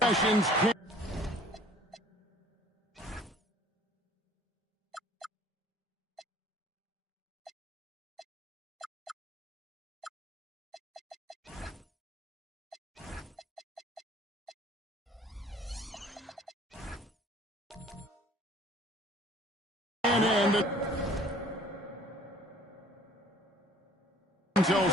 Possessions can end until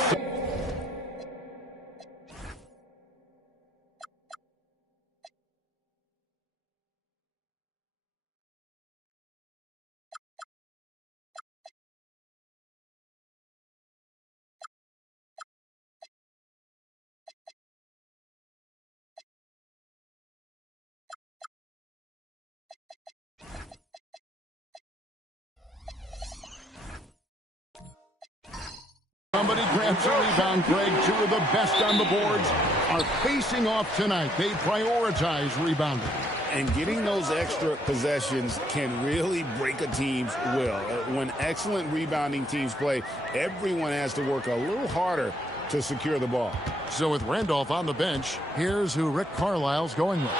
somebody grabs a rebound, Greg. Two of the best on the boards are facing off tonight. They prioritize rebounding. And getting those extra possessions can really break a team's will. When excellent rebounding teams play, everyone has to work a little harder to secure the ball. So with Randolph on the bench, here's who Rick Carlisle's going with.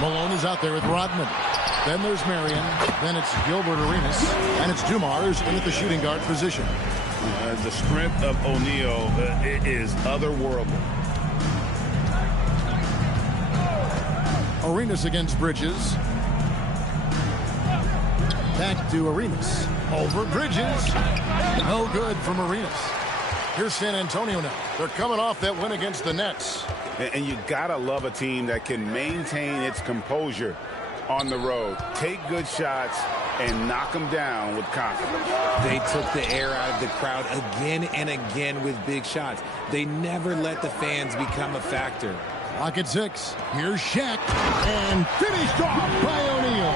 Malone is out there with Rodman. Then there's Marion. Then it's Gilbert Arenas. And it's Dumars in at the shooting guard position. The strength of O'Neal is otherworldly. Arenas against Bridges. Back to Arenas. Over Bridges. No good from Arenas. Here's San Antonio now. They're coming off that win against the Nets. And you gotta love a team that can maintain its composure on the road. Take good shots and knock them down with confidence. They took the air out of the crowd again and again with big shots. They never let the fans become a factor. Clock at 6. Here's Shaq. And finished off by O'Neal.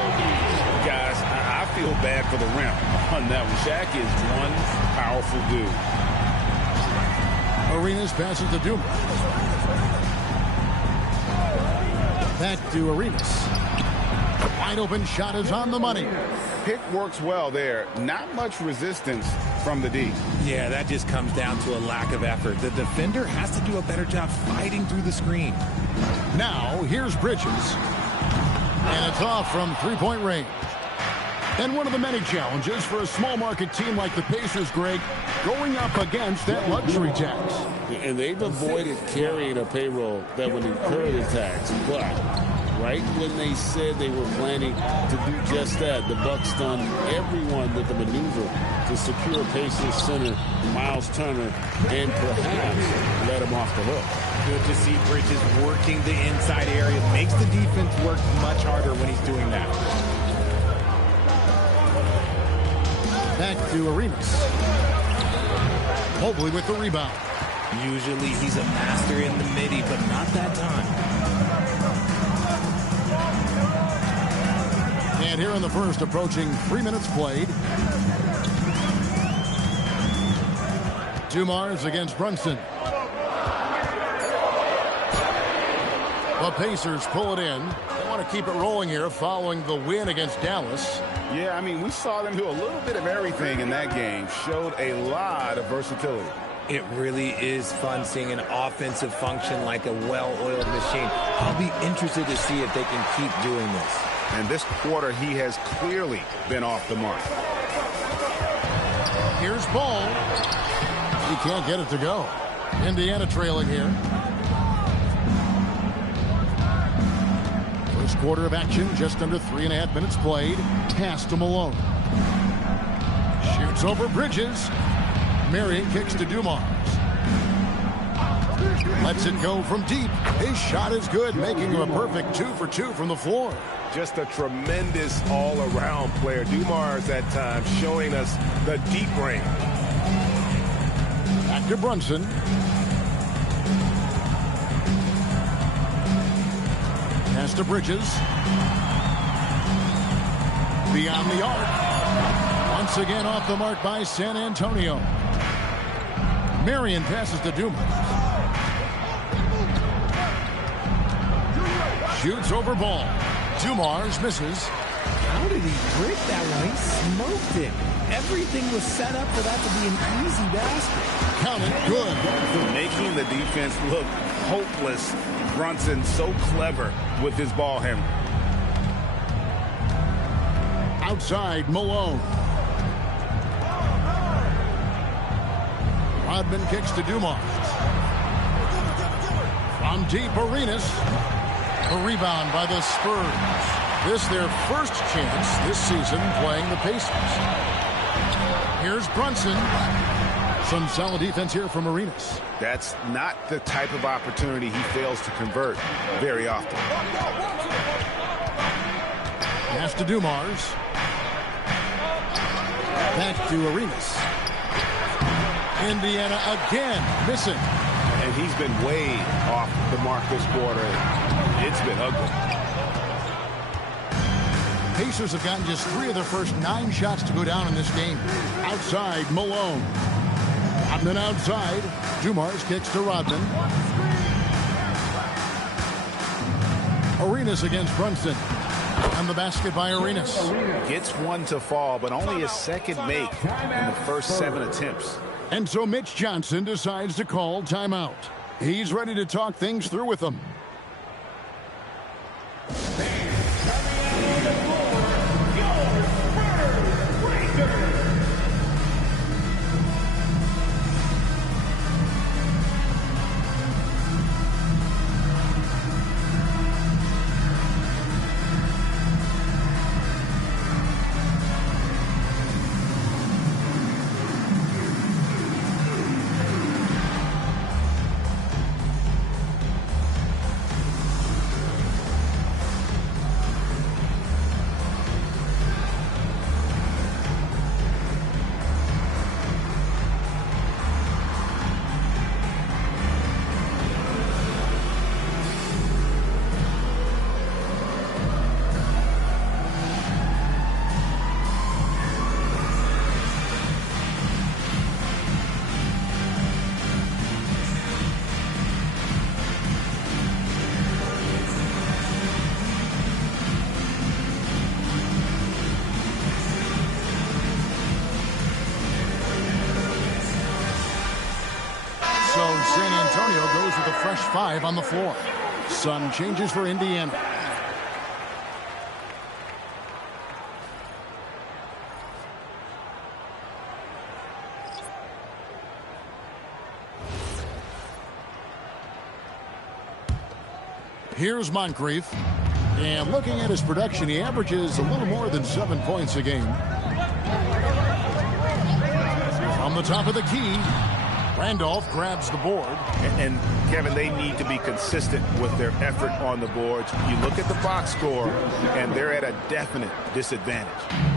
Guys, I feel bad for the rim on that one. Shaq is one powerful dude. Arenas passes to Dumas. Back to Arenas. Wide open shot is on the money. Pick works well there. Not much resistance from the D. Yeah, that just comes down to a lack of effort. The defender has to do a better job fighting through the screen. Now, here's Bridges. And it's off from three-point range. And one of the many challenges for a small market team like the Pacers, Greg, going up against that luxury tax. And they've avoided carrying a payroll that would incur the tax. But right when they said they were planning to do just that, the Bucks done everyone with the maneuver to secure Pacers center Miles Turner and perhaps let him off the hook. Good to see Bridges working the inside area. Makes the defense work much harder when he's doing that. Back to Arenas. Mobley with the rebound. Usually he's a master in the midi, but not that time. And here in the first, approaching 3 minutes played. Dumars against Brunson. The Pacers pull it in. They want to keep it rolling here following the win against Dallas. Yeah, I mean, we saw them do a little bit of everything in that game. Showed a lot of versatility. It really is fun seeing an offensive function like a well-oiled machine. I'll be interested to see if they can keep doing this. And this quarter, he has clearly been off the mark. Here's Ball. He can't get it to go. Indiana trailing here. First quarter of action, just under 3.5 minutes played. Pass to Malone. Shoots over Bridges. Marion kicks to Dumars. Lets it go from deep. His shot is good, making him a perfect 2 for 2 from the floor. Just a tremendous all-around player. Dumars at times showing us the deep range. Back to Brunson. Pass to Bridges. Beyond the arc. Once again off the mark by San Antonio. Marion passes to Dumas. Shoots over Ball. Dumars misses. How did he break that one? He smoked it. Everything was set up for that to be an easy basket. Count it. Good. Making the defense look hopeless. Brunson so clever with his ball handling. Outside, Malone. Rodman kicks to Dumars. From deep, Arenas. A rebound by the Spurs. This their first chance this season playing the Pacers. Here's Brunson. Some solid defense here from Arenas. That's not the type of opportunity he fails to convert very often. Pass to Dumars. Back to Arenas. Indiana again missing. And he's been way off the mark this quarter. It's been ugly. Pacers have gotten just 3 of their first 9 shots to go down in this game. Outside, Malone. Rodman outside. Dumars kicks to Rodman. Arenas against Brunson. And the basket by Arenas. Gets one to fall, but only his second make in the first 7 attempts. And so Mitch Johnson decides to call timeout. He's ready to talk things through with them. San Antonio goes with a fresh 5 on the floor. Some changes for Indiana. Here's Moncrief. And looking at his production, he averages a little more than 7 points a game. From the top of the key, Randolph grabs the board. And Kevin, they need to be consistent with their effort on the boards. You look at the box score, and they're at a definite disadvantage.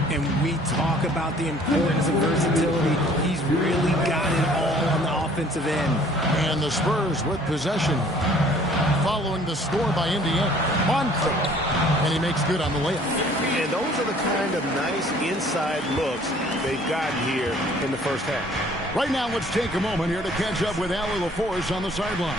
And we talk about the importance of versatility. He's really got it all on the offensive end. And the Spurs with possession. Following the score by Indiana. Moncrief. And he makes good on the layup. And those are the kind of nice inside looks they've gotten here in the first half. Right now, let's take a moment here to catch up with Allie LaForce on the sideline.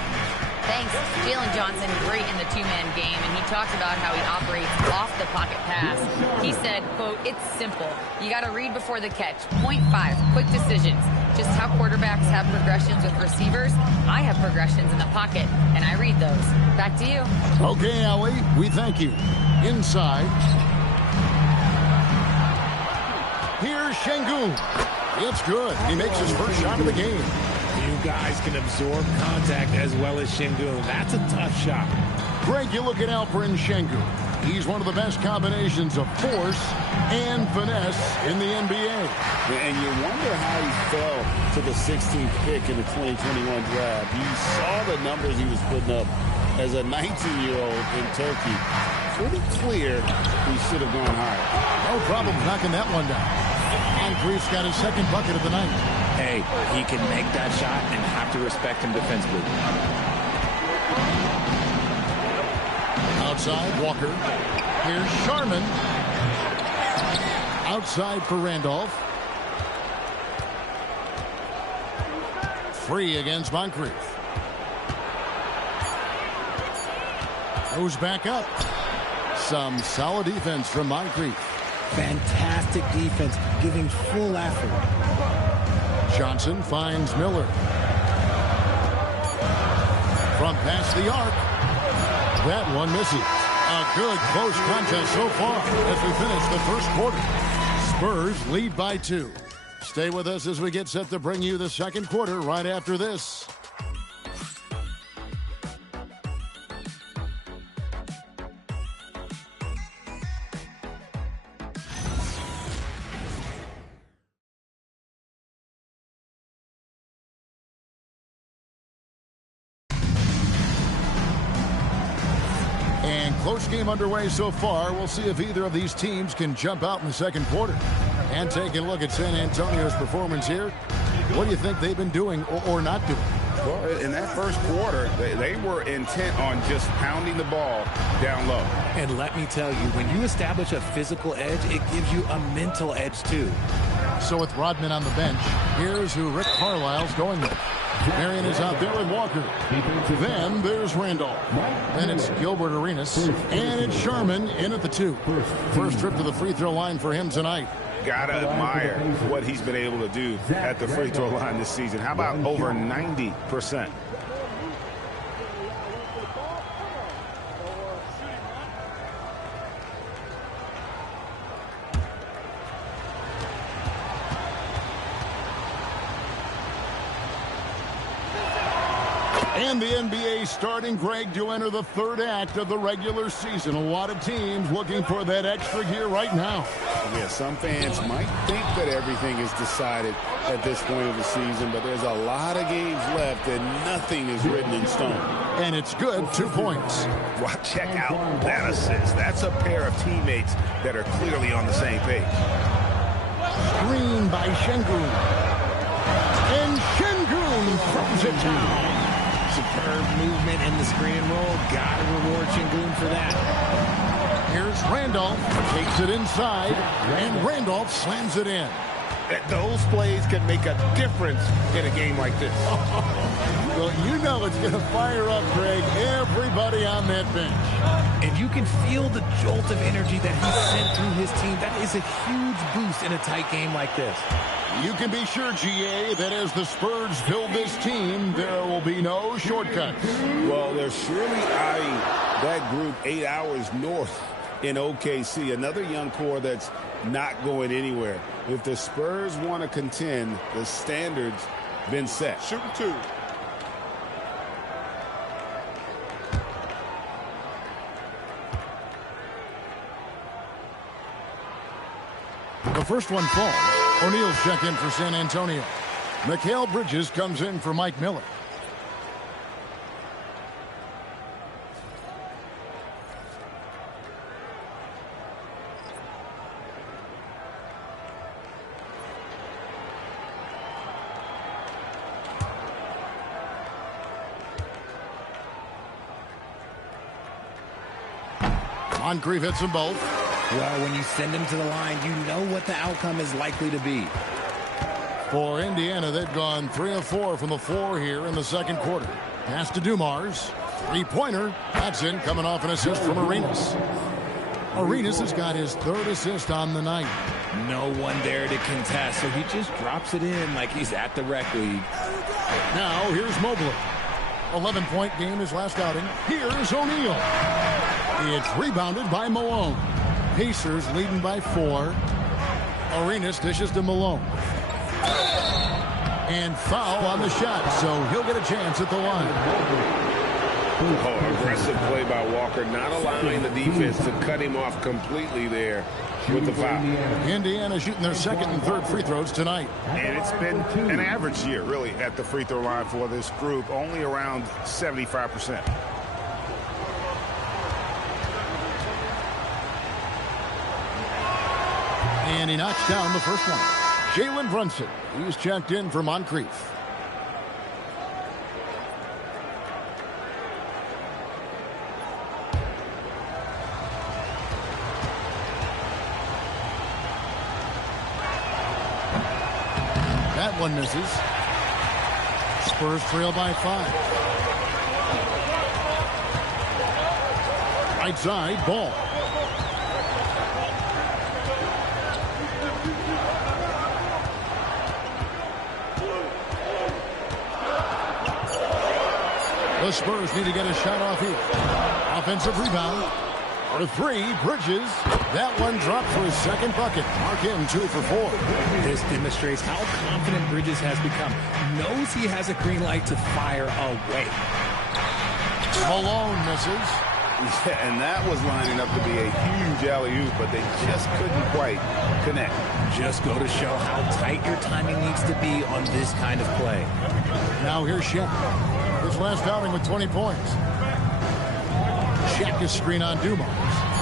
Thanks. Jalen Johnson, great in the two-man game, and he talked about how he operates off the pocket pass. He said, quote, "It's simple. You got to read before the catch. Point 5, quick decisions. Just how quarterbacks have progressions with receivers, I have progressions in the pocket, and I read those." Back to you. Okay, Allie, we thank you. Inside. Here's Şengün. It's good. He makes his first shot of the game. You guys can absorb contact as well as Şengün. That's a tough shot. Greg, you look at Alperen Şengün. He's one of the best combinations of force and finesse in the NBA. And you wonder how he fell to the 16th pick in the 2021 draft. You saw the numbers he was putting up as a 19-year-old in Turkey. Pretty clear he should have gone higher. No problem knocking that one down. Moncrief's got his second bucket of the night. Hey, he can make that shot and have to respect him defensively. Outside, Walker. Here's Sharman. Outside for Randolph. Free against Moncrief. Goes back up. Some solid defense from Moncrief. Fantastic defense, giving full effort. Johnson finds Miller. From past the arc. That one misses. A good close contest so far as we finish the first quarter. Spurs lead by 2. Stay with us as we get set to bring you the second quarter right after this. And close game underway so far. We'll see if either of these teams can jump out in the second quarter. And taking a look at San Antonio's performance here, what do you think they've been doing or not doing? Well, in that first quarter, they were intent on just pounding the ball down low. And let me tell you, when you establish a physical edge, it gives you a mental edge too. So with Rodman on the bench, here's who Rick Carlisle's going with. Marion is out there with Walker. Then there's Randolph. Then it's Gilbert Arenas. And it's Sherman in at the 2. First trip to the free throw line for him tonight. Gotta admire what he's been able to do at the free throw line this season. How about over 90%? And the NBA starting, Greg, to enter the third act of the regular season. A lot of teams looking for that extra gear right now. Yeah, some fans might think that everything is decided at this point of the season, but there's a lot of games left and nothing is written in stone. And it's good, 2 points. Well, check out that assist. That's a pair of teammates that are clearly on the same page. Screen by Şengün. And Şengün throws it down. Superb movement in the screen and roll. Got to reward Şengün for that. Here's Randolph. Takes it inside. And Randolph slams it in. Those plays can make a difference in a game like this. Well, you know it's going to fire up, Greg, everybody on that bench. And you can feel the jolt of energy that he sent through his team. That is a huge boost in a tight game like this. You can be sure, GA, that as the Spurs build this team, there will be no shortcuts. Well, they're surely eyeing that group 8 hours north in OKC. Another young core that's not going anywhere. If the Spurs want to contend, the standard's been set. Shooting 2. The first one falls. O'Neal's check in for San Antonio. Mikal Bridges comes in for Mike Miller. Moncrief hits them both. Well, when you send them to the line, you know what the outcome is likely to be. For Indiana, they've gone 3 of 4 from the floor here in the second quarter. Pass to Dumars. Three-pointer. That's in, coming off an assist from Arenas. Arenas has got his 3rd assist on the night. No one there to contest, so he just drops it in like he's at the rec league. Now, here's Mobley. 11-point game his last outing. Here's O'Neal. It's rebounded by Malone. Pacers leading by 4. Arenas dishes to Malone. And foul on the shot, so he'll get a chance at the line. Oh, aggressive play by Walker, not allowing the defense to cut him off completely there with the foul. Indiana shooting their 2nd and 3rd free throws tonight. And it's been an average year, really, at the free throw line for this group, only around 75%. And he knocks down the first one. Jalen Brunson. He's checked in for Moncrief. That one misses. Spurs trail by 5. Right side, Ball. The Spurs need to get a shot off here. Offensive rebound. For three, Bridges. That one dropped for his second bucket. Mark him 2 for 4. This demonstrates how confident Bridges has become. Knows he has a green light to fire away. Malone misses. Yeah, and that was lining up to be a huge alley-oop, but they just couldn't quite connect. Just go to show how tight your timing needs to be on this kind of play. Now here's Shaq. His last outing with 20 points. Shaq is screen on Dumars.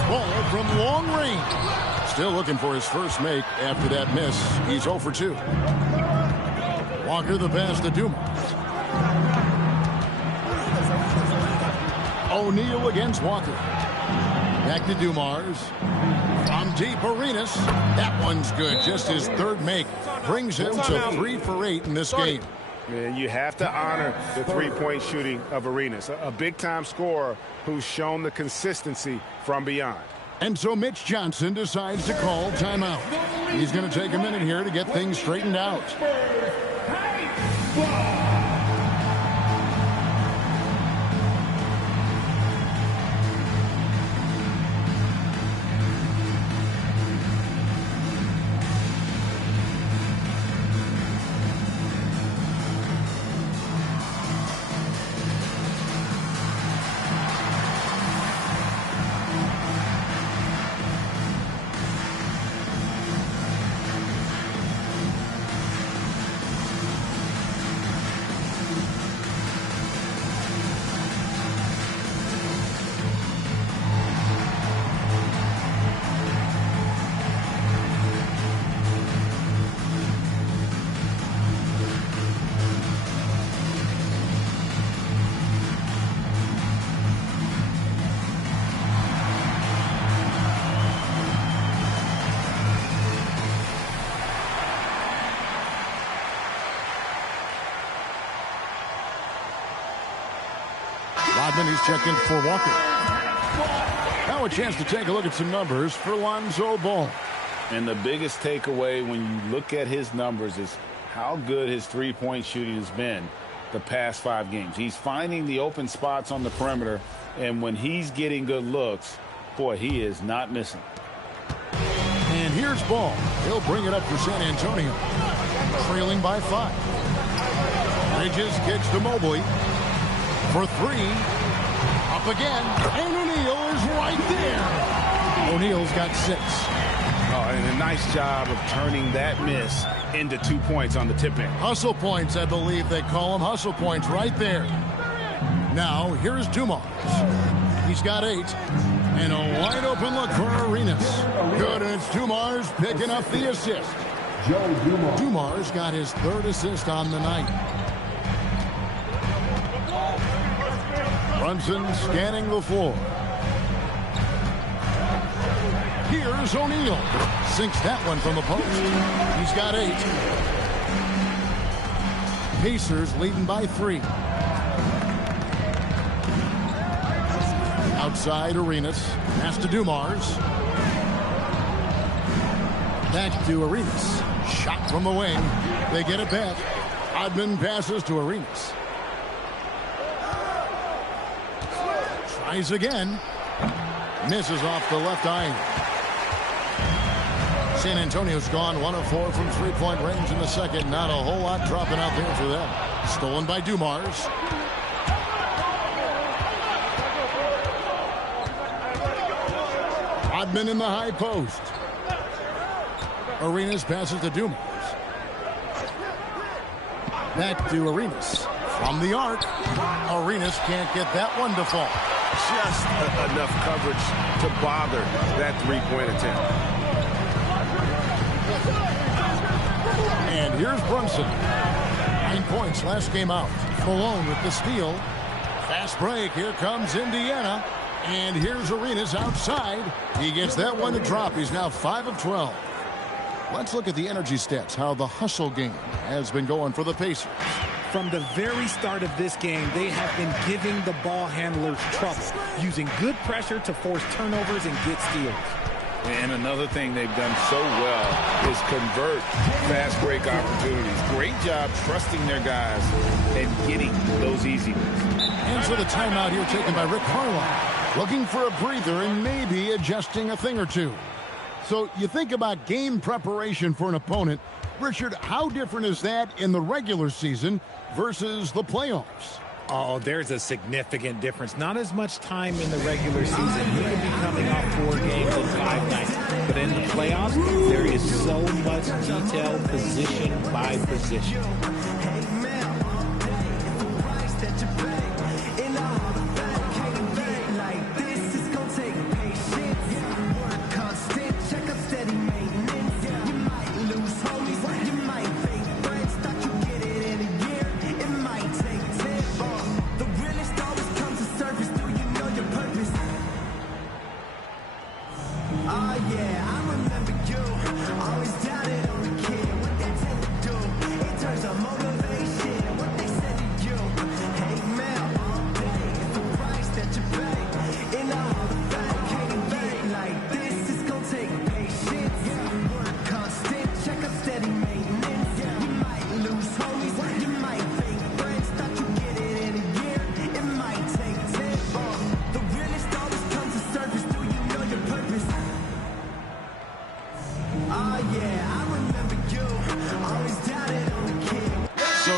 Ball from long range. Still looking for his first make after that miss. He's 0 for 2. Walker the pass to Dumars. O'Neal against Walker. Back to Dumars. From deep, Arenas. That one's good. Just his third make. Brings him to 3 for 8 in this game. And you have to honor the three-point shooting of Arenas, a big-time scorer who's shown the consistency from beyond. And so Mitch Johnson decides to call timeout. He's going to take a minute here to get things straightened out. Rodman, he's checked in for Walker. Now a chance to take a look at some numbers for Lonzo Ball. And the biggest takeaway when you look at his numbers is how good his three-point shooting has been the past 5 games. He's finding the open spots on the perimeter, and when he's getting good looks, boy, he is not missing. And here's Ball. He'll bring it up for San Antonio. Trailing by 5. Bridges kicks to Mobley. For 3. Up again. And O'Neal is right there. O'Neal's got 6. Oh, and a nice job of turning that miss into 2 points on the tip-in. Hustle points, I believe they call them. Hustle points right there. Now, here's Dumars. He's got 8. And a wide-open look for Arenas. Good, and it's Dumars picking up the assist. Dumars got his 3rd assist on the night. Brunson scanning the floor. Here's O'Neal. Sinks that one from the post. He's got 8. Pacers leading by 3. Outside Arenas. Pass to Dumars. Back to Arenas. Shot from the wing. They get it back. Rodman passes to Arenas. Tries again. Misses off the left eye. San Antonio's gone 1 of 4 from 3-point range in the second. Not a whole lot dropping out there for them. Stolen by Dumars. Rodman in the high post. Arenas passes to Dumars. Back to Arenas. From the arc. Arenas can't get that one to fall. Just enough coverage to bother that 3-point attempt. And here's Brunson. 9 points last game out. Malone with the steal. Fast break. Here comes Indiana. And here's Arenas outside. He gets that one to drop. He's now 5 of 12. Let's look at the energy stats, how the hustle game has been going for the Pacers. From the very start of this game, they have been giving the ball handlers trouble, using good pressure to force turnovers and get steals. And another thing they've done so well is convert fast break opportunities. Great job trusting their guys and getting those easy ones. And so the timeout here taken by Rick Carlisle, looking for a breather and maybe adjusting a thing or two. So you think about game preparation for an opponent. Richard, how different is that in the regular season versus the playoffs? Oh, there's a significant difference. Not as much time in the regular season. You could be coming off 4 games in 5 nights. But in the playoffs, there is so much detail position by position.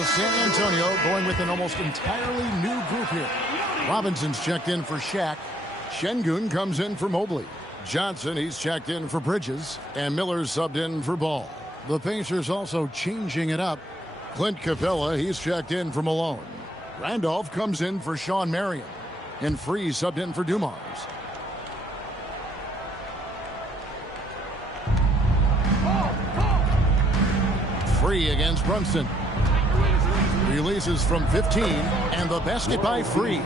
San Antonio going with an almost entirely new group here. Robinson's checked in for Shaq. Şengün comes in for Mobley. Johnson, he's checked in for Bridges. And Miller's subbed in for Ball. The Pacers also changing it up. Clint Capella, he's checked in for Malone. Randolph comes in for Sean Marion. And Free subbed in for Dumars. Free against Brunson. Releases from 15, and the basket by Free.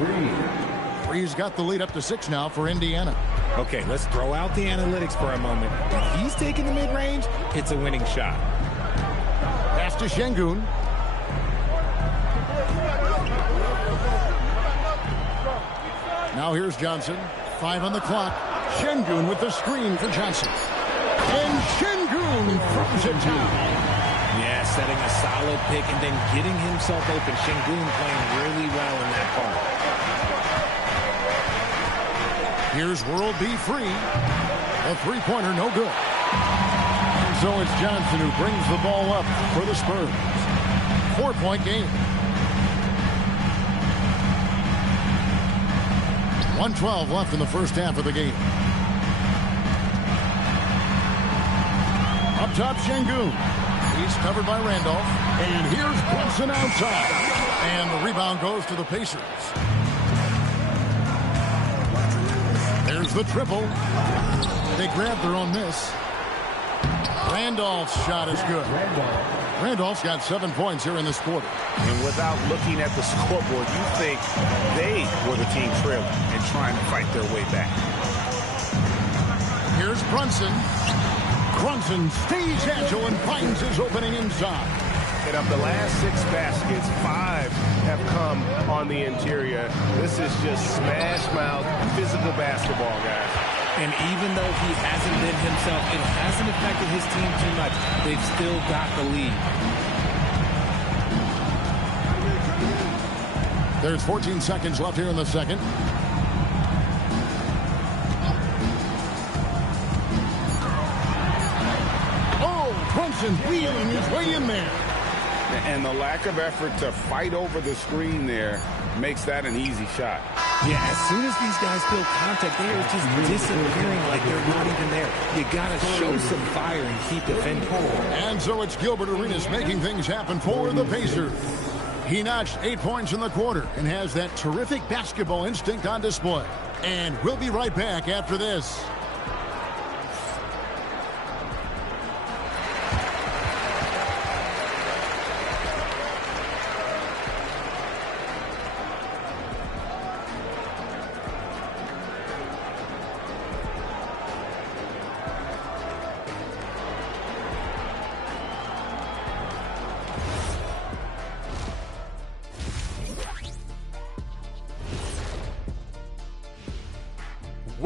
Free's got the lead up to 6 now for Indiana. Okay, let's throw out the analytics for a moment. If he's taking the mid-range, it's a winning shot. Pass to Şengün. Now here's Johnson. 5 on the clock. Şengün with the screen for Johnson. And Şengün throws it down. Yeah, setting a solid pick and then getting himself open. Şengün playing really well in that part. Here's World B Free. A three-pointer, no good. And so it's Johnson who brings the ball up for the Spurs. 4-point game. 1:12 left in the first half of the game. Up top, Şengün. He's covered by Randolph. And here's Brunson outside. And the rebound goes to the Pacers. There's the triple. They grabbed their own miss. Randolph's shot is good. Randolph's got 7 points here in this quarter. And without looking at the scoreboard, you think they were the team trailing and trying to fight their way back. Here's Brunson. Brunson stays agile and finds his opening inside. And of the last 6 baskets, 5 have come on the interior. This is just smash mouth, physical basketball, guys. And even though he hasn't been himself, it hasn't affected his team too much. They've still got the lead. There's 14 seconds left here in the second. Brunson wheeling his way in there. And the lack of effort to fight over the screen there makes that an easy shot. Yeah, as soon as these guys feel contact, they are just disappearing like they're not even there. You got to show some fire and keep defending. And so it's Gilbert Arenas making things happen for the Pacers. He notched 8 points in the quarter and has that terrific basketball instinct on display. And we'll be right back after this.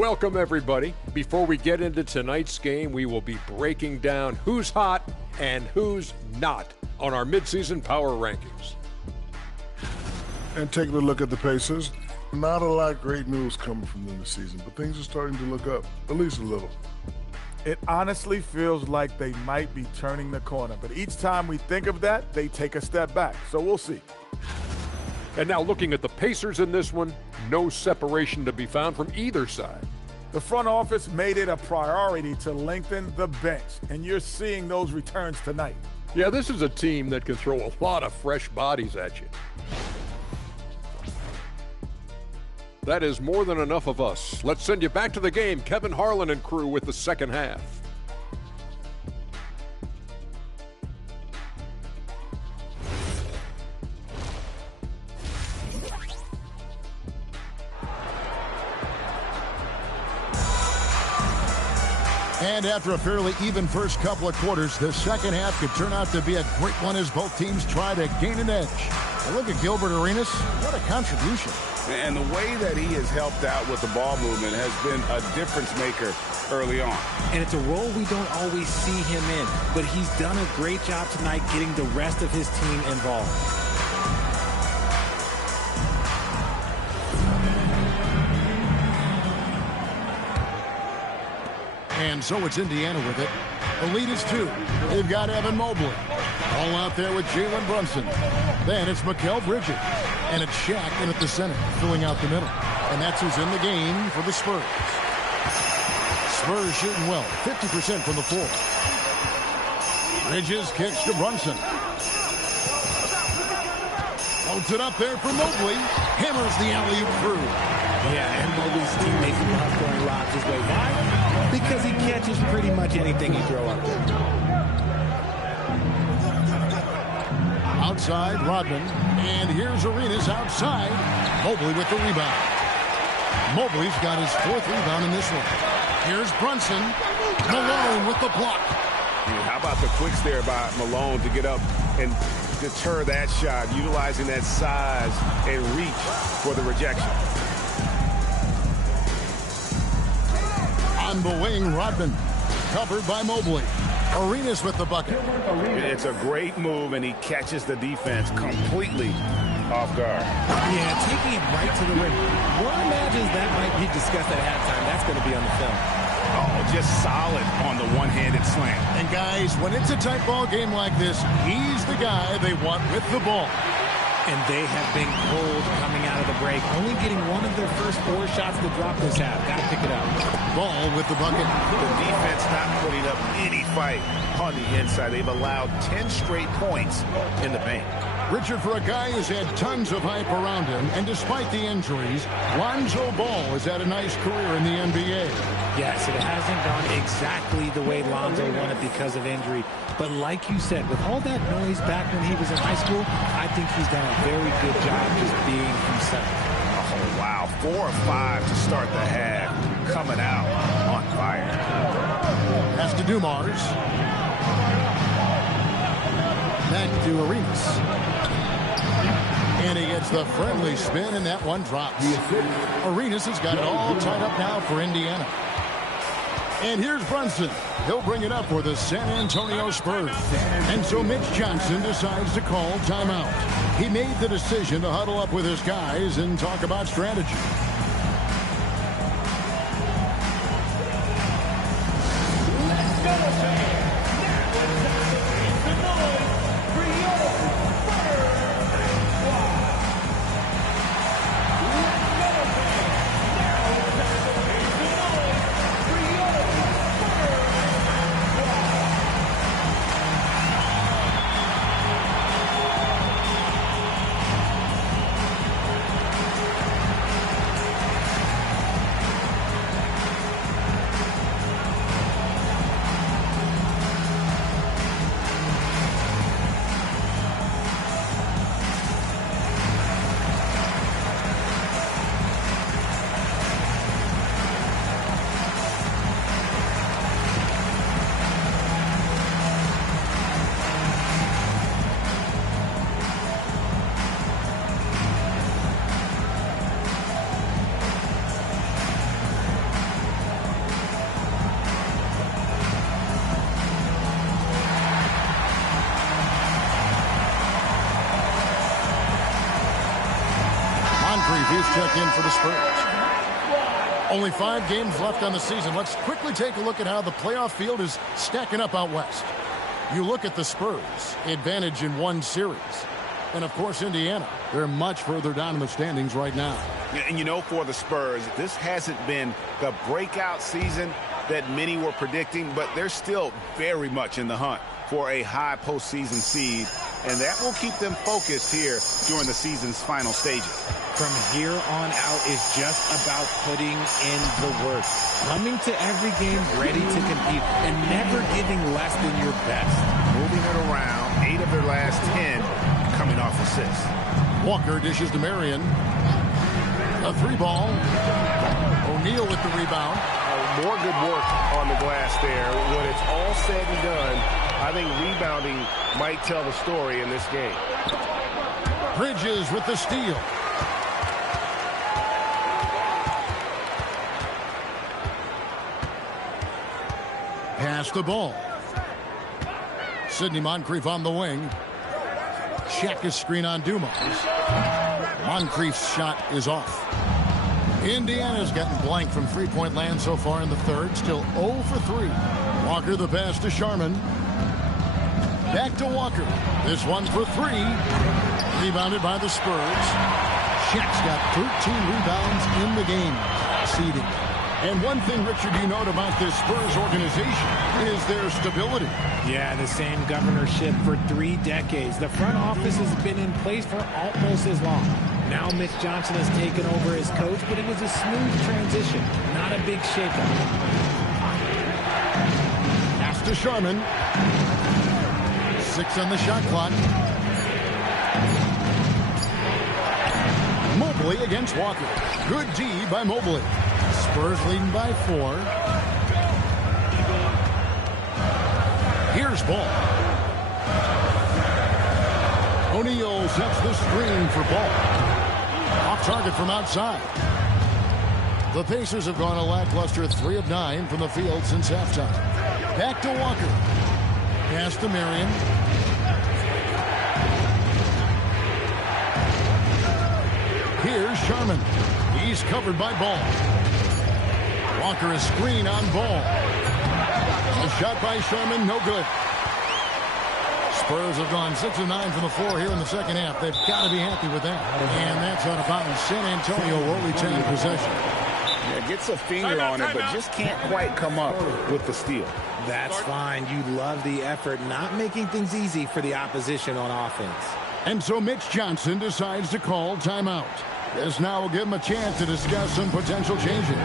Welcome, everybody. Before we get into tonight's game, we will be breaking down who's hot and who's not on our midseason power rankings. And taking a look at the Pacers, not a lot of great news coming from them this season, but things are starting to look up, at least a little. It honestly feels like they might be turning the corner, but each time we think of that, they take a step back, so we'll see. And now looking at the Pacers in this one, no separation to be found from either side. The front office made it a priority to lengthen the bench, and you're seeing those returns tonight. Yeah, this is a team that can throw a lot of fresh bodies at you. That is more than enough of us. Let's send you back to the game. Kevin Harlan and crew with the second half. And after a fairly even first couple of quarters, the second half could turn out to be a great one as both teams try to gain an edge. And look at Gilbert Arenas. What a contribution. And the way that he has helped out with the ball movement has been a difference maker early on. And it's a role we don't always see him in, but he's done a great job tonight getting the rest of his team involved. And so it's Indiana with it. The lead is 2. They've got Evan Mobley. All out there with Jalen Brunson. Then it's Mikal Bridges. And it's Shaq in at the center, filling out the middle. And that's who's in the game for the Spurs. Spurs shooting well, 50% from the floor. Bridges kicks to Brunson. Floats it up there for Mobley. Hammers the alley-oop through. Yeah, and Mobley's teammates love throwing lobs his way. Why? Because he catches pretty much anything you throw up there. Outside, Rodman. And here's Arenas outside. Mobley with the rebound. Mobley's got his 4th rebound in this one. Here's Brunson. Malone with the block. How about the quicks there by Malone to get up and deter that shot, utilizing that size and reach for the rejection. On the wing, Rodman. Covered by Mobley. Arenas with the bucket. It's a great move, and he catches the defense completely off guard. Yeah, taking it right to the rim. One imagines that might be discussed at halftime. That's going to be on the film. Oh, just solid on the one-handed slam. And guys, when it's a tight ball game like this, he's the guy they want with the ball. And they have been cold coming out of the break, only getting one of their first 4 shots to drop this half. Got to pick it up. Ball with the bucket. The defense not putting up any fight on the inside. They've allowed 10 straight points in the paint. Richard, for a guy who's had tons of hype around him, and despite the injuries, Lonzo Ball has had a nice career in the NBA. Yes, it hasn't gone exactly the way Lonzo wanted because of injury. But like you said, with all that noise back when he was in high school, I think he's done a very good job just being himself. Oh, wow. 4 or 5 to start the half. Coming out on fire. Has to do Mars. Back to Arenas. And he gets the friendly spin, and that one drops. Arenas has got it all tied up now for Indiana. And here's Brunson. He'll bring it up for the San Antonio Spurs. And so Mitch Johnson decides to call timeout. He made the decision to huddle up with his guys and talk about strategy. check in for the Spurs. Only 5 games left on the season. Let's quickly take a look at how the playoff field is stacking up out west. You look at the Spurs, advantage in 1 series. And, of course, Indiana. They're much further down in the standings right now. And, you know, for the Spurs, this hasn't been the breakout season that many were predicting, but they're still very much in the hunt for a high postseason seed, and that will keep them focused here during the season's final stages. From here on out is just about putting in the work. Coming to every game ready to compete and never giving less than your best. Moving it around, 8 of their last 10 coming off assists. Walker dishes to Marion. A 3-ball. O'Neal with the rebound. More good work on the glass there. When it's all said and done, I think rebounding might tell the story in this game. Bridges with the steal. Pass the ball. Sidney Moncrief on the wing. Check his screen on Dumas. Moncrief's shot is off. Indiana's gotten blank from three-point land so far in the third. Still 0 for 3. Walker the pass to Sharman. Back to Walker. This one for 3. Rebounded by the Spurs. Shaq's got 13 rebounds in the game. Seeding. And one thing, Richard, you note about this Spurs organization is their stability. Yeah, the same governorship for 3 decades. The front office has been in place for almost as long. Now Mitch Johnson has taken over as coach, but it was a smooth transition, not a big shakeup. Pass to Sharman. 6 on the shot clock. Mobley against Walker. Good D by Mobley. Spurs leading by 4. Here's ball. O'Neal sets the screen for ball. Off target from outside. The Pacers have gone a lackluster 3 of 9 from the field since halftime. Back to Walker. Pass to Marion. Here's Sharman. He's covered by Ball. Walker is screen on Ball. A shot by Sharman, no good. Spurs have gone 6 of 9 from the floor here in the second half. They've got to be happy with that. And that's out of bounds. San Antonio will retain possession. Yeah, gets a finger on it, but just can't quite come up with the steal. That's fine. You love the effort, not making things easy for the opposition on offense. And so Mitch Johnson decides to call timeout. This now will give him a chance to discuss some potential changes.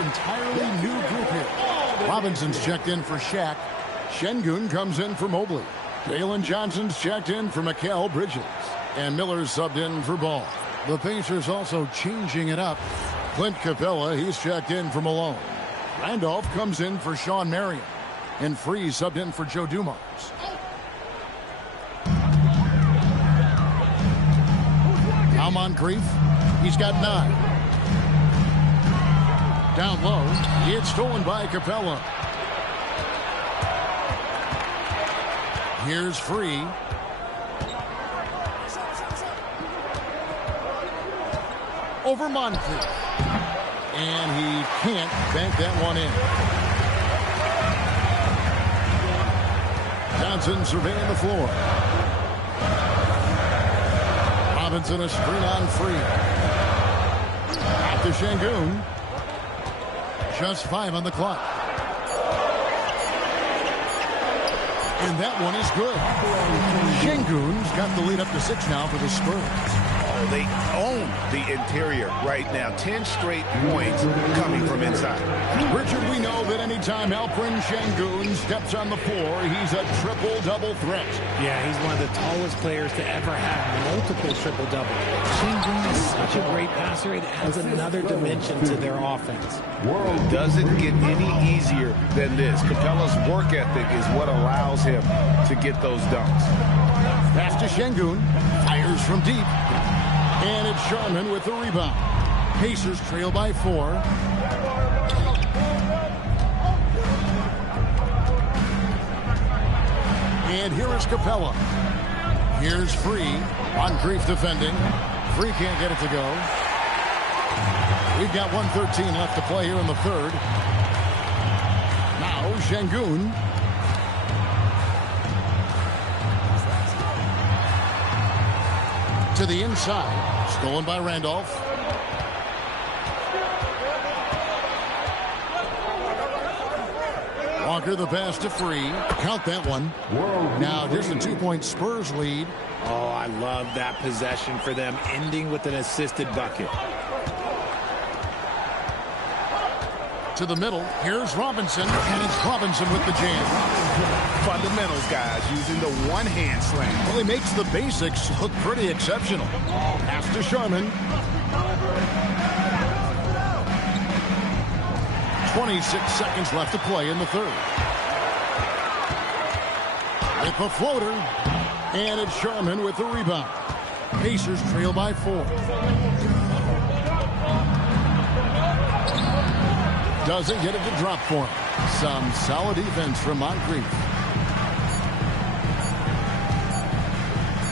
Entirely new group here. Robinson's checked in for Shaq. Şengün comes in for Mobley. Jalen Johnson's checked in for Mikal Bridges. And Miller's subbed in for Ball. The Pacers also changing it up. Clint Capella, he's checked in for Malone. Randolph comes in for Sean Marion. And Freeze subbed in for Joe Dumars. Now Moncrief. He's got 9. Down low, it's stolen by Capella. Here's Free. Over Moncrief. And he can't bank that one in. Johnson surveying the floor. Robinson a screen on free. Back to Şengün. Just 5 on the clock. And that one is good. Şengün's got the lead up to 6 now for the Spurs. Oh, they own the interior right now. 10 straight points coming from inside. Richard, we know that anytime Alperen Şengün steps on the floor, he's a triple-double threat. Yeah, he's one of the tallest players to ever have multiple triple-double. Şengün is such a great passer. It adds another dimension to their offense. It doesn't get any easier than this. Capella's work ethic is what allows him to get those dunks. Pass to Şengün. Fires from deep. And it's Sharman with the rebound. Pacers trail by 4. And here is Capella. Here's Free. Moncrief defending. Free can't get it to go. We've got 1:13 left to play here in the third. Now Şengün. To the inside. Stolen by Randolph. Walker the pass to Free. Count that one. Now just a 2-point Spurs lead. Oh, I love that possession for them, ending with an assisted bucket. To the middle. Here's Robinson. And it's Robinson with the jam. Fundamentals, guys, using the one-hand slam. Well, he makes the basics look pretty exceptional. Pass to Sharman. 26 seconds left to play in the third. With the floater. And it's Sharman with the rebound. Pacers trail by 4. Doesn't get it to drop for him. Some solid defense from Moncrief.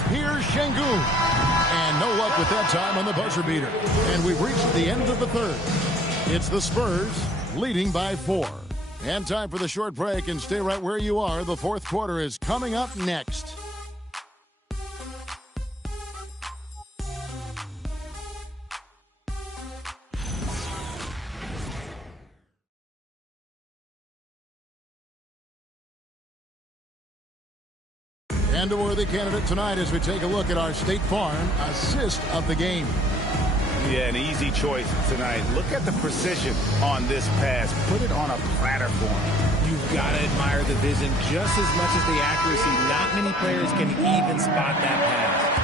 Here's Şengün. And no luck with that time on the buzzer beater. And we've reached the end of the third. It's the Spurs leading by 4. And time for the short break, and stay right where you are. The fourth quarter is coming up next. And a worthy candidate tonight as we take a look at our State Farm assist of the game. Yeah, an easy choice tonight. Look at the precision on this pass. Put it on a platter for him. You've got to admire the vision just as much as the accuracy. Not many players can even spot that pass.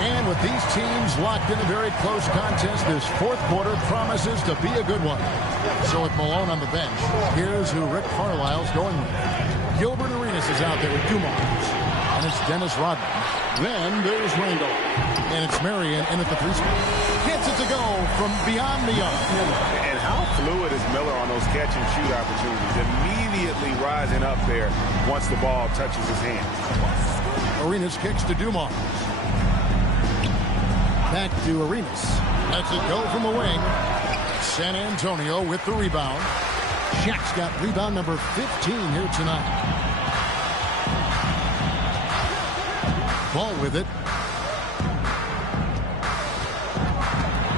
And with these teams locked in a very close contest, this fourth quarter promises to be a good one. So with Malone on the bench, here's who Rick Carlisle's going with. Gilbert Arenas is out there with Dumars. And it's Dennis Rodman. Then there's Randolph. And it's Marion in at the 3-spot. Gets it to go from beyond the arc. And how fluid is Miller on those catch-and-shoot opportunities? Immediately rising up there once the ball touches his hand. Arenas kicks to Dumars. Back to Arenas. Lets it go from the wing. San Antonio with the rebound. Shaq's got rebound number 15 here tonight. Ball with it.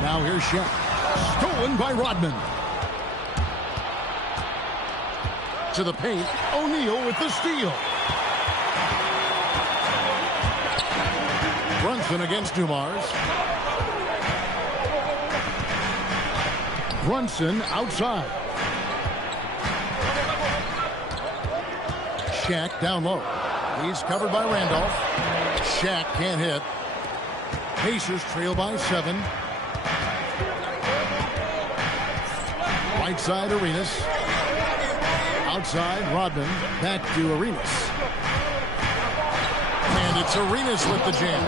Now here's Shaq. Stolen by Rodman. To the paint. O'Neal with the steal. Brunson against Dumars. Brunson outside. Shaq down low. He's covered by Randolph. Shaq can't hit. Pacers trail by 7. Right side, Arenas. Outside, Rodman. Back to Arenas. And it's Arenas with the jam.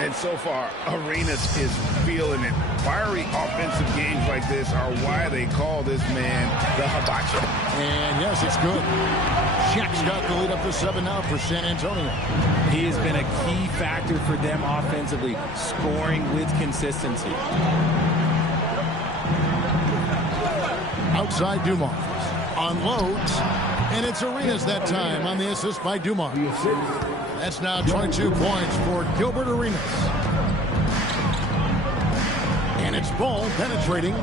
And so far, Arenas is feeling it. Fiery offensive games like this are why they call this man the hibachi. And yes, it's good. Shaq's got the lead up to 7 now for San Antonio. He has been a key factor for them offensively, scoring with consistency. Outside Dumars. Unloads. And it's Arenas that time on the assist by Dumars. That's now 22 points for Gilbert Arenas. And it's Ball penetrating.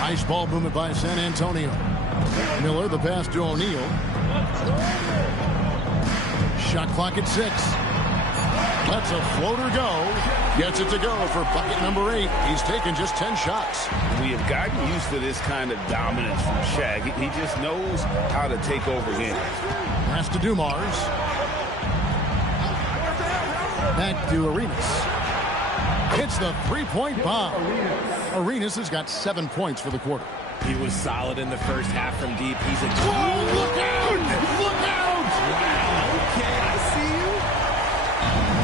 Nice ball movement by San Antonio. Miller, the pass to O'Neal. Shot clock at 6. Lets a floater go. Gets it to go for bucket number 8. He's taken just 10 shots. We have gotten used to this kind of dominance from Shaq. He just knows how to take over games. Pass to Dumars. Back to Arenas. Hits the three-point bomb. Arenas has got 7 points for the quarter. He was solid in the first half from deep. He's a... Whoa, look out! Look out! Wow, okay, I see you.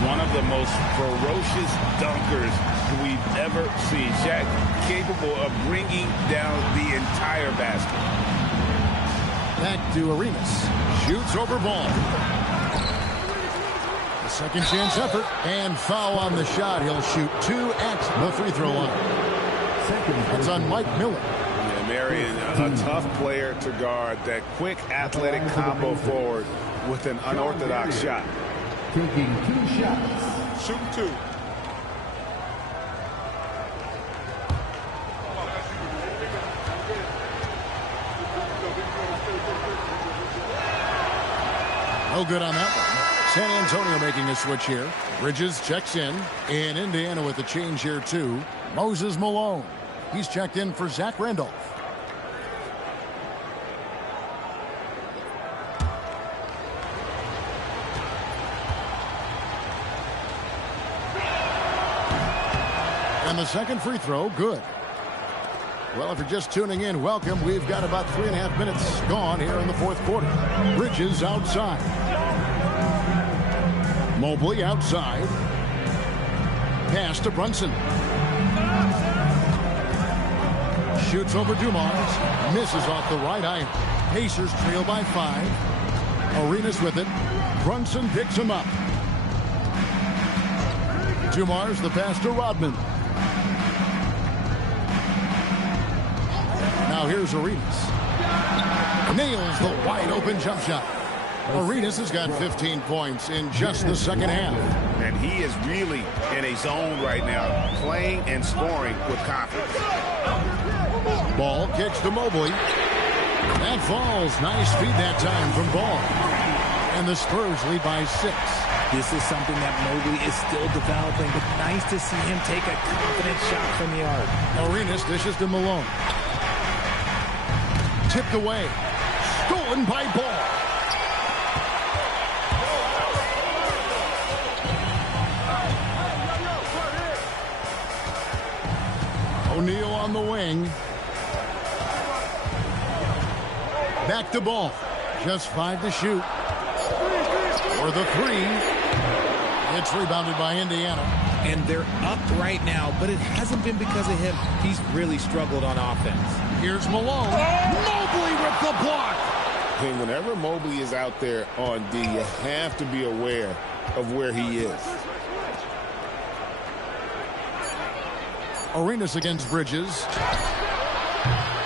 One of the most ferocious dunkers we've ever seen. Shaq capable of bringing down the entire basket. Back to Arenas. Shoots over Ball. The second chance effort and foul on the shot. He'll shoot 2 at the free throw line. That's on Mike Miller. Yeah, Marion, a tough player to guard. That quick athletic combo forward with an unorthodox shot. Taking 2 shots. Shooting 2. No good on that one. San Antonio making a switch here. Bridges checks in. And Indiana with a change here too. Moses Malone. He's checked in for Zach Randolph. And the second free throw, good. Well, if you're just tuning in, welcome. We've got about 3.5 minutes gone here in the fourth quarter. Bridges outside. Mobley outside. Pass to Brunson. Shoots over Dumars. Misses off the right eye. Pacers trail by 5. Arenas with it. Brunson picks him up. Dumars the pass to Rodman. Now here's Arenas. Nails the wide open jump shot. Arenas has got 15 points in just the second half. And he is really in a zone right now, playing and scoring with confidence. Ball kicks to Mobley. That falls. Nice feed that time from Ball. And the Spurs lead by 6. This is something that Mobley is still developing, but nice to see him take a confident shot from the arc. Arenas dishes to Malone. Tipped away. Stolen by Ball. O'Neal on the wing. Back to Ball. Just 5 to shoot. For the 3. It's rebounded by Indiana. And they're up right now, but it hasn't been because of him. He's really struggled on offense. Here's Malone. Mobley with the block. And whenever Mobley is out there on D, you have to be aware of where he is. Arenas against Bridges.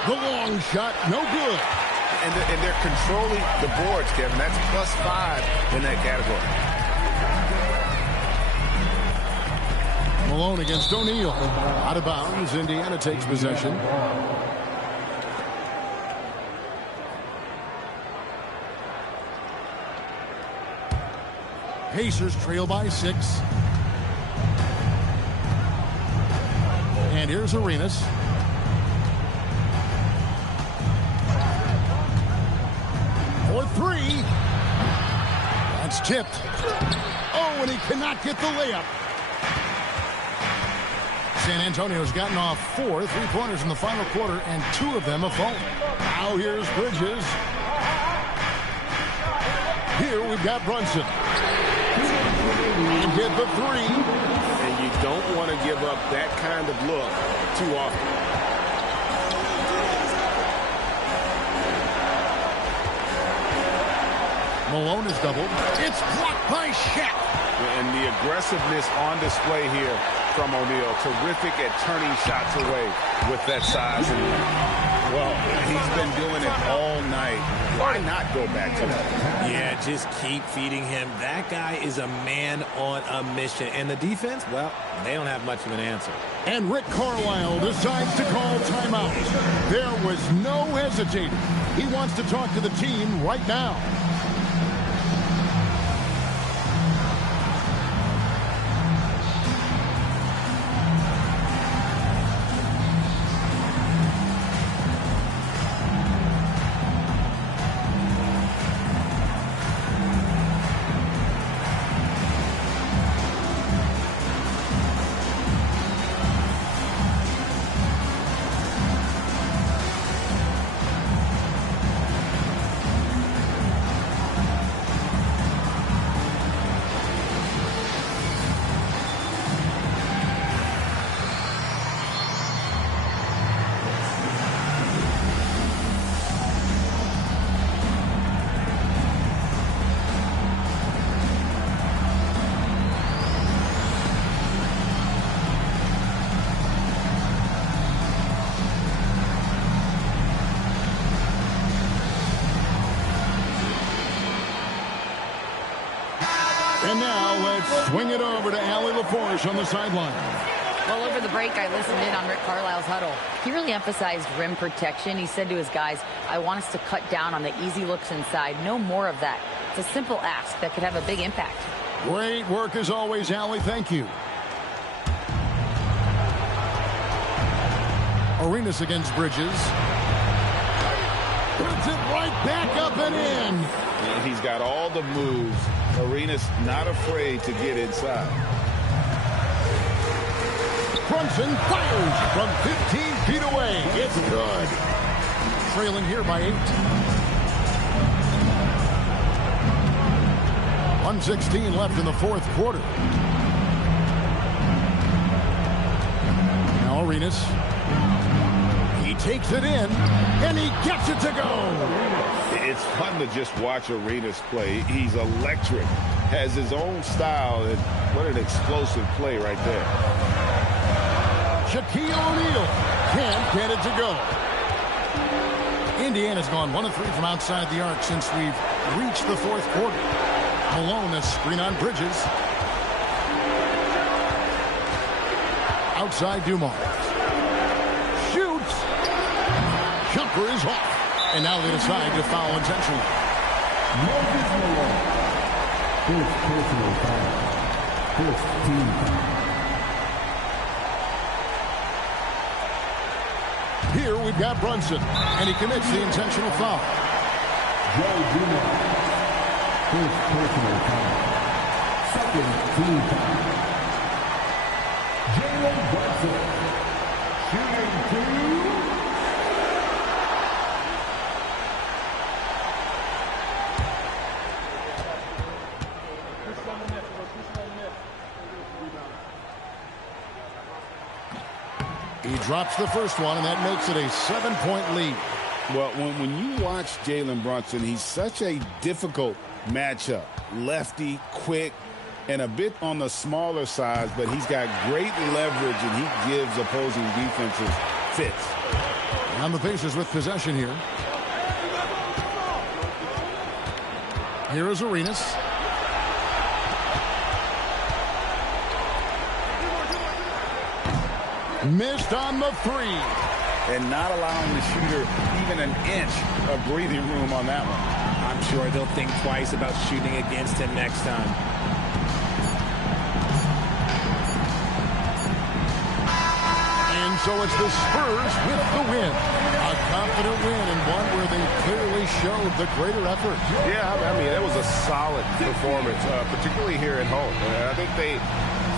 The long shot, no good. And they're controlling the boards, Kevin. That's +5 in that category. Malone against O'Neal. Out of bounds. Indiana takes possession. Pacers trail by 6. And here's Arenas. For 3. That's tipped. Oh, and he cannot get the layup. San Antonio's gotten off 4 3-pointers in the final quarter, and 2 of them have fallen. Now here's Bridges. Here we've got Brunson. And hit the 3. And you don't want to give up that kind of look too often. Malone is doubled. It's blocked by Shaq. And the aggressiveness on display here from O'Neal. Terrific at turning shots away with that size. Well, he's been doing it all night. Why not go back to that? Yeah, just keep feeding him. That guy is a man on a mission. And the defense, well, they don't have much of an answer. And Rick Carlisle decides to call timeout. There was no hesitating. He wants to talk to the team right now. And now let's swing it over to Allie LaForge on the sideline. Well, over the break, I listened in on Rick Carlisle's huddle. He really emphasized rim protection. He said to his guys, I want us to cut down on the easy looks inside. No more of that. It's a simple ask that could have a big impact. Great work as always, Allie. Thank you. Arenas against Bridges. Puts it right back up and in. And he's got all the moves. Arenas not afraid to get inside. Brunson fires from 15 feet away. It's good. Trailing here by 8. 1:16 left in the fourth quarter. Now Arenas. He takes it in, and he gets it to go. It's fun to just watch Arenas play. He's electric, has his own style, and what an explosive play right there. Shaquille O'Neal can't get it to go. Indiana's gone 1 of 3 from outside the arc since we've reached the fourth quarter. Malone, a screen on Bridges. Outside Dumars. Shoots. Jumper is off. And now they decide to foul intentionally. Marcus Malone. First personal foul. First team foul. Here we've got Brunson, and he commits the intentional foul. Joe Dumars. First personal foul. Second team foul. Jalen Brunson. Shooting 2. He drops the first one, and that makes it a 7-point lead. Well, when you watch Jalen Brunson, he's such a difficult matchup. Lefty, quick, and a bit on the smaller side, but he's got great leverage, and he gives opposing defenses fits. And the Pacers with possession here. Here is Arenas. Missed on the 3. And not allowing the shooter even an inch of breathing room on that one. I'm sure they'll think twice about shooting against him next time. And so it's the Spurs with the win. A confident win, and one where they clearly showed the greater effort. Yeah, I mean, that was a solid performance, particularly here at home. I think they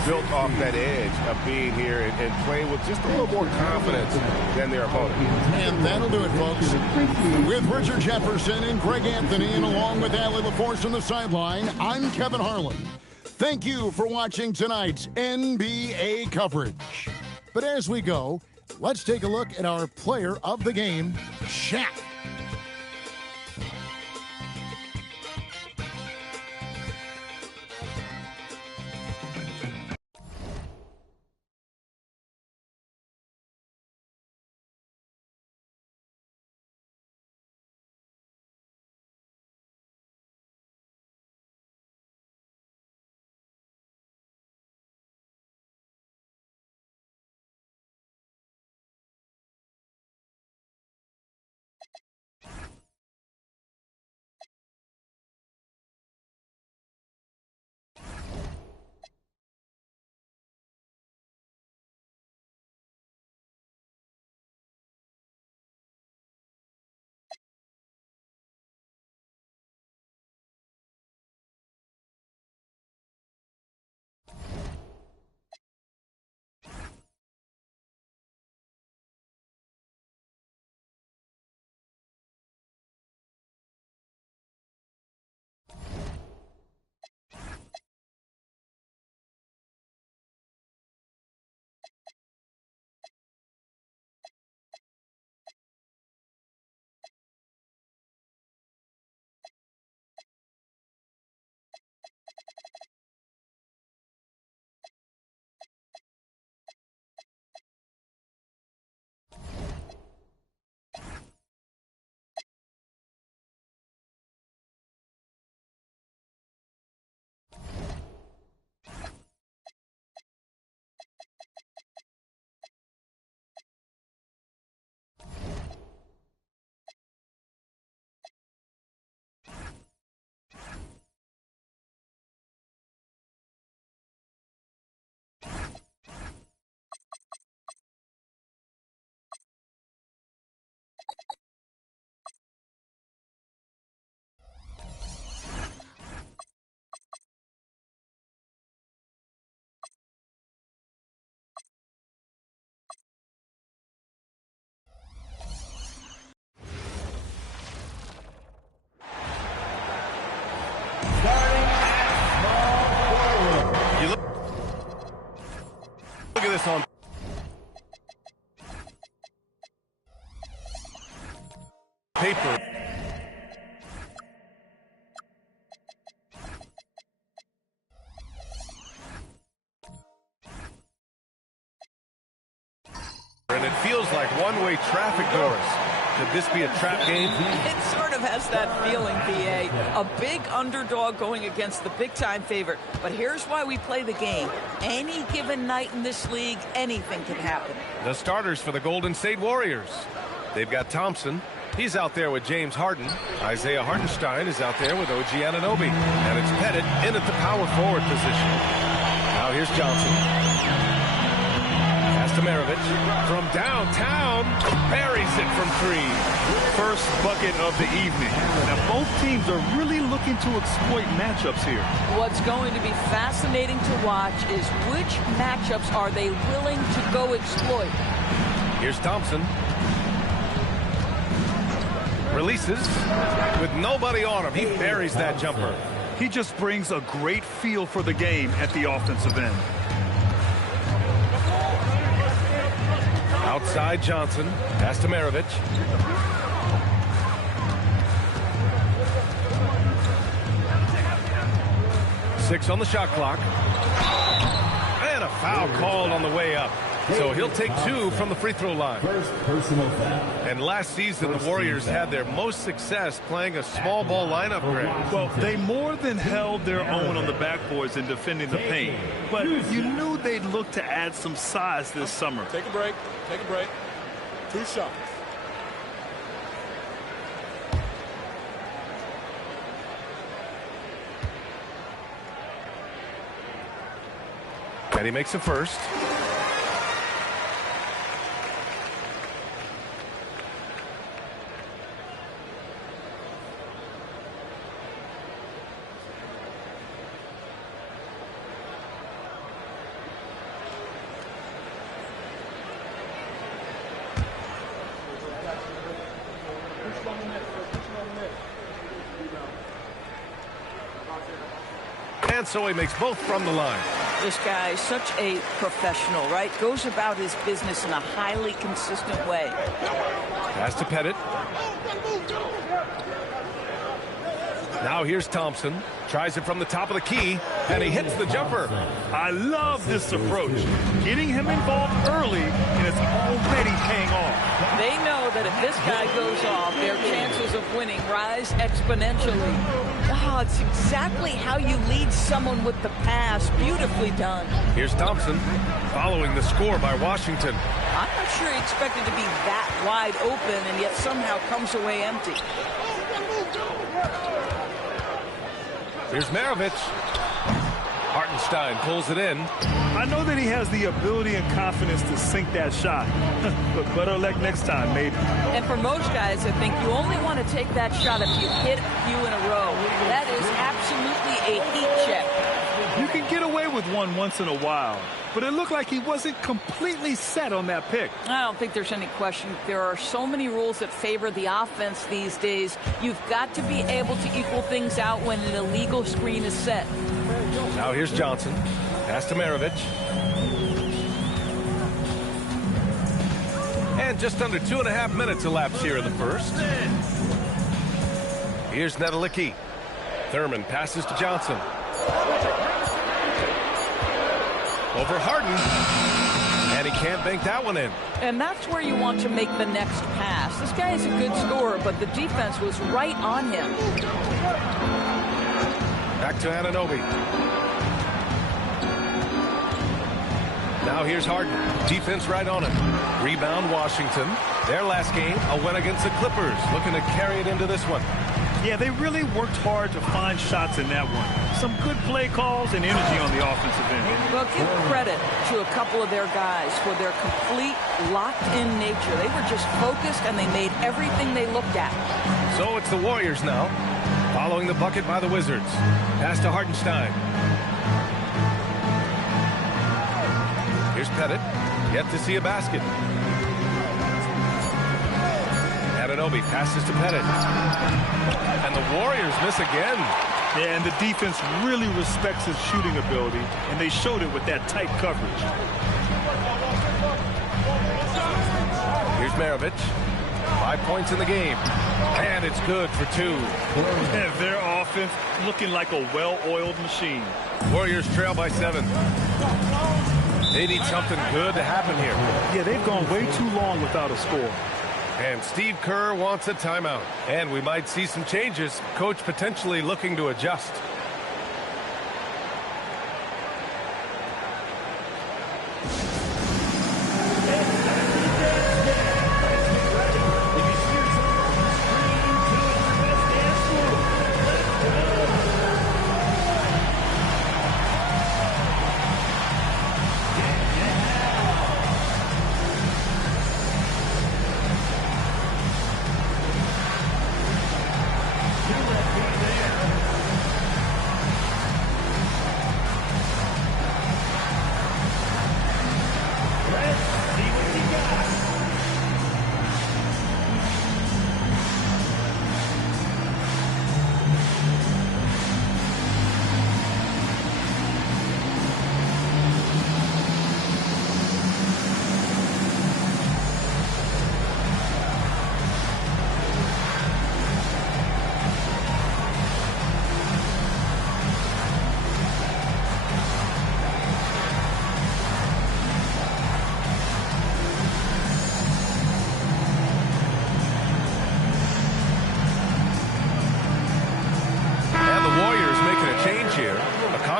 built off that edge of being here and playing with just a little more confidence than their opponent. And that'll do it, folks. With Richard Jefferson and Greg Anthony, and along with Allie LaForce on the sideline, I'm Kevin Harlan. Thank you for watching tonight's NBA coverage. But as we go, let's take a look at our player of the game, Shaq. this on paper. And it feels like one-way traffic doors. Could this be a trap game? It sort of has that feeling, PA. A big underdog going against the big-time favorite. But here's why we play the game. Any given night in this league, anything can happen. The starters for the Golden State Warriors. They've got Thompson. He's out there with James Harden. Isaiah Hartenstein is out there with OG Anunoby. And it's Pettit in at the power forward position. Now here's Johnson. Maravich from downtown, buries it from three. First bucket of the evening. Now both teams are really looking to exploit matchups here. What's going to be fascinating to watch is which matchups are they willing to go exploit. Here's Thompson. Releases with nobody on him. He buries that jumper. He just brings a great feel for the game at the offensive end. Outside Johnson, pass to Maravich. Six on the shot clock. And a foul called on the way up. So he'll take two from the free throw line. First personal foul. And last season, the Warriors had their most success playing a small ball lineup grid. Well, they more than held their own on the backboards in defending the paint. But you knew they'd look to add some size this summer. Take a break. Take a break. 2 shots. And he makes a first. And so he makes both from the line. This guy is such a professional, right? Goes about his business in a highly consistent way. Pass to Pettit. Now here's Thompson. Tries it from the top of the key, and he hits the jumper. I love this approach. Getting him involved early, and it's already paying off. They know that if this guy goes off, their chances of winning rise exponentially. Oh, it's exactly how you lead someone with the pass. Beautifully done. Here's Thompson, following the score by Washington. I'm not sure he expected to be that wide open, and yet somehow comes away empty. Here's Maravich. Hartenstein pulls it in. I know that he has the ability and confidence to sink that shot. But better luck next time, maybe. And for most guys, I think you only want to take that shot if you hit a few in a row. That is absolutely a heat check. You can get away with one once in a while, but it looked like he wasn't completely set on that pick. I don't think there's any question. There are so many rules that favor the offense these days. You've got to be able to equal things out when an illegal screen is set. Now here's Johnson. Pass to Maravich. And just under 2.5 minutes elapsed here in the first. Here's Nedelicki. Thurman passes to Johnson. Over Harden. And he can't bank that one in. And that's where you want to make the next pass. This guy is a good scorer, but the defense was right on him. Back to Anunoby. Now here's Harden. Defense right on him. Rebound Washington. Their last game, a win against the Clippers. Looking to carry it into this one. Yeah, they really worked hard to find shots in that one. Some good play calls and energy on the offensive end. Well, give credit to a couple of their guys for their complete locked-in nature. They were just focused, and they made everything they looked at. So it's the Warriors now, following the bucket by the Wizards. Pass to Hartenstein. Here's Pettit. Yet to see a basket. Anunoby passes to Pettit. And the Warriors miss again. Yeah, and the defense really respects his shooting ability, and they showed it with that tight coverage. Here's Maravich. 5 points in the game. And it's good for 2. Yeah, their offense looking like a well-oiled machine. Warriors trail by 7. They need something good to happen here. Yeah, they've gone way too long without a score. And Steve Kerr wants a timeout. And we might see some changes. Coach potentially looking to adjust.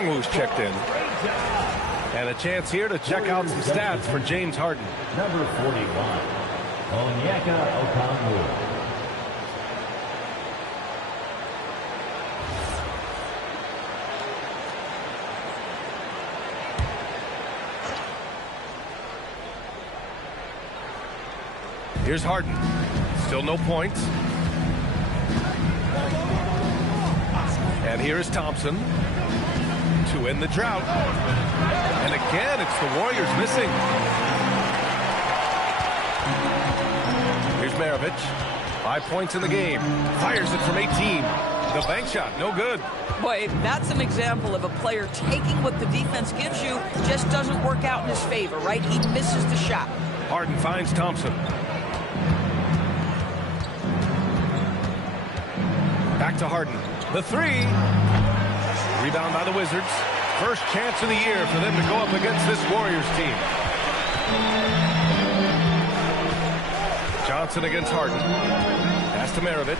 Who's checked in. And a chance here to check out some stats for James Harden. Number 41, Onyeka Okongwu. Here's Harden. Still no points. And here is Thompson to end the drought. And again, it's the Warriors missing. Here's Maravich. 5 points in the game. Fires it from 18. The bank shot, no good. Boy, that's an example of a player taking what the defense gives you, just doesn't work out in his favor, right? He misses the shot. Harden finds Thompson. Back to Harden. The 3. Rebound by the Wizards. First chance of the year for them to go up against this Warriors team. Johnson against Harden. Pass to Maravich.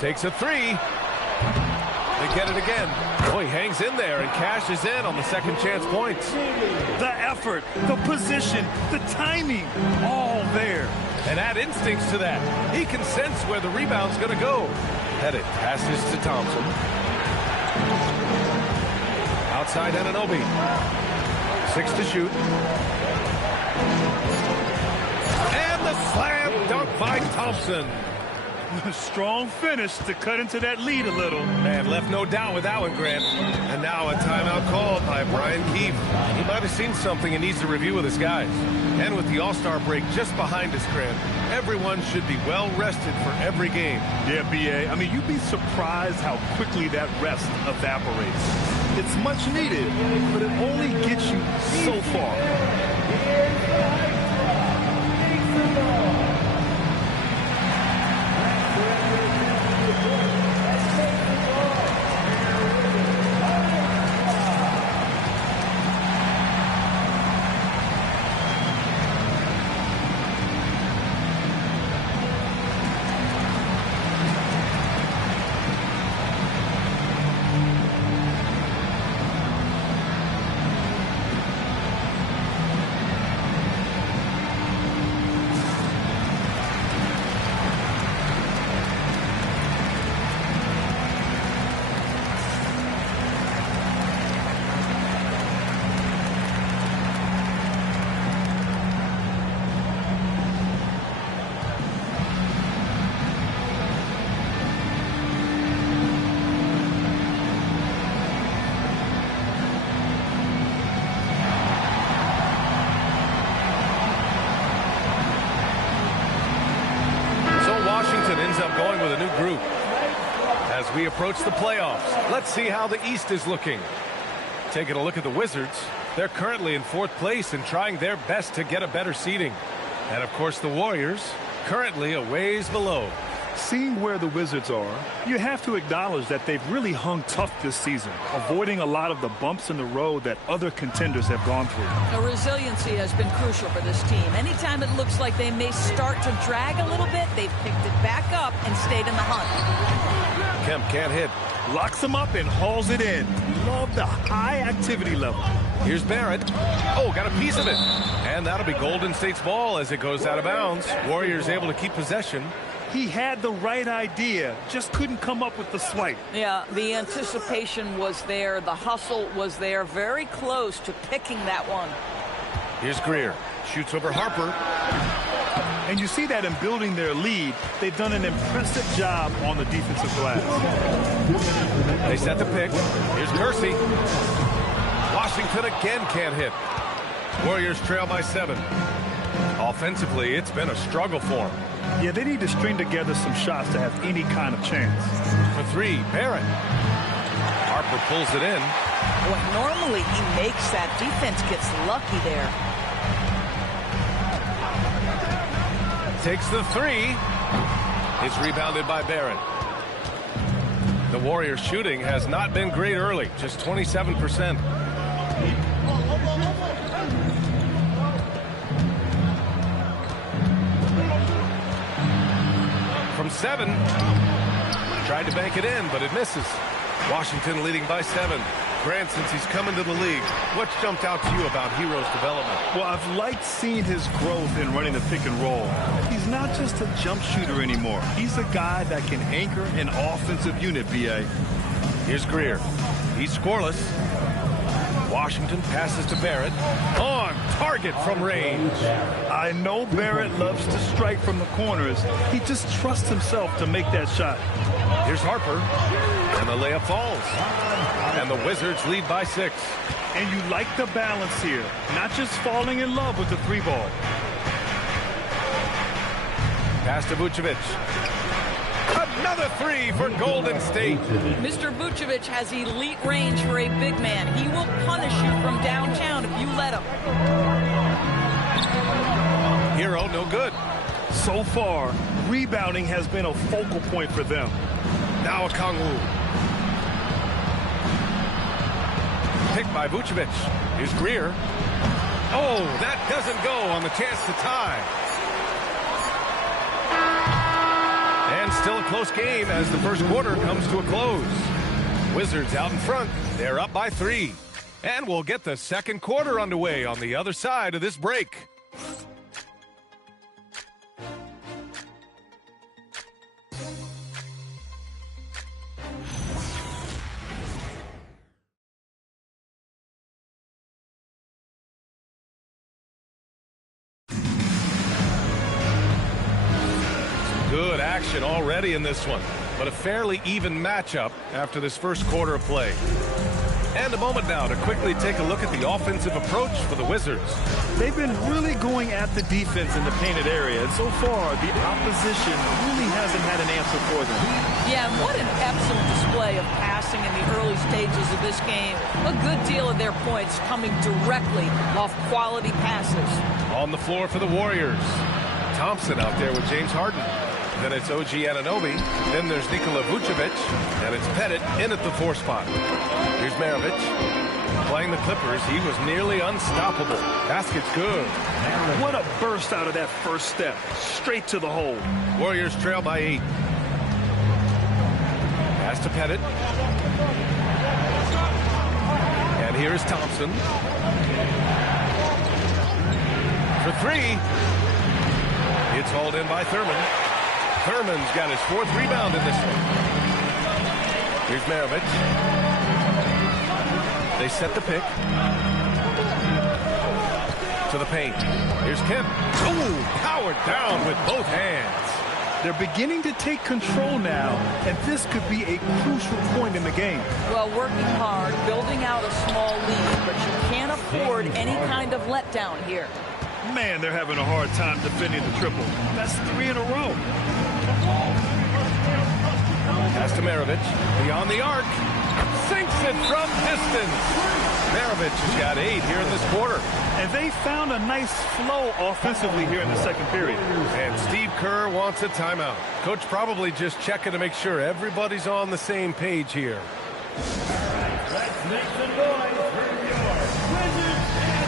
Takes a 3. They get it again. Oh, he hangs in there and cashes in on the second chance points. The effort, the position, the timing, all there. And add instincts to that. He can sense where the rebound's going to go. Pettit passes to Thompson. Outside Anunoby. 6 to shoot. And the slam dunk by Thompson. Strong finish to cut into that lead a little. Man, left no doubt with that one, Grant. And now a timeout called by Brian Keefe. He might have seen something and needs to review with his guys. And with the All-Star break just behind us, Grant, everyone should be well rested for every game. Yeah, B.A. I mean, you'd be surprised how quickly that rest evaporates. It's much needed, but it only gets you so far. as we approach the playoffs. Let's see how the East is looking. Taking a look at the Wizards. They're currently in 4th place and trying their best to get a better seeding. And, of course, the Warriors currently a ways below. Seeing where the Wizards are, you have to acknowledge that they've really hung tough this season, avoiding a lot of the bumps in the road that other contenders have gone through. The resiliency has been crucial for this team. Anytime it looks like they may start to drag a little bit, they've picked it back up and stayed in the hunt. Kemp can't hit. Locks him up and hauls it in. Love the high activity level. Here's Barrett. Oh, got a piece of it. And that'll be Golden State's ball as it goes out of bounds. Warriors able to keep possession. He had the right idea, just couldn't come up with the swipe. Yeah, the anticipation was there. The hustle was there. Very close to picking that one. Here's Greer. Shoots over Harper. And you see that in building their lead, they've done an impressive job on the defensive glass. They set the pick. Here's Kersey. Washington again can't hit. Warriors trail by 7. Offensively, it's been a struggle for them. Yeah, they need to string together some shots to have any kind of chance. For 3, Barrett. Harper pulls it in. Well, normally he makes that. Defense gets lucky there. Takes the 3. It's rebounded by Barrett. The Warriors shooting has not been great early, just 27%. From 7. Tried to bank it in, but it misses. Washington leading by 7. Grant, since he's come into the league, what's jumped out to you about Hero's development? Well, I've liked seeing his growth in running the pick and roll. He's not just a jump shooter anymore. He's a guy that can anchor an offensive unit, B.A. Here's Greer. He's scoreless. Washington passes to Barrett. On target from range. I know Barrett loves to strike from the corners. He just trusts himself to make that shot. Here's Harper. And the layup falls. And the Wizards lead by 6. And you like the balance here. Not just falling in love with the 3-ball. Pass to Vucevic. Another 3 for Golden State. Mr. Vucevic has elite range for a big man. He will punish you from downtown if you let him. Hero, no good. So far, rebounding has been a focal point for them. Now Okongwu. Picked by Vucevic. Here's Greer. Oh, that doesn't go on the chance to tie. And still a close game as the first quarter comes to a close. Wizards out in front. They're up by 3. And we'll get the second quarter underway on the other side of this break. Good action already in this one, but a fairly even matchup after this first quarter of play. And a moment now to quickly take a look at the offensive approach for the Wizards. They've been really going at the defense in the painted area, and so far the opposition really hasn't had an answer for them. Yeah, and what an excellent display of passing in the early stages of this game. A good deal of their points coming directly off quality passes. On the floor for the Warriors. Thompson out there with James Harden. Then it's OG Anunoby. Then there's Nikola Vucevic. And it's Pettit in at the 4 spot. Here's Maravich. Playing the Clippers, he was nearly unstoppable. Basket's good. What a burst out of that first step. Straight to the hole. Warriors trail by 8. Pass to Pettit. And here's Thompson. For 3. It's hauled in by Thurman. Thurman's got his 4th rebound in this one. Here's Maravich. They set the pick. To the paint. Here's Kemp. Oh, powered down with both hands. They're beginning to take control now, and this could be a crucial point in the game. Well, working hard, building out a small lead, but you can't afford any kind of letdown here. Man, they're having a hard time defending the triple. That's 3 in a row. Pass to Maravich. Beyond the arc. Sinks it from distance. Maravich has got 8 here in this quarter. And they found a nice flow offensively here in the second period. And Steve Kerr wants a timeout. Coach probably just checking to make sure everybody's on the same page here. Let's make some noise for your Wizards answer.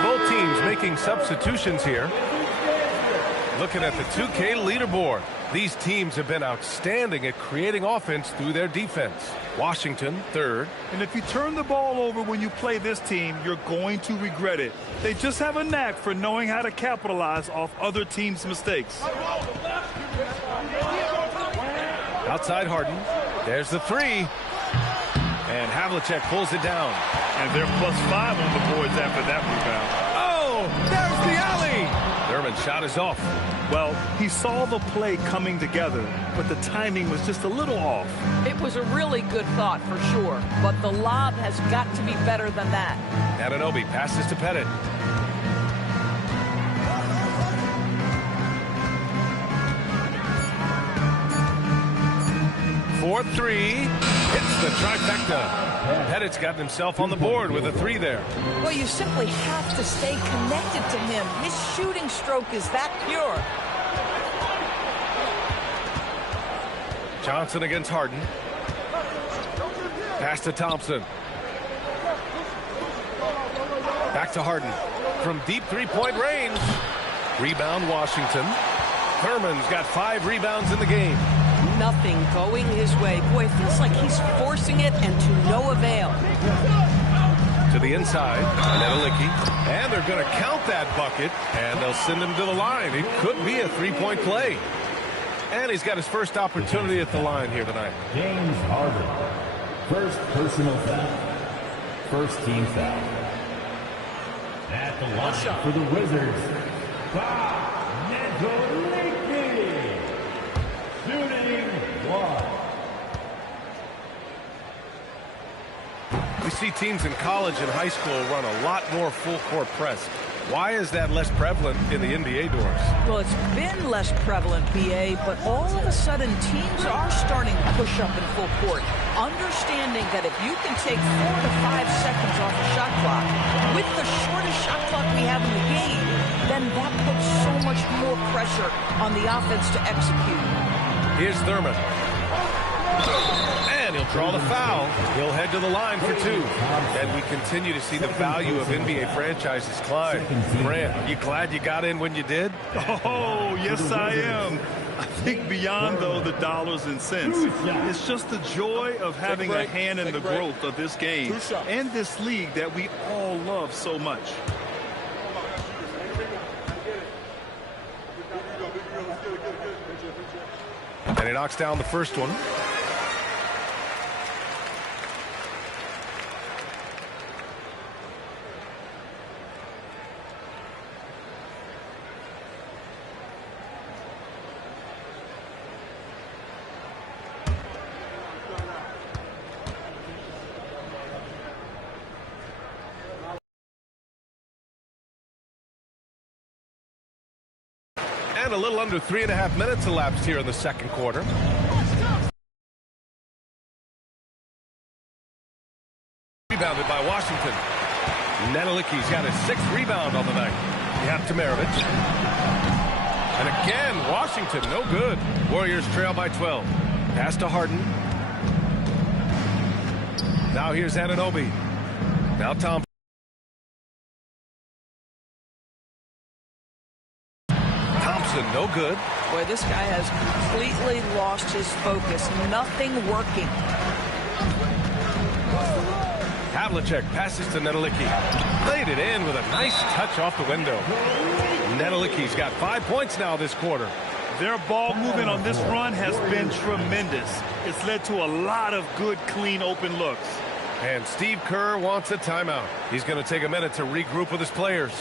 Both teams making substitutions here. Looking at the 2K leaderboard, these teams have been outstanding at creating offense through their defense. Washington, 3rd. And if you turn the ball over when you play this team, you're going to regret it. They just have a knack for knowing how to capitalize off other teams' mistakes. Outside Harden. There's the 3. And Havlicek pulls it down. And they're +5 on the boards after that rebound. Oh, there's the alley. Thurman's shot is off. Well, he saw the play coming together, but the timing was just a little off. It was a really good thought for sure, but the lob has got to be better than that. Anunoby passes to Pettit. For 3, hits the trifecta. Pettit's gotten himself on the board with a 3 there. Well, you simply have to stay connected to him. His shooting stroke is that pure. Johnson against Harden. Pass to Thompson. Back to Harden. From deep three-point range. Rebound Washington. Thurman's got 5 rebounds in the game. Nothing going his way. Boy, it feels like he's forcing it and to no avail. To the inside, Nedelicki. And they're going to count that bucket, and they'll send him to the line. It could be a 3-point play. And he's got his first opportunity at the line here tonight. James Harden. First personal foul. First team foul. At the line for the Wizards. Nedelicki. Shooting 1. We see teams in college and high school run a lot more full-court press. Why is that less prevalent in the NBA doors? Well, it's been less prevalent, BA, but all of a sudden teams are starting to push up in full court, understanding that if you can take 4 to 5 seconds off the shot clock, with the shortest shot clock we have in the game, then that puts so much more pressure on the offense to execute. Here's Thurman. And he'll draw the foul. He'll head to the line for 2. And we continue to see the value of NBA franchises climb. Grant, are you glad you got in when you did? Oh, yes, I am. I think beyond, though, the dollars and cents, it's just the joy of having a hand in the growth of this game and this league that we all love so much. And he knocks down the first one. And a little under 3.5 minutes elapsed here in the second quarter. Rebounded by Washington. Nedelicki's got his 6th rebound on the night. You have to Maravich. And again, Washington, no good. Warriors trail by 12. Pass to Harden. Now here's Anunoby. Now Thompson. Thompson, no good. Boy, this guy has completely lost his focus. Nothing working. Havlicek passes to Nedelicki. Laid it in with a nice touch off the window. Nedelicki's got 5 points now this quarter. Their ball movement on this run has been tremendous. It's led to a lot of good, clean, open looks. And Steve Kerr wants a timeout. He's going to take a minute to regroup with his players.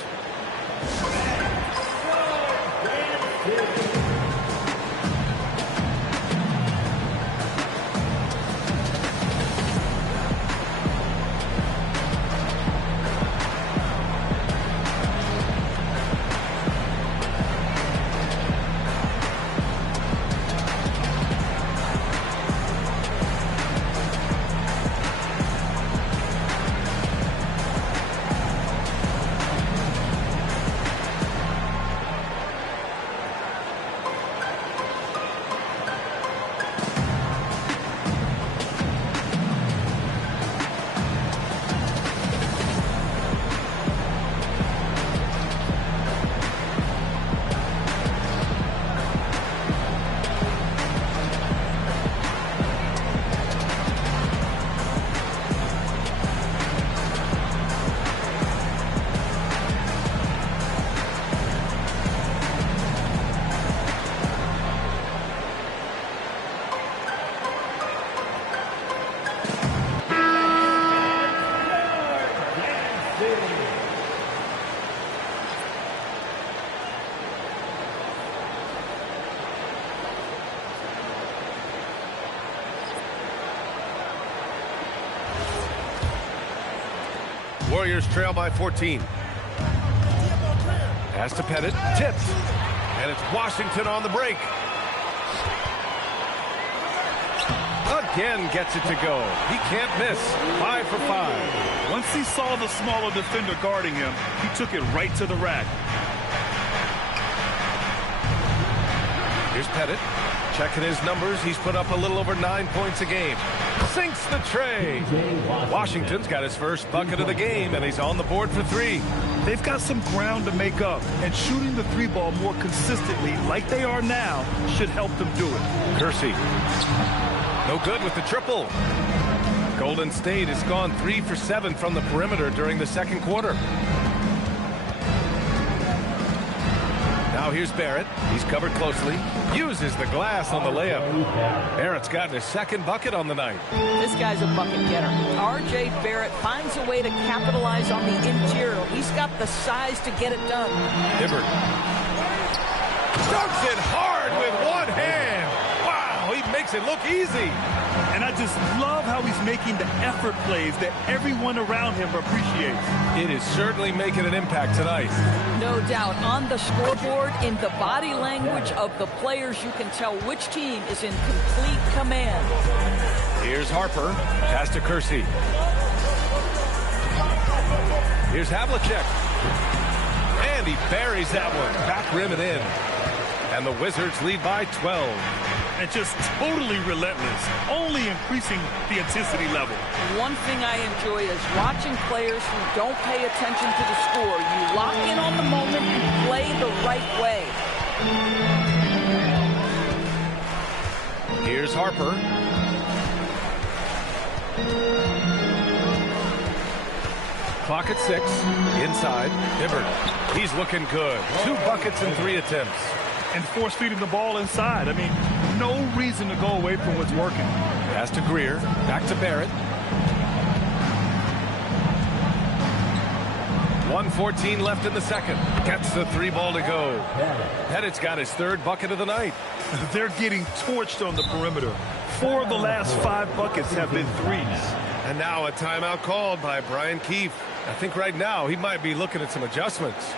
Warriors trail by 14. Pass to Pettit. Tipped. And it's Washington on the break. Again gets it to go. He can't miss. 5 for 5. Once he saw the smaller defender guarding him, he took it right to the rack. Here's Pettit. Checking his numbers. He's put up a little over 9 points a game. Sinks the tray. Washington's got his first bucket of the game, and he's on the board for 3. They've got some ground to make up, and shooting the 3-ball more consistently like they are now should help them do it. Kersey. No good with the triple. Golden State has gone 3 for 7 from the perimeter during the second quarter. Now here's Barrett. He's covered closely. Uses the glass on the layup. Barrett's gotten his second bucket on the night. This guy's a bucket getter. R.J. Barrett finds a way to capitalize on the interior. He's got the size to get it done. Hibbert. Dunks it hard with one hand. Wow, he makes it look easy. And I just love how he's making the effort plays that everyone around him appreciates. It is certainly making an impact tonight. No doubt. On the scoreboard, in the body language of the players, you can tell which team is in complete command. Here's Harper. Pass to Kersey. Here's Havlicek. And he buries that one. Back rim and in. And the Wizards lead by 12. And just totally relentless, only increasing the intensity level. One thing I enjoy is watching players who don't pay attention to the score. You lock in on the moment, you play the right way. Here's Harper. Clock at 6. Inside. Hibbert. He's looking good. 2 buckets and 3 attempts. And force feeding the ball inside. I mean, no reason to go away from what's working. Pass to Greer. Back to Barrett. 1:14 left in the second. Gets the 3-ball to go. Pettit's got his 3rd bucket of the night. They're getting torched on the perimeter. 4 of the last 5 buckets have been threes. And now a timeout called by Brian Keefe. I think right now he might be looking at some adjustments.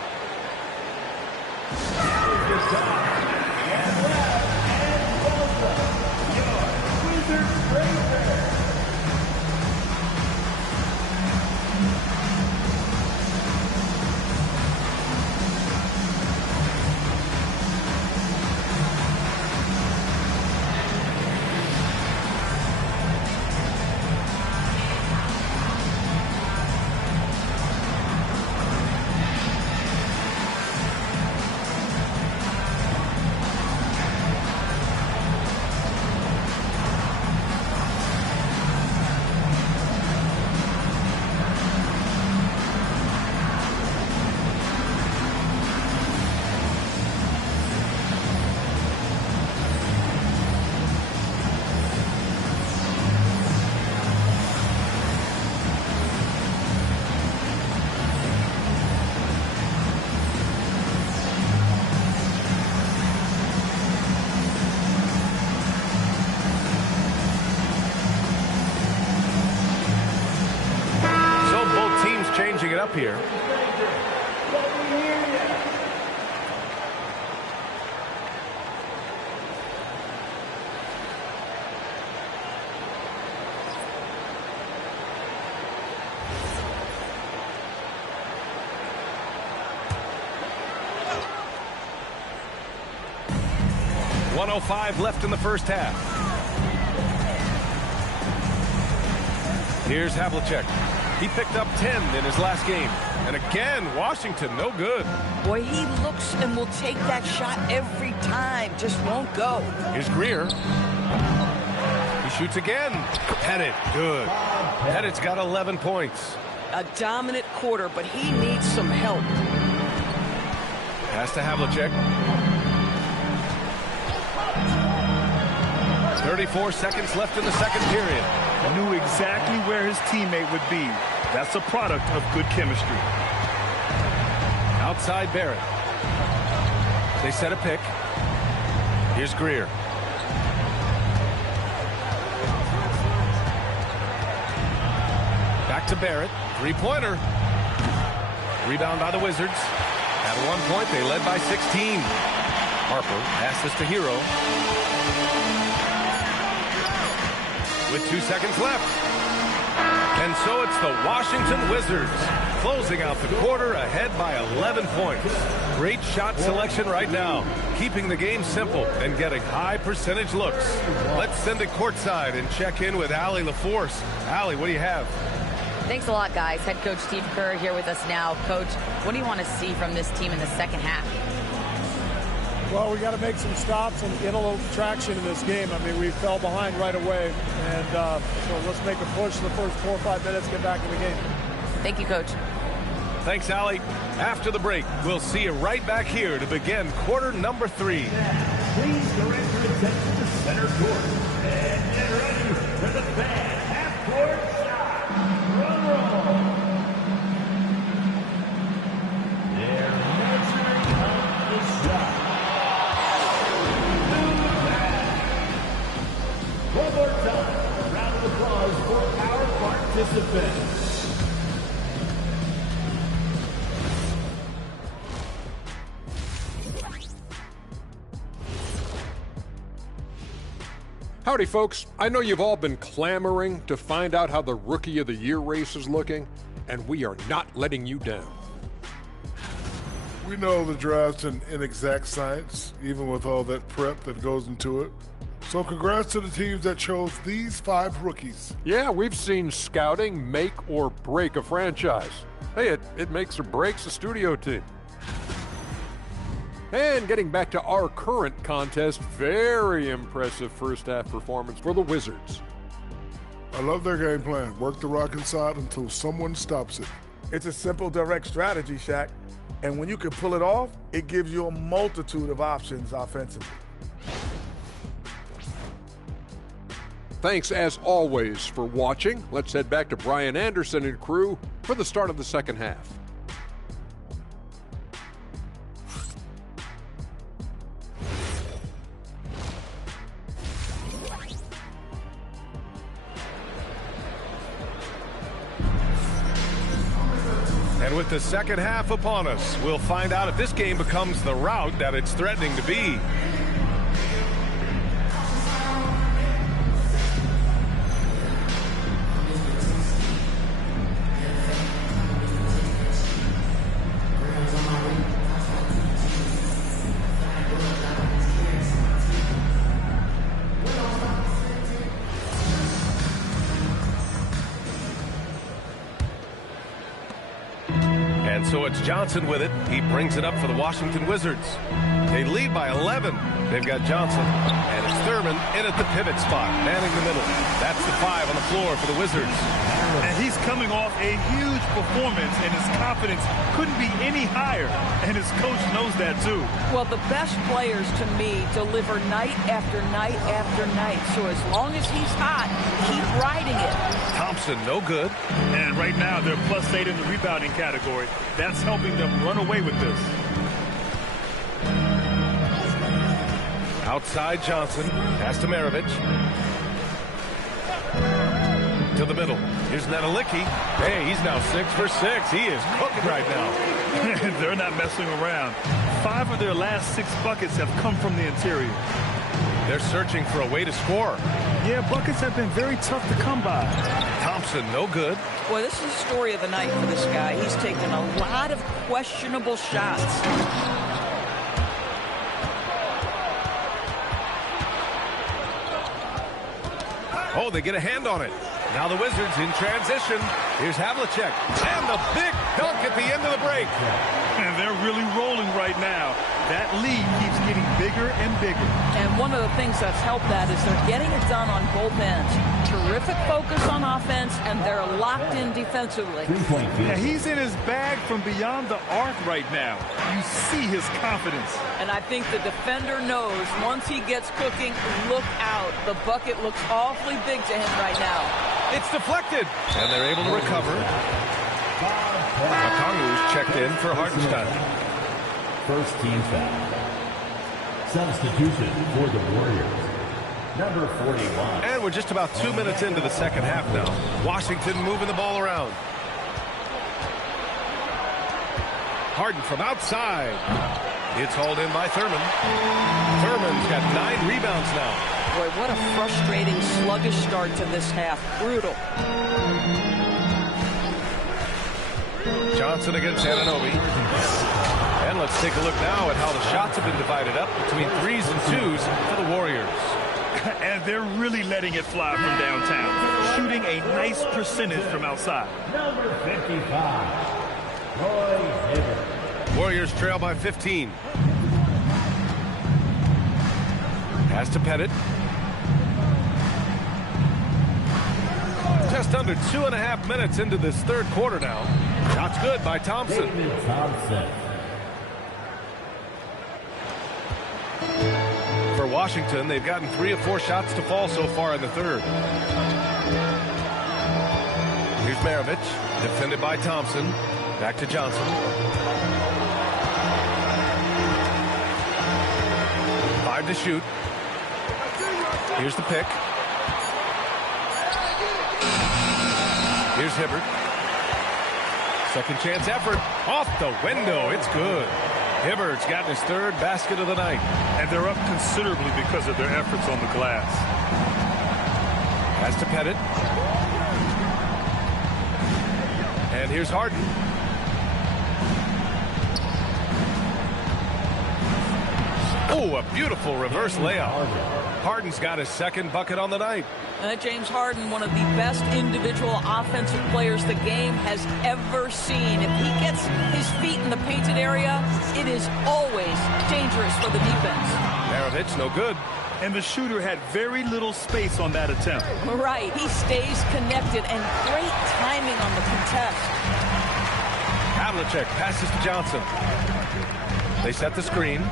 it up here. .105 left in the first half. Here's Havlicek. He picked up 10 in his last game. And again, Washington, no good. Boy, he looks and will take that shot every time. Just won't go. Here's Greer. He shoots again. Pettit, good. Pettit's got 11 points. A dominant quarter, but he needs some help. Pass to Havlicek. 34 seconds left in the second period. Knew exactly where his teammate would be. That's a product of good chemistry. Outside Barrett. They set a pick. Here's Greer. Back to Barrett. Three-pointer. Rebound by the Wizards. At one point, they led by 16. Harper passes to Hero. With 2 seconds left. And so it's the Washington Wizards closing out the quarter ahead by 11 points. Great shot selection right now, keeping the game simple and getting high percentage looks. Let's send it courtside and check in with Allie LaForce. Allie, what do you have? Thanks a lot, guys. Head coach Steve Kerr here with us now. Coach, what do you want to see from this team in the second half? Well, we got to make some stops and get a little traction in this game. I mean, we fell behind right away, and so let's make a push in the first 4 or 5 minutes, get back in the game. Thank you, Coach. Thanks, Allie. After the break, we'll see you right back here to begin quarter number 3. Please direct your attention to center court and get ready for the bad half-court shot. Drum roll. They're measuring up the shot. One more time, a round of applause for our participants. Howdy, folks. I know you've all been clamoring to find out how the Rookie of the Year race is looking, and we are not letting you down. We know the draft's an inexact science, even with all that prep that goes into it. So congrats to the teams that chose these 5 rookies. Yeah, we've seen scouting make or break a franchise. Hey, it makes or breaks a studio team. And getting back to our current contest, very impressive first half performance for the Wizards. I love their game plan. Work the rock inside until someone stops it. It's a simple, direct strategy, Shaq. And when you can pull it off, it gives you a multitude of options offensively. Thanks, as always, for watching. Let's head back to Brian Anderson and crew for the start of the second half. And with the second half upon us, we'll find out if this game becomes the rout that it's threatening to be. And so it's Johnson with it. He brings it up for the Washington Wizards. They lead by 11. They've got Johnson. And it's Thurman in at the pivot spot, manning the middle. That's the 5 on the floor for the Wizards. And he's coming off a huge performance, and his confidence couldn't be any higher. And his coach knows that, too. Well, the best players, to me, deliver night after night after night. So as long as he's hot, keep riding it. Thompson, no good. And right now, they're +8 in the rebounding category. That's helping them run away with this. Outside Johnson. Pass to Maravich. To the middle. Here's Nedelicki. Hey, he's now 6 for 6. He is cooking right now. They're not messing around. 5 of their last 6 buckets have come from the interior. They're searching for a way to score. Yeah, buckets have been very tough to come by. Thompson, no good. Boy, this is the story of the night for this guy. He's taken a lot of questionable shots. Oh, they get a hand on it. Now the Wizards in transition. Here's Havlicek. And the big dunk at the end of the break. And they're really rolling right now. That lead keeps getting bigger and bigger. And one of the things that's helped that is they're getting it done on both ends. Terrific focus on offense, and they're locked in defensively. Yeah, he's in his bag from beyond the arc right now. You see his confidence. And I think the defender knows once he gets cooking, look out. The bucket looks awfully big to him right now. It's deflected. And they're able to recover. Makongu's checked in for Hartenstein. First team foul. Substitution for the Warriors. Number 41. And we're just about 2 minutes into the second half now. Washington moving the ball around. Harden from outside. It's hauled in by Thurman. Thurman's got 9 rebounds now. Boy, what a frustrating, sluggish start to this half. Brutal. Johnson against Anunoby. And let's take a look now at how the shots have been divided up between 3s and 2s for the Warriors. And they're really letting it fly from downtown, shooting a nice percentage from outside. Number 55, Roy Hibbert. Warriors trail by 15. Pass to Pettit. Just under 2.5 minutes into this third quarter now. Shots good by Thompson. Thompson. For Washington, they've gotten 3 of 4 shots to fall so far in the third. Here's Maravich, defended by Thompson. Back to Johnson. 5 to shoot. Here's the pick. Here's Hibbert. Second chance effort. Off the window. It's good. Hibbert's gotten his 3rd basket of the night. And they're up considerably because of their efforts on the glass. Pass to Pettit. And here's Harden. Oh, a beautiful reverse layup. Harden's got his 2nd bucket on the night. James Harden, one of the best individual offensive players the game has ever seen. If he gets his feet in the painted area, it is always dangerous for the defense. Maravich, no good. And the shooter had very little space on that attempt. Right. He stays connected, and great timing on the contest. Havlicek passes to Johnson. They set the screen.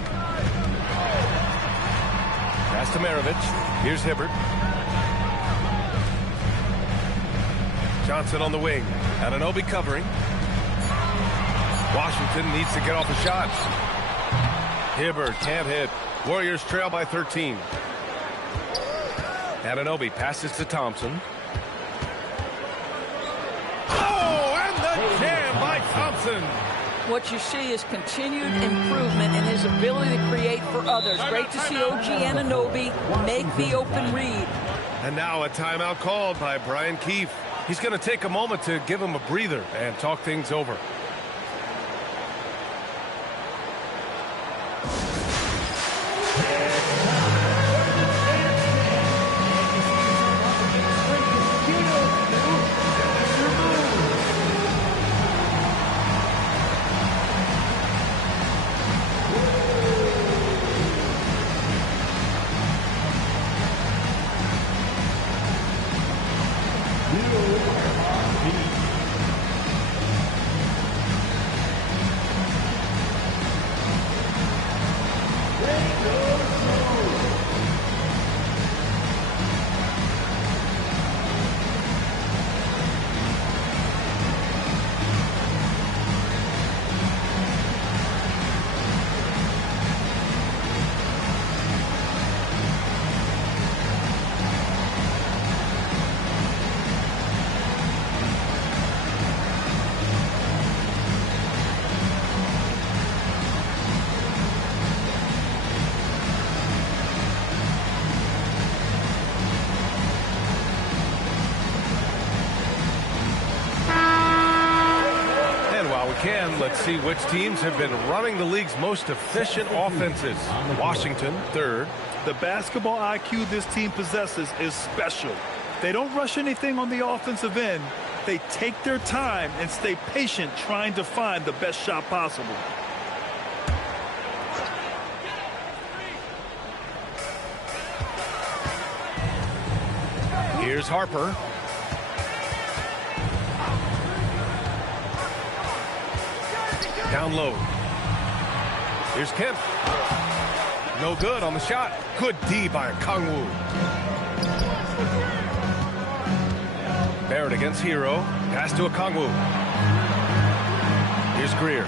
Pass to Maravich. Here's Hibbert. Johnson on the wing. Anunoby covering. Washington needs to get off a shot. Hibbert can't hit. Warriors trail by 13. Anunoby passes to Thompson. Oh, and the jam by Thompson. What you see is continued improvement in his ability to create for others. Great to see OG Anunoby make the open read. And now a timeout called by Brian Keefe. He's going to take a moment to give him a breather and talk things over. can, let's see which teams have been running the league's most efficient offenses. Washington, third. The basketball IQ this team possesses is special. They don't rush anything on the offensive end. They take their time and stay patient trying to find the best shot possible. Here's Harper. Down low. Here's Kemp. No good on the shot. Good D by Kongwu. Barrett against Hero. Pass to Kongwu. Here's Greer.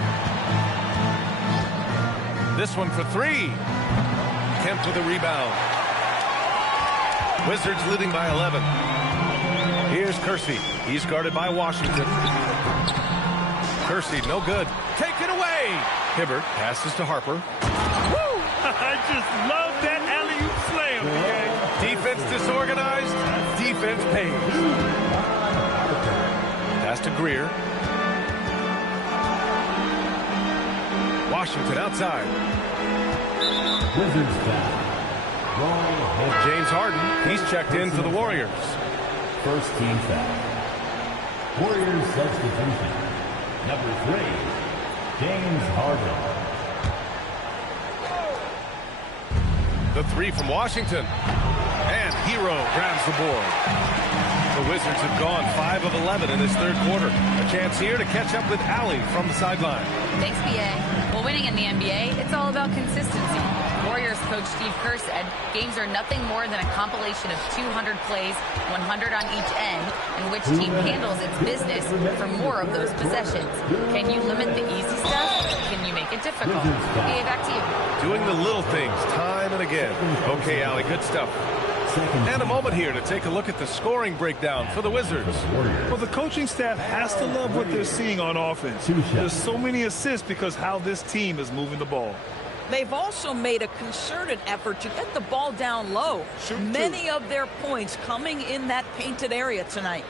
This one for three. Kemp with a rebound. Wizards leading by 11. Here's Kersey. He's guarded by Washington. Kersey, no good. Take it away. Hibbert passes to Harper. Woo! I just love that alley-oop slam. Okay? Defense disorganized. Defense pays. Pass to Greer. Washington outside. Wizards foul. James Harden, he's checked in for the Warriors. First team foul. Warriors substitution. Number 3, James Harden. The three from Washington. And Hero grabs the board. The Wizards have gone 5 of 11 in this third quarter. A chance here to catch up with Allie from the sideline. Thanks, BA. Well, winning in the NBA, it's all about consistency. Warriors coach Steve Kerr said games are nothing more than a compilation of 200 plays, 100 on each end, and which team handles its business for more of those possessions. Can you limit the easy stuff? Can you make it difficult? BA, back to you. Doing the little things time and again. Okay, Allie, good stuff. And a moment here to take a look at the scoring breakdown for the Wizards. Well, the coaching staff has to love what they're seeing on offense. There's so many assists because how this team is moving the ball. They've also made a concerted effort to get the ball down low. Many of their points coming in that painted area tonight.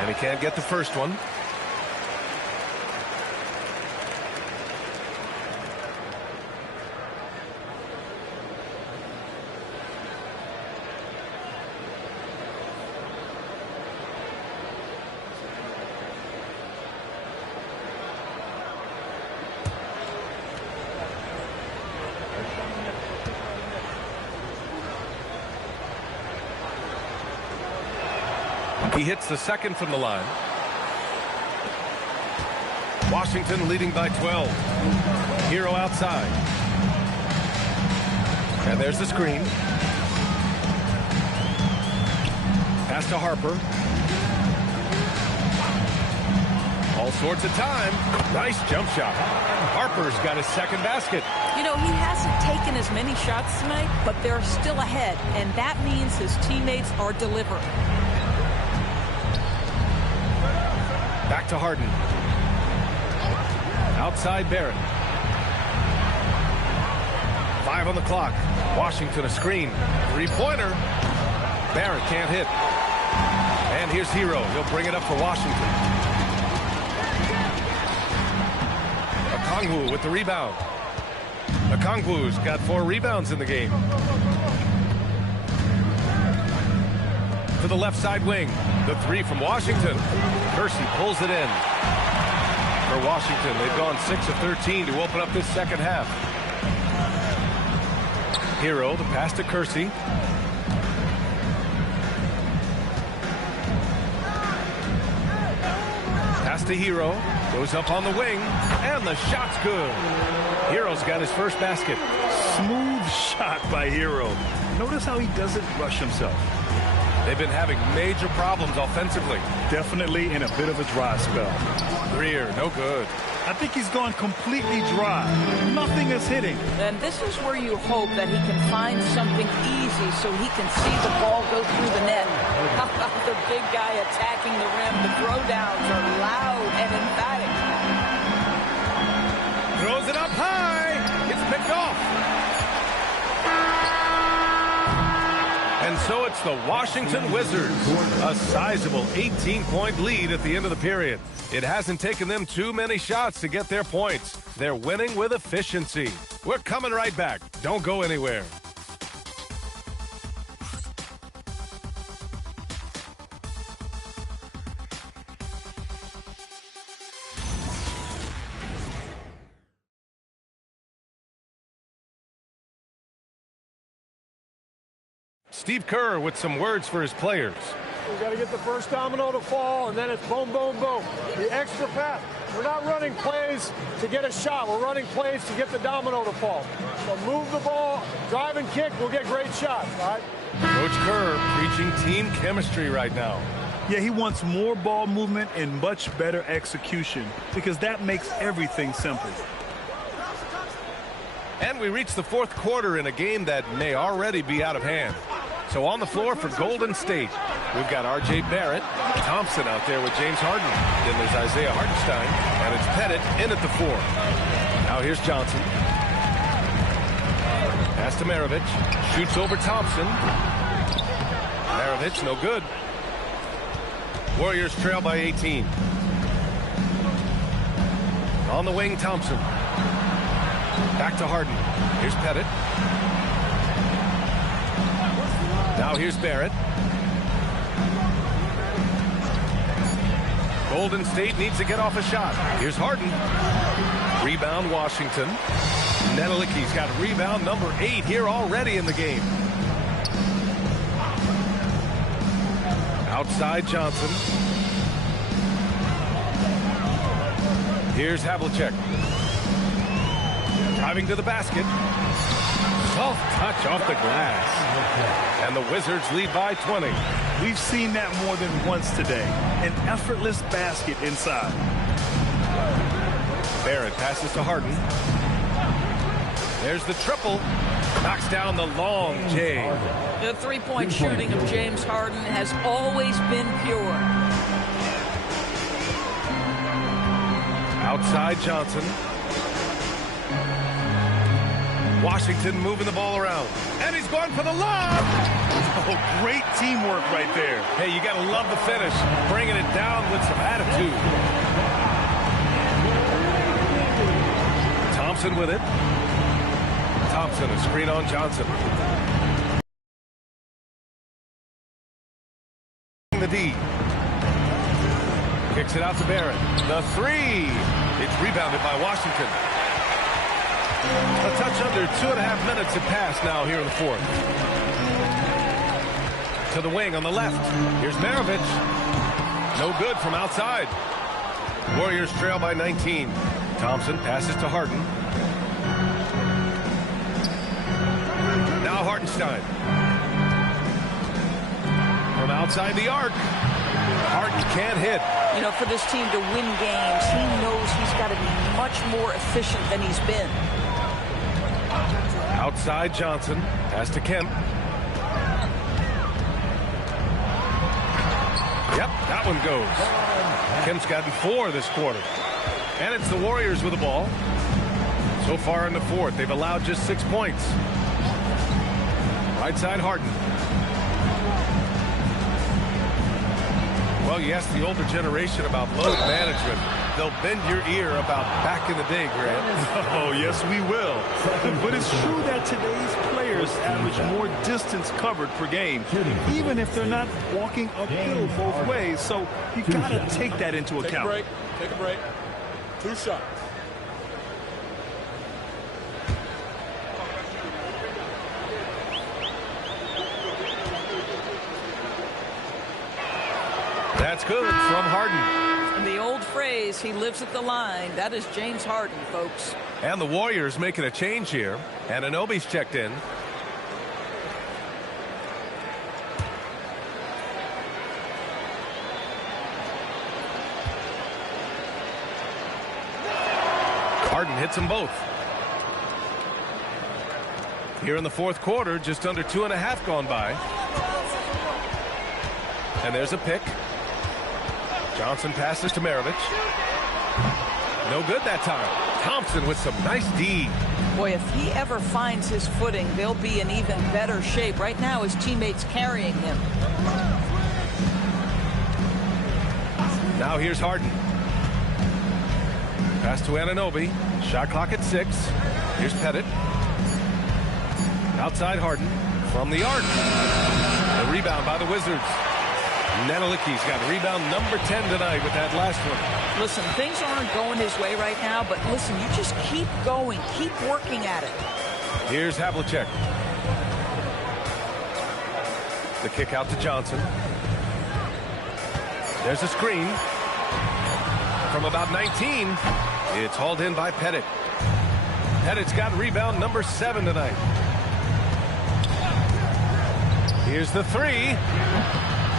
And he can't get the first one. He hits the second from the line. Washington leading by 12. Hero outside. And there's the screen. Pass to Harper. All sorts of time. Nice jump shot. Harper's got his second basket. You know, he hasn't taken as many shots tonight, but they're still ahead, and that means his teammates are delivering. Back to Harden. Outside Barrett. 5 on the clock. Washington a screen. Three-pointer. Barrett can't hit. And here's Hero. He'll bring it up for Washington. Okongwu with the rebound. Okongwu's got 4 rebounds in the game. To the left side wing. The three from Washington. Kersey pulls it in. For Washington, they've gone 6 of 13 to open up this second half. Hero, the pass to Kersey. Pass to Hero. Goes up on the wing. And the shot's good. Hero's got his first basket. Smooth shot by Hero. Notice how he doesn't rush himself. They've been having major problems offensively. Definitely in a bit of a dry spell. Greer, no good. I think he's gone completely dry. Nothing is hitting. And this is where you hope that he can find something easy so he can see the ball go through the net. How about the big guy attacking the rim? The throwdowns are loud and emphatic. Throws it up high. It's picked off. It's the Washington Wizards. A sizable 18-point lead at the end of the period. It hasn't taken them too many shots to get their points. They're winning with efficiency. We're coming right back. Don't go anywhere. Steve Kerr with some words for his players. We've got to get the first domino to fall, and then it's boom, boom, boom. The extra pass. We're not running plays to get a shot. We're running plays to get the domino to fall. So move the ball, drive and kick, we'll get great shots, all right? Coach Kerr preaching team chemistry right now. Yeah, he wants more ball movement and much better execution because that makes everything simple. And we reach the fourth quarter in a game that may already be out of hand. So on the floor for Golden State, we've got R.J. Barrett, Thompson out there with James Harden. Then there's Isaiah Hartenstein, and it's Pettit in at the 4. Now here's Johnson. Pass to Maravich. Shoots over Thompson. Maravich, no good. Warriors trail by 18. On the wing, Thompson. Back to Harden. Here's Pettit. Now here's Barrett. Golden State needs to get off a shot. Here's Harden. Rebound Washington. Nedelicki's got rebound number 8 here already in the game. Outside Johnson. Here's Havlicek. Driving to the basket. Soft touch off the glass. And the Wizards lead by 20. We've seen that more than once today. An effortless basket inside. Barrett passes to Harden. There's the triple. Knocks down the long J. The three-point shooting of James Harden has always been pure. Outside Johnson. Washington moving the ball around. And he's going for the lob. Oh, great teamwork right there. Hey, you got to love the finish. Bringing it down with some attitude. Thompson with it. Thompson, a screen on Johnson. The D. Kicks it out to Barrett. The 3. It's rebounded by Washington. A touch under 2.5 minutes have passed now here in the fourth. To the wing on the left. Here's Maravich. No good from outside. Warriors trail by 19. Thompson passes to Harden. Now Hartenstein. From outside the arc. Harden can't hit. You know, for this team to win games, he knows he's got to be much more efficient than he's been. Outside Johnson. Pass to Kemp. Yep, that one goes. Kemp's gotten 4 this quarter. And it's the Warriors with the ball. So far in the fourth, they've allowed just 6 points. Right side Harden. Well, you ask the older generation about load management. They'll bend your ear about back in the day, Grant. Oh, yes, we will. But it's true that today's players average more distance covered per game, even if they're not walking uphill both ways. So you got to take that into account. Take a break. 2 shots. That's good from Harden. And the old phrase, he lives at the line, that is James Harden, folks. And the Warriors making a change here. And Anunoby's checked in. Harden hits them both. Here in the fourth quarter, just under 2.5 gone by. And there's a pick. Johnson passes to Maravich. No good that time. Thompson with some nice D. Boy, if he ever finds his footing, they'll be in even better shape. Right now, his teammates carrying him. Now here's Harden. Pass to Anunoby. Shot clock at 6. Here's Pettit. Outside Harden. From the arc. The rebound by the Wizards. Nedelicki's got rebound number 10 tonight with that last one. Listen, things aren't going his way right now, but listen, you just keep going. Keep working at it. Here's Havlicek. The kick out to Johnson. There's a screen. From about 19, it's hauled in by Pettit. Pettit's got rebound number 7 tonight. Here's the 3.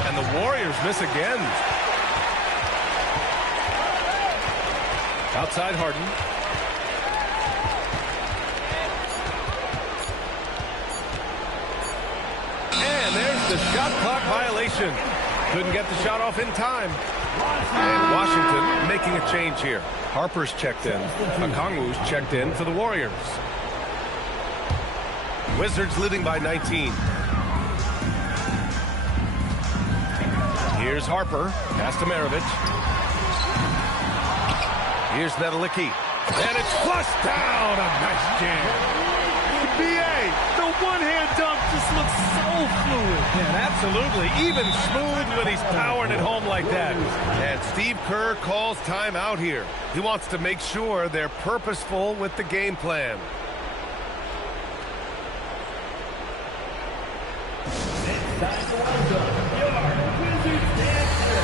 And the Warriors miss again. Outside Harden. And there's the shot clock violation. Couldn't get the shot off in time. And Washington making a change here. Harper's checked in. Okongwu's checked in for the Warriors. Wizards leading by 19. Here's Harper. Pass to Maravich. Here's Nedelicki. And it's flushed down. A nice jam. BA, the one-hand dunk just looks so fluid. Yeah, absolutely. Even smooth when he's powering it home like that. And Steve Kerr calls timeout here. He wants to make sure they're purposeful with the game plan. It's time to welcome your Wizards dancer.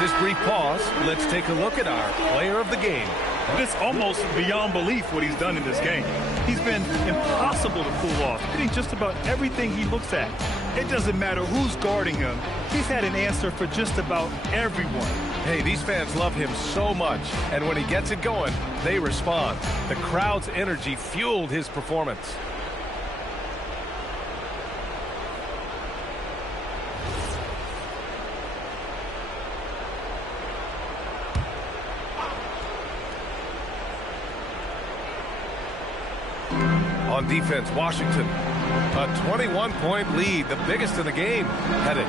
This brief pause, let's take a look at our player of the game. It's almost beyond belief what he's done in this game. He's been impossible to pull off, hitting just about everything he looks at. It doesn't matter who's guarding him. He's had an answer for just about everyone. Hey, these fans love him so much, and when he gets it going, they respond. The crowd's energy fueled his performance. On defense, Washington, a 21-point lead, the biggest in the game. Headed.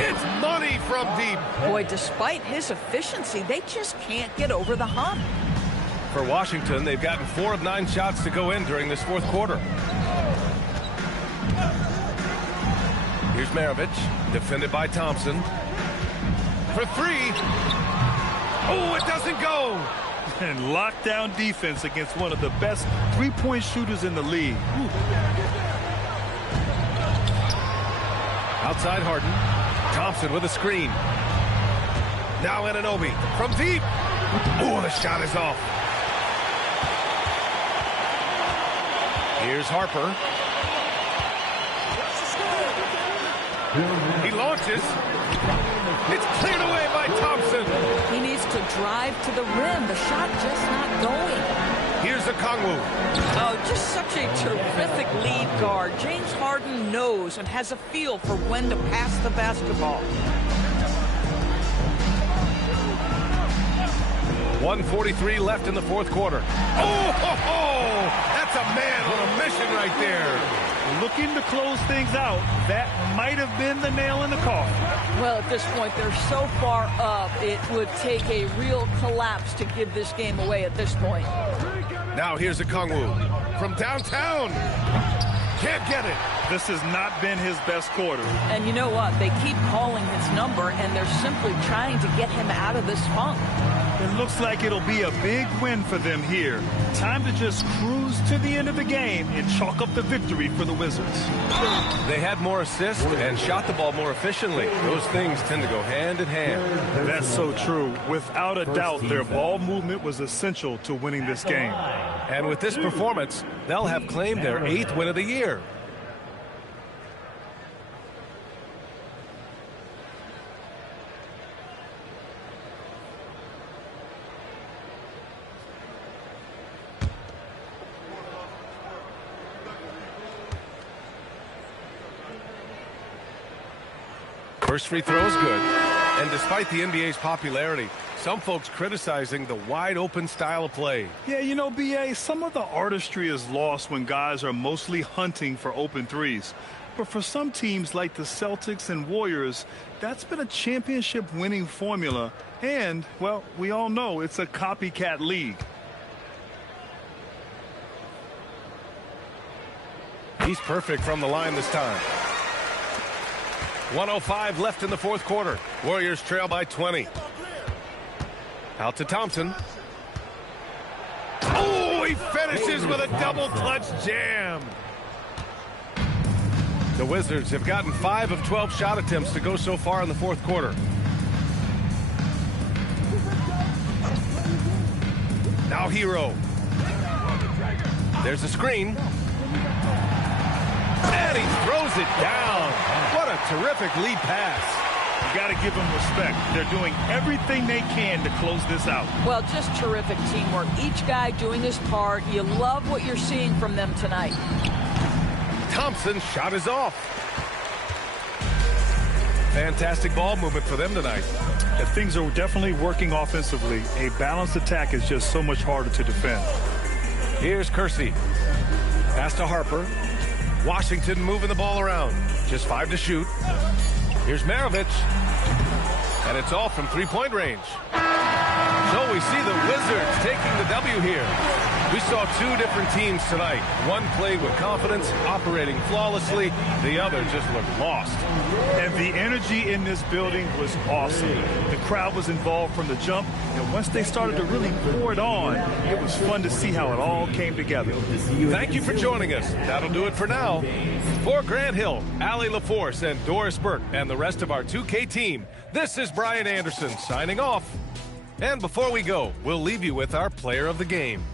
It's money from deep. Boy, despite his efficiency, they just can't get over the hump. For Washington, they've gotten 4 of 9 shots to go in during this fourth quarter. Here's Maravich, defended by Thompson. For 3. Oh, it doesn't go. And lockdown defense against one of the best three-point shooters in the league. Outside Harden. Thompson with a screen. Now Anunoby from deep. Oh, the shot is off. Here's Harper. He launches. It's cleared away by Thompson. He needs to drive to the rim. The shot just not going. Here's Okongwu. Oh, just such a terrific lead guard. James Harden knows and has a feel for when to pass the basketball. 1:43 left in the fourth quarter. Oh, ho, ho! That's a man on a mission right there. Looking to close things out. That might have been the nail in the coffin. Well, at this point, they're so far up, it would take a real collapse to give this game away at this point. Now here's a Kongwu from downtown. Can't get it. This has not been his best quarter. And you know what? They keep calling his number, and they're simply trying to get him out of this funk. It looks like it'll be a big win for them here. Time to just cruise to the end of the game and chalk up the victory for the Wizards. They had more assists and shot the ball more efficiently. Those things tend to go hand in hand. That's so true. Without a doubt, their ball movement was essential to winning this game. And with this performance, they'll have claimed their 8th win of the year. First free throw is good. And despite the NBA's popularity, some folks criticizing the wide-open style of play. Yeah, you know, B.A., some of the artistry is lost when guys are mostly hunting for open threes. But for some teams like the Celtics and Warriors, that's been a championship-winning formula. And, well, we all know it's a copycat league. He's perfect from the line this time. 1:05 left in the fourth quarter. Warriors trail by 20. Out to Thompson. Oh, he finishes with a double clutch jam. The Wizards have gotten 5 of 12 shot attempts to go so far in the fourth quarter. Now Hero. There's a screen. And he throws it down. What a terrific lead pass. You got to give them respect. They're doing everything they can to close this out. Well, just terrific teamwork. Each guy doing his part. You love what you're seeing from them tonight. Thompson's shot is off. Fantastic ball movement for them tonight. If things are definitely working offensively, a balanced attack is just so much harder to defend. Here's Kersey. Pass to Harper. Washington moving the ball around. Just 5 to shoot. Here's Maravich. And it's all from three-point range. So we see the Wizards taking the W here. We saw 2 different teams tonight. One played with confidence, operating flawlessly. The other just looked lost. And the energy in this building was awesome. The crowd was involved from the jump, and once they started to really pour it on, it was fun to see how it all came together. Thank you for joining us. That'll do it for now. For Grant Hill, Allie LaForce, and Doris Burke, and the rest of our 2K team, this is Brian Anderson signing off. And before we go, we'll leave you with our player of the game.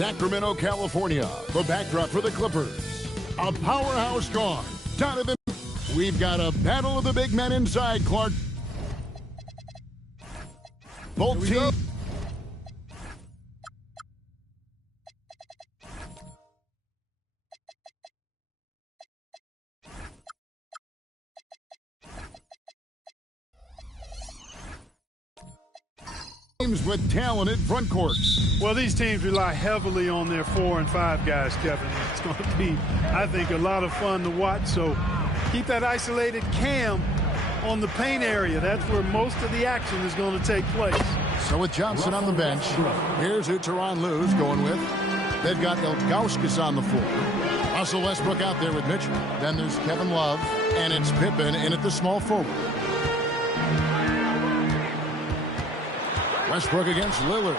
Sacramento, California, the backdrop for the Clippers. A powerhouse gone. Donovan, we've got a battle of the big men inside, Clark. Both teams. With talented front courts. Well, these teams rely heavily on their 4 and 5 guys, Kevin. It's going to be, I think, a lot of fun to watch. So keep that isolated cam on the paint area. That's where most of the action is going to take place. So with Johnson on the bench, here's who Tyronn Lue's going with. They've got Ilgauskas on the floor. Russell Westbrook out there with Mitchell. Then there's Kevin Love, and it's Pippen in at the small forward. Westbrook against Lillard.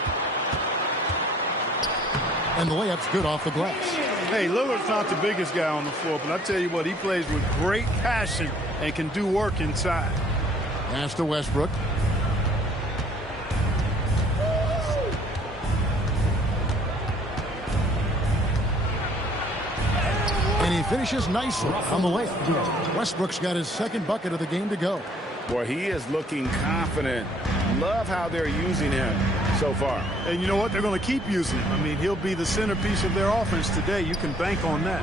And the layup's good off the glass. Hey, Lillard's not the biggest guy on the floor, but I tell you what, he plays with great passion and can do work inside. Pass to Westbrook. And he finishes nicely on the layup. Westbrook's got his second bucket of the game to go. Boy, he is looking confident. Love how they're using him so far. And you know what? They're going to keep using him. I mean, he'll be the centerpiece of their offense today. You can bank on that.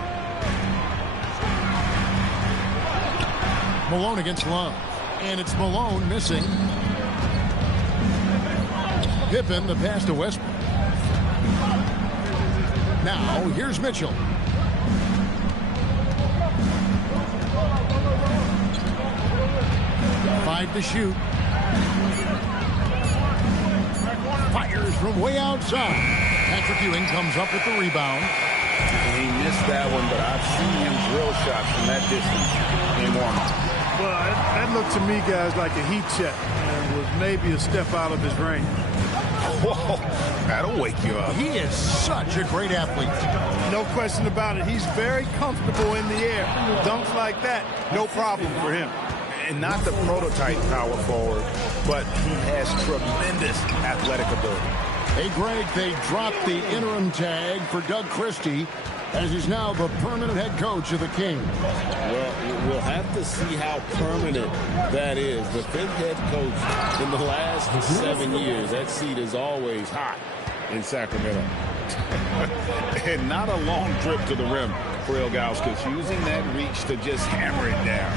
Malone against Love. And it's Malone missing. Pippen, the pass to Westbrook. Now, here's Mitchell. Five to shoot. Fires from way outside. Patrick Ewing comes up with the rebound. He missed that one, but I've seen him drill shots from that distance in warm-up. Well, that looked to me, guys, like a heat check and was maybe a step out of his range. Whoa, that'll wake you up. He is such a great athlete. No question about it. He's very comfortable in the air. Dunks like that, no problem for him. And not the prototype power forward, but he has tremendous athletic ability. Hey, Greg, they dropped the interim tag for Doug Christie as he's now the permanent head coach of the Kings. Well, we'll have to see how permanent that is. The 5th head coach in the last 7 years. That seat is always hot in Sacramento. And not a long trip to the rim for Ilgauskas, using that reach to just hammer it down.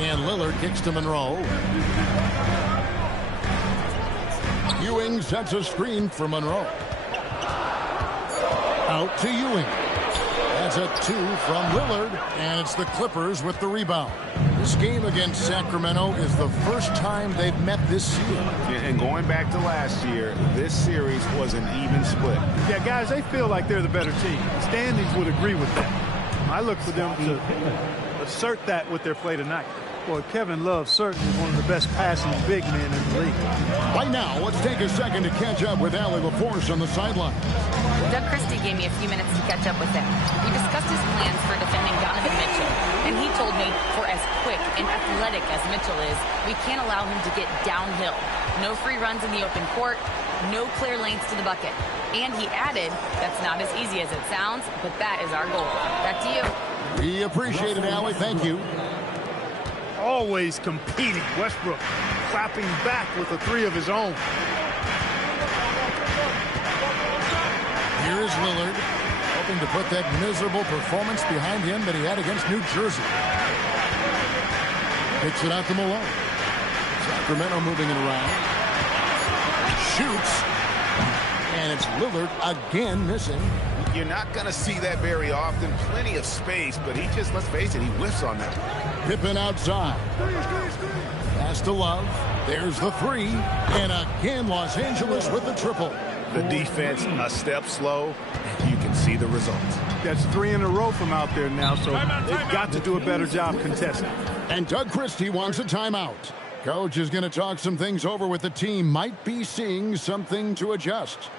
And Lillard kicks to Monroe. Ewing sets a screen for Monroe. Out to Ewing. That's a 2 from Lillard, and it's the Clippers with the rebound. This game against Sacramento is the first time they've met this year. And going back to last year, this series was an even split. Yeah, guys, they feel like they're the better team. Standings would agree with that. I look for them to assert that with their play tonight. Boy, Kevin Love certainly is one of the best passing big men in the league. Right now, let's take a second to catch up with Allie LaForce on the sideline. Doug Christie gave me a few minutes to catch up with him. We discussed his plans for defending Donovan Mitchell, and he told me for as quick and athletic as Mitchell is, we can't allow him to get downhill. No free runs in the open court, no clear lanes to the bucket. And he added, that's not as easy as it sounds, but that is our goal. Back to you. We appreciate it, Allie. Thank you. Always competing. Westbrook clapping back with a 3 of his own. Here is Lillard, hoping to put that miserable performance behind him that he had against New Jersey. Kicks it out to Malone. Sacramento moving it around. Shoots. And it's Lillard again missing. You're not going to see that very often. Plenty of space, but he just, let's face it, he whiffs on that. Pippen outside. Pass to Love. There's the 3. And again, Los Angeles with the triple. The defense a step slow, and you can see the results. That's 3 in a row from out there now, so they've got to do a better job contesting. And Doug Christie wants a timeout. Coach is going to talk some things over with the team. Might be seeing something to adjust.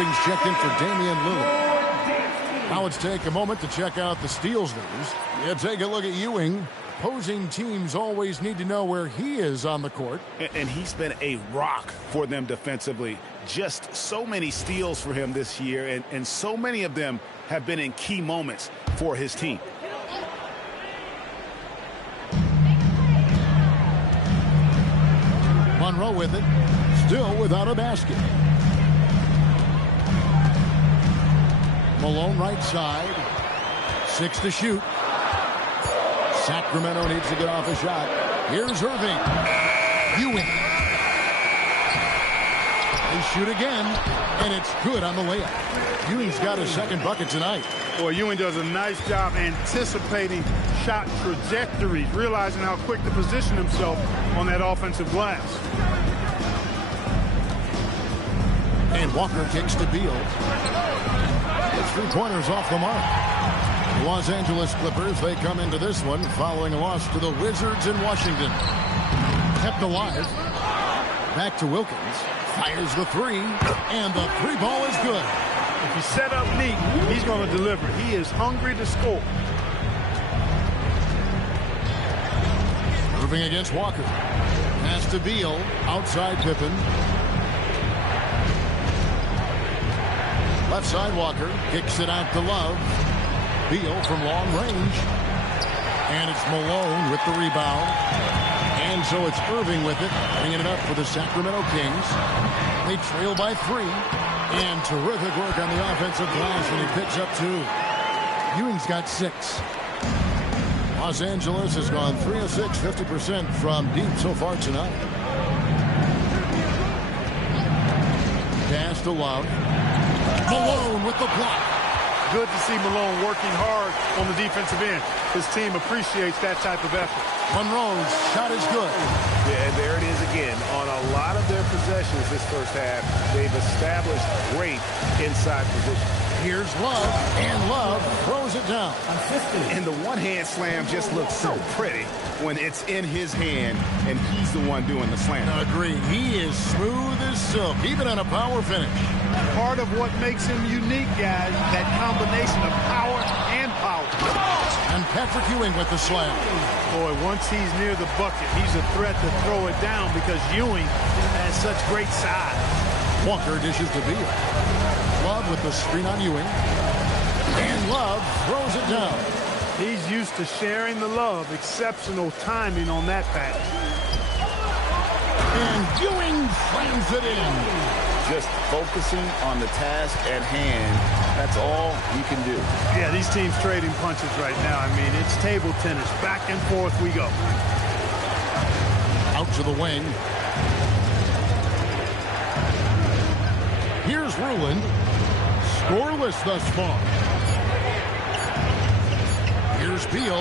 Irving's checked in for Damian Lillard. Now let's take a moment to check out the steals leaders. Yeah, take a look at Ewing. Opposing teams always need to know where he is on the court. And he's been a rock for them defensively. Just so many steals for him this year, and so many of them have been in key moments for his team. Monroe with it, still without a basket. Malone right side, 6 to shoot. Sacramento needs to get off a shot. Here's Irving. Ewing. They shoot again, and it's good on the layup. Ewing's got his second bucket tonight. Boy, Ewing does a nice job anticipating shot trajectories, realizing how quick to position himself on that offensive glass. And Walker kicks to Beal. It's 3-pointers off the mark. The Los Angeles Clippers, they come into this one following a loss to the Wizards in Washington. Kept alive. Back to Wilkins. Fires the three, and the three ball is good. If you set up neat, he's going to deliver. He is hungry to score. Irving against Walker. Pass to Beal. Outside Pippen. Left side Walker. Kicks it out to Love. Beal from long range. And it's Malone with the rebound. And so it's Irving with it, bringing it up for the Sacramento Kings. They trail by 3. And terrific work on the offensive glass when he picks up 2. Ewing's got 6. Los Angeles has gone 3 of 6, 50% from deep so far tonight. Pass to Love. Malone with the block. Good to see Malone working hard on the defensive end. His team appreciates that type of effort. Monroe's shot is good. Yeah, and there it is again. On a lot of their possessions this first half, they've established great inside position. Here's Love, and Love throws it down. And the one-hand slam just looks so pretty when it's in his hand, and he's the one doing the slam. Agree. He is smooth as silk, even on a power finish. Part of what makes him unique, guys, that combination of power and power. And Patrick Ewing with the slam. Boy, once he's near the bucket, he's a threat to throw it down because Ewing has such great size. Walker dishes to Beal. Love with the screen on Ewing. And Love throws it down. He's used to sharing the love. Exceptional timing on that pass. And Ewing slams it in. Just focusing on the task at hand. That's all you can do. Yeah, these teams trading punches right now. I mean, it's table tennis. Back and forth we go. Out to the wing. Here's Ruland. Scoreless thus far. Here's Beal.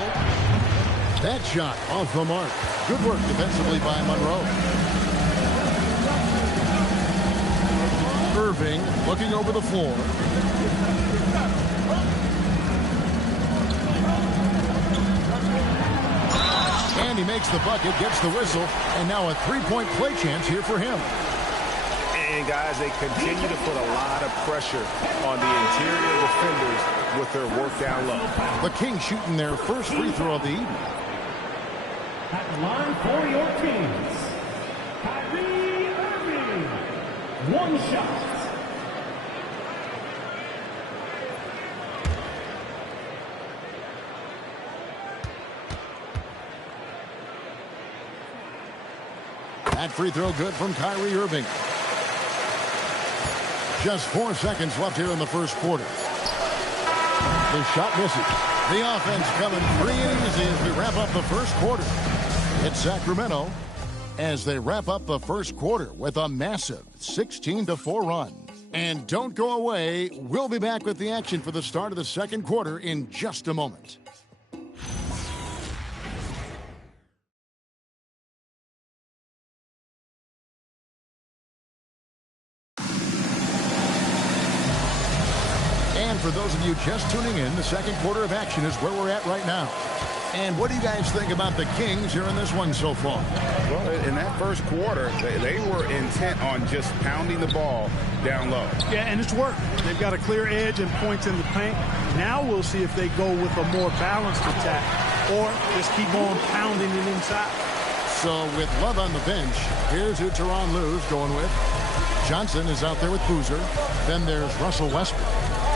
That shot off the mark. Good work defensively by Monroe. Irving looking over the floor. And he makes the bucket, gets the whistle, and now a three-point play chance here for him. And guys, they continue to put a lot of pressure on the interior defenders with their work down low. The Kings shooting their first free throw of the evening. At the line for your Kings, Kyrie Irving. One shot. That free throw good from Kyrie Irving. Just 4 seconds left here in the first quarter. The shot misses. The offense coming free and easy as we wrap up the first quarter. It's Sacramento as they wrap up the first quarter with a massive 16-4 run. And don't go away. We'll be back with the action for the start of the second quarter in just a moment. For those of you just tuning in, the second quarter of action is where we're at right now. And what do you guys think about the Kings here in this one so far? Well, in that first quarter, they were intent on just pounding the ball down low. Yeah, and it's worked. They've got a clear edge and points in the paint. Now we'll see if they go with a more balanced attack or just keep on pounding it inside. So with Love on the bench, here's who Tyronn Lue's going with. Johnson is out there with Boozer. Then there's Russell Westbrook.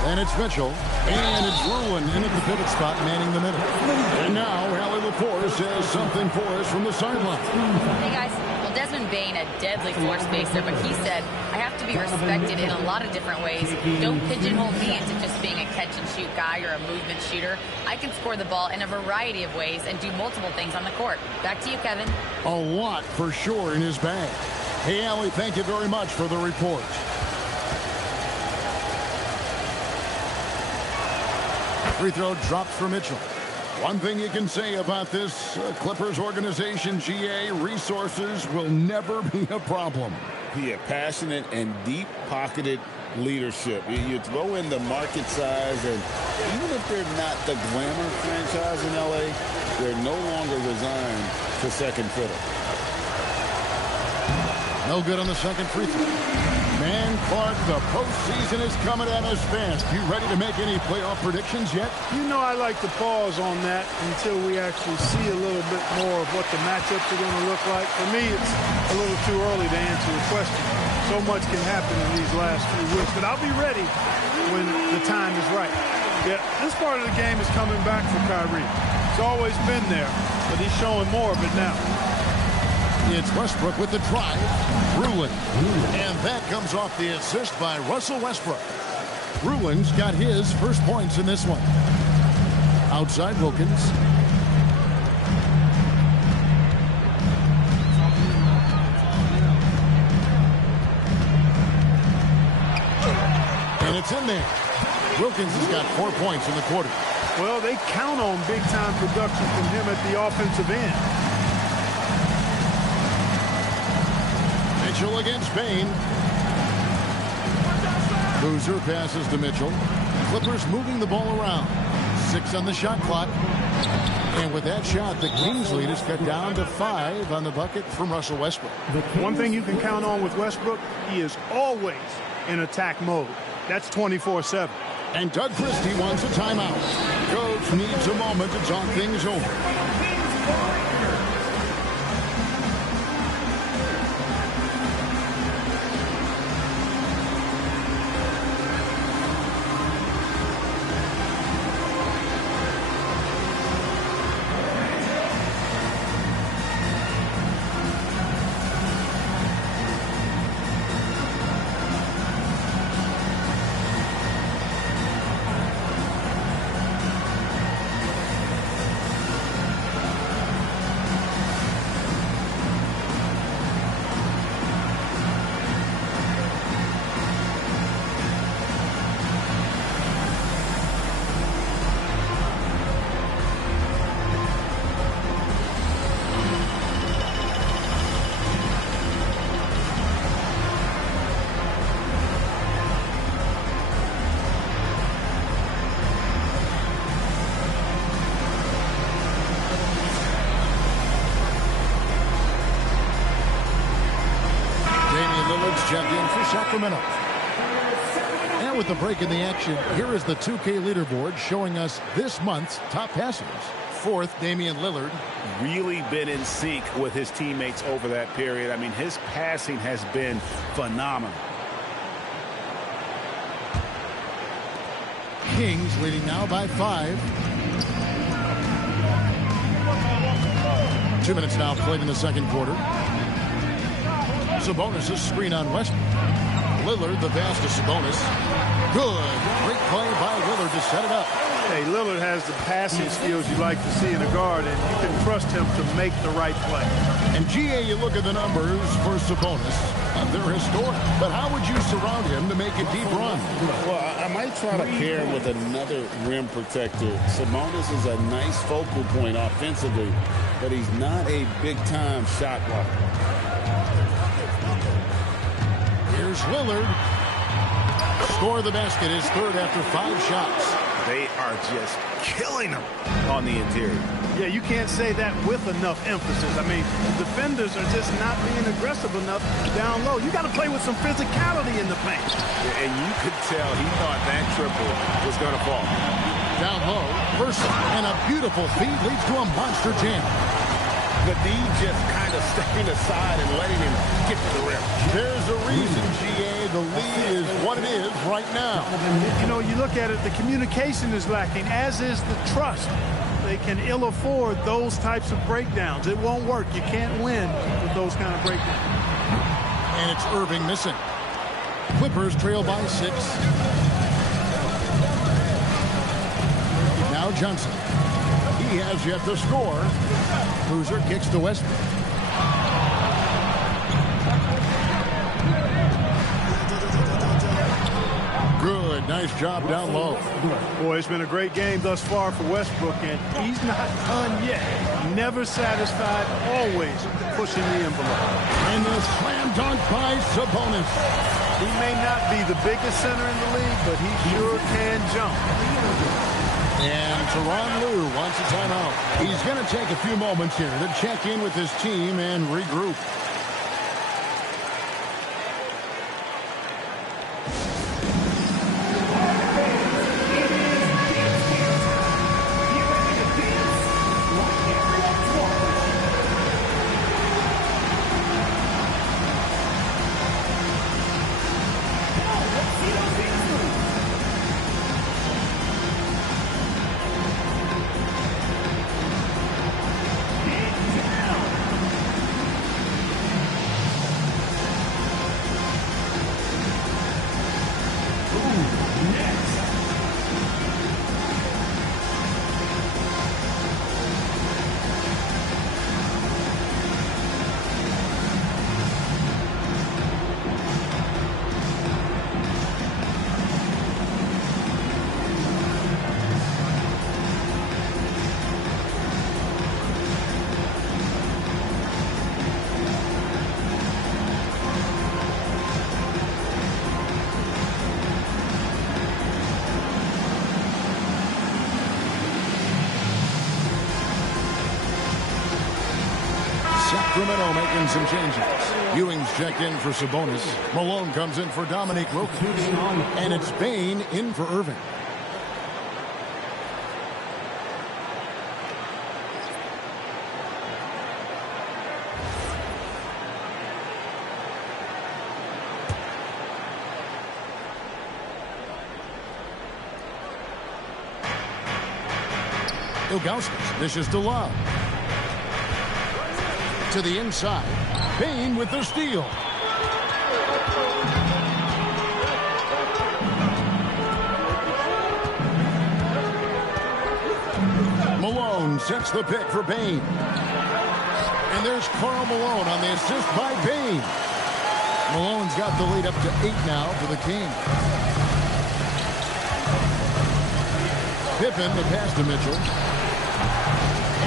And it's Mitchell. And it's Ruin in at the pivot spot, manning the middle. And now, Allie Laporte says something for us from the sideline. Hey, guys. Well, Desmond Bane, a deadly floor spacer, but he said, I have to be respected in a lot of different ways. Don't pigeonhole me into just being a catch-and-shoot guy or a movement shooter. I can score the ball in a variety of ways and do multiple things on the court. Back to you, Kevin. A lot for sure in his bag. Hey, Allie, thank you very much for the report. Free throw dropped for Mitchell. One thing you can say about this Clippers organization, GA, resources will never be a problem. Yeah, passionate and deep-pocketed leadership. You throw in the market size, and even if they're not the glamour franchise in L.A., they're no longer resigned to second fiddle. No good on the second free throw. Man, Clark, the postseason is coming at us fast. You ready to make any playoff predictions yet? You know, I like to pause on that until we actually see a little bit more of what the matchups are going to look like. For me, it's a little too early to answer the question. So much can happen in these last few weeks, but I'll be ready when the time is right. Yeah, this part of the game is coming back for Kyrie. It's always been there, but he's showing more of it now. It's Westbrook with the drive. Ruin. And that comes off the assist by Russell Westbrook. Ruin's got his first points in this one. Outside Wilkins. And it's in there. Wilkins has got 4 points in the quarter. Well, they count on big-time production from him at the offensive end. Mitchell against Bane. Boozer passes to Mitchell. Clippers moving the ball around. 6 on the shot clock. And with that shot, the Kings lead is cut down to 5 on the bucket from Russell Westbrook. One thing you can count on with Westbrook, he is always in attack mode. That's 24/7. And Doug Christie wants a timeout. Coach needs a moment to talk things over. Check in for Sacramento. And with the break in the action, here is the 2K leaderboard showing us this month's top passers. 4th, Damian Lillard. Really been in sync with his teammates over that period. I mean, his passing has been phenomenal. Kings leading now by 5. 2 minutes now played in the second quarter. Sabonis' screen on Westbrook. Lillard, the pass to Sabonis. Good. Great play by Lillard to set it up. Hey, Lillard has the passing skills you like to see in a guard, and you can trust him to make the right play. And, GA, you look at the numbers for Sabonis. They're historic. But how would you surround him to make a deep run? Well, I might try to pair him with another rim protector. Sabonis is a nice focal point offensively, but he's not a big-time shot blocker. Here's Lillard. Score the basket, his 3rd after 5 shots. They are just killing him on the interior. Yeah, you can't say that with enough emphasis. I mean, defenders are just not being aggressive enough down low. You got to play with some physicality in the paint. And you could tell he thought that triple was going to fall. Down low, Versa, and a beautiful feed leads to a monster jam. The D just kind of stepping aside and letting him get to the rim. There's a reason, GA, the lead is what it is right now. You know, you look at it, the communication is lacking, as is the trust. They can ill afford those types of breakdowns. It won't work. You can't win with those kind of breakdowns. And it's Irving missing. Clippers trail by 6. Now Johnson. He has yet to score. Boozer kicks to Westbrook. Good, nice job down low. Boy, it's been a great game thus far for Westbrook, and he's not done yet. Never satisfied, always pushing the envelope. And the slam dunk by Sabonis. He may not be the biggest center in the league, but he sure can jump. And Tyronn Lue wants a timeout. He's going to take a few moments here to check in with his team and regroup. Sacramento making some changes. Ewing's checked in for Sabonis. Malone comes in for Dominique Wilkins. And it's Bane in for Irving. Ilgauskas dishes to Love. To the inside. Bane with the steal. Malone sets the pick for Bane. And there's Karl Malone on the assist by Bane. Malone's got the lead up to 8 now for the Kings. Pippen, the pass to Mitchell.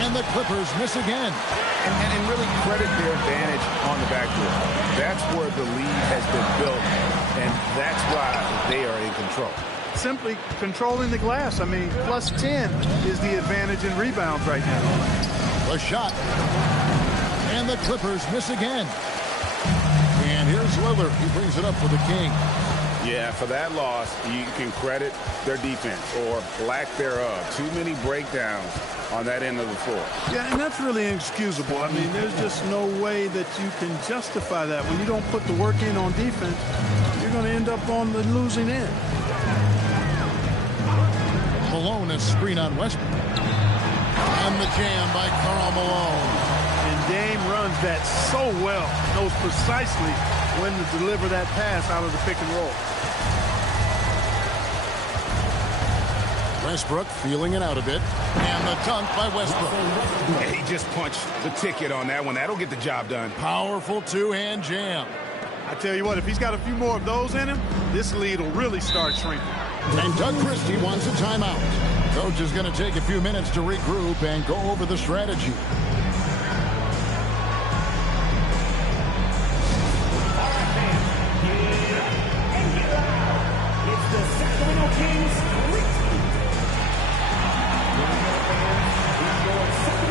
And the Clippers miss again. And really credit their advantage on the backcourt. That's where the lead has been built, and that's why they are in control. Simply controlling the glass. I mean, plus 10 is the advantage in rebounds right now. A shot. And the Clippers miss again. And here's Lillard. He brings it up for the Kings. Yeah, for that loss, you can credit their defense or lack thereof. Too many breakdowns on that end of the floor. Yeah, and that's really inexcusable. I mean, there's just no way that you can justify that. When you don't put the work in on defense, you're going to end up on the losing end. Malone is screen on Westbrook. And the jam by Karl Malone. And Dame runs that so well. Knows precisely when to deliver that pass out of the pick and roll. Westbrook feeling it out a bit. And the dunk by Westbrook. Yeah, he just punched the ticket on that one. That'll get the job done. Powerful two-hand jam. I tell you what, if he's got a few more of those in him, this lead will really start shrinking. And Doug Christie wants a timeout. Coach is going to take a few minutes to regroup and go over the strategy. It's the Sacramento Kings. Second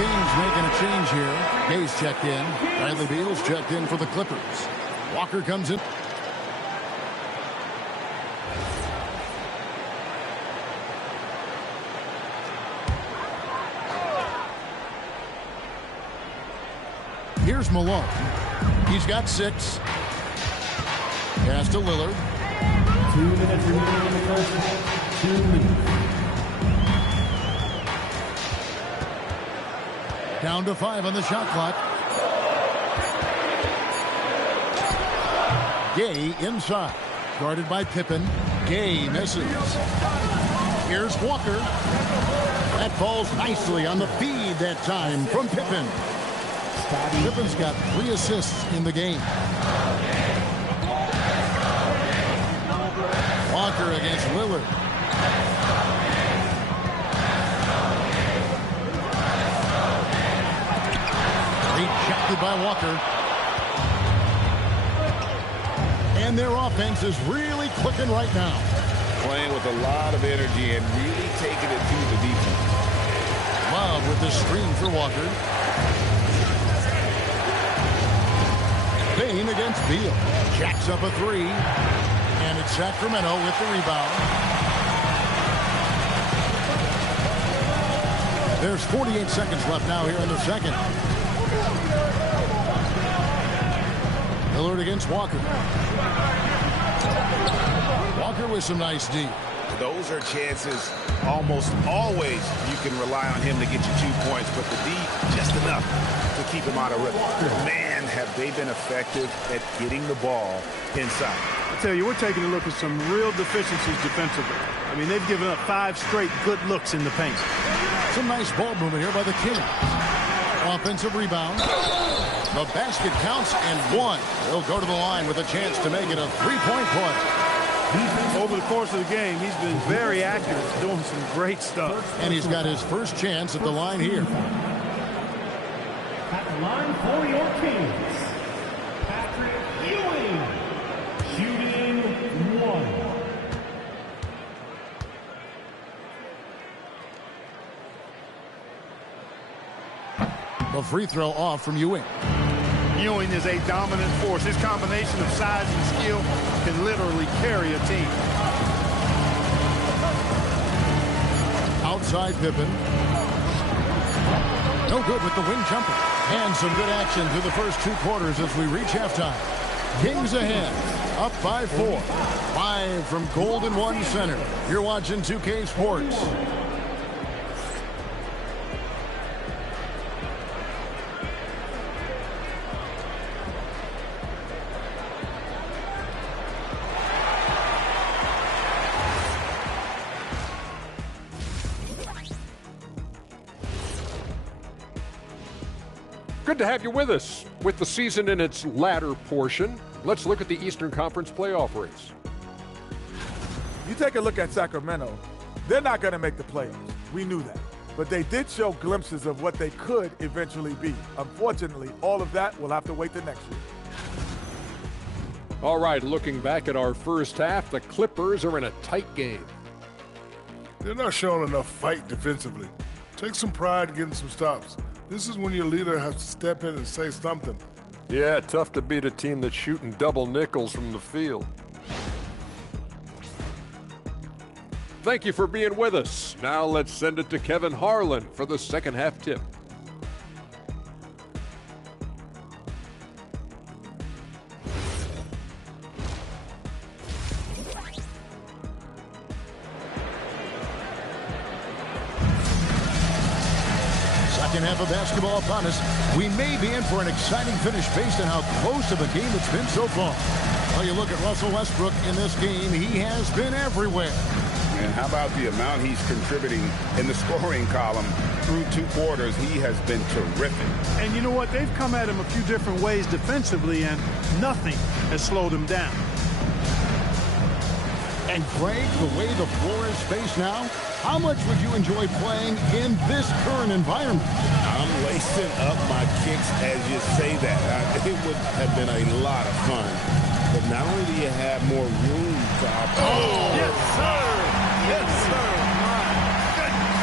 Kings making a change here. Gay's checked in. Bradley Beal's checked in for the Clippers. Walker comes in. Here's Malone. He's got 6. Pass to Lillard. 2 minutes remaining in the first half. 2 minutes. Down to 5 on the shot clock. Gay inside. Guarded by Pippen. Gay misses. Here's Walker. That falls nicely on the feed that time from Pippen. Pippen's got 3 assists in the game. Walker against Lillard. Rejected by Walker. And their offense is really clicking right now. Playing with a lot of energy and really taking it to the defense. Love with the screen for Walker. Payne against Beal. Jacks up a 3. And it's Sacramento with the rebound. There's 48 seconds left now here in the second. Lillard against Walker. Walker with some nice D. Those are chances almost always you can rely on him to get you 2 points, but the D just enough to keep him out of rhythm. Man, have they been effective at getting the ball inside. I tell you, we're taking a look at some real deficiencies defensively. I mean, they've given up 5 straight good looks in the paint. Some nice ball movement here by the Kings. Offensive rebound. The basket counts and 1. They'll go to the line with a chance to make it a 3-point play. Over the course of the game, he's been very accurate, doing some great stuff. And he's got his first chance at the line here. At the line for your Kings, Patrick Ewing, shooting 1. The free throw off from Ewing. Ewing is a dominant force. His combination of size and skill can literally carry a team. Outside Pippen. No good with the wing jumper. And some good action through the first 2 quarters as we reach halftime. Kings ahead. Up by 4. Live from Golden One Center. You're watching 2K Sports. Good to have you with us. With the season in its latter portion, let's look at the Eastern Conference playoff race. You take a look at Sacramento, they're not going to make the playoffs. We knew that. But they did show glimpses of what they could eventually be. Unfortunately, all of that will have to wait till next year. All right, looking back at our first half, the Clippers are in a tight game. They're not showing enough fight defensively. Take some pride in getting some stops. This is when your leader has to step in and say something. Yeah, tough to beat a team that's shooting double nickels from the field. Thank you for being with us. Now let's send it to Kevin Harlan for the second half tip. Second half of basketball upon us. We may be in for an exciting finish based on how close of a game it's been so far. Well, you look at Russell Westbrook in this game, he has been everywhere. And how about the amount he's contributing in the scoring column through 2 quarters? He has been terrific. And you know what? They've come at him a few different ways defensively, and nothing has slowed him down. And Greg, the way the floor is spaced now, how much would you enjoy playing in this current environment? I'm lacing up my kicks as you say that. It would have been a lot of fun. But not only do you have more room to operate. Oh, yes, sir. Yes, sir. My goodness.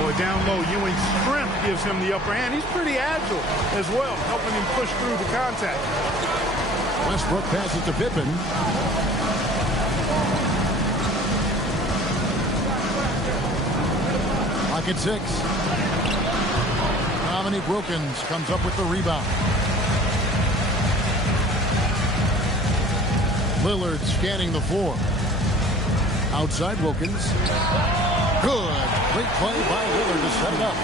Boy, but down low, Ewing's strength gives him the upper hand. He's pretty agile as well, helping him push through the contact. Westbrook passes to Pippen. Pocket 6. Dominique Wilkins comes up with the rebound. Lillard scanning the floor. Outside Wilkins. Good. Great play by Lillard to set it up.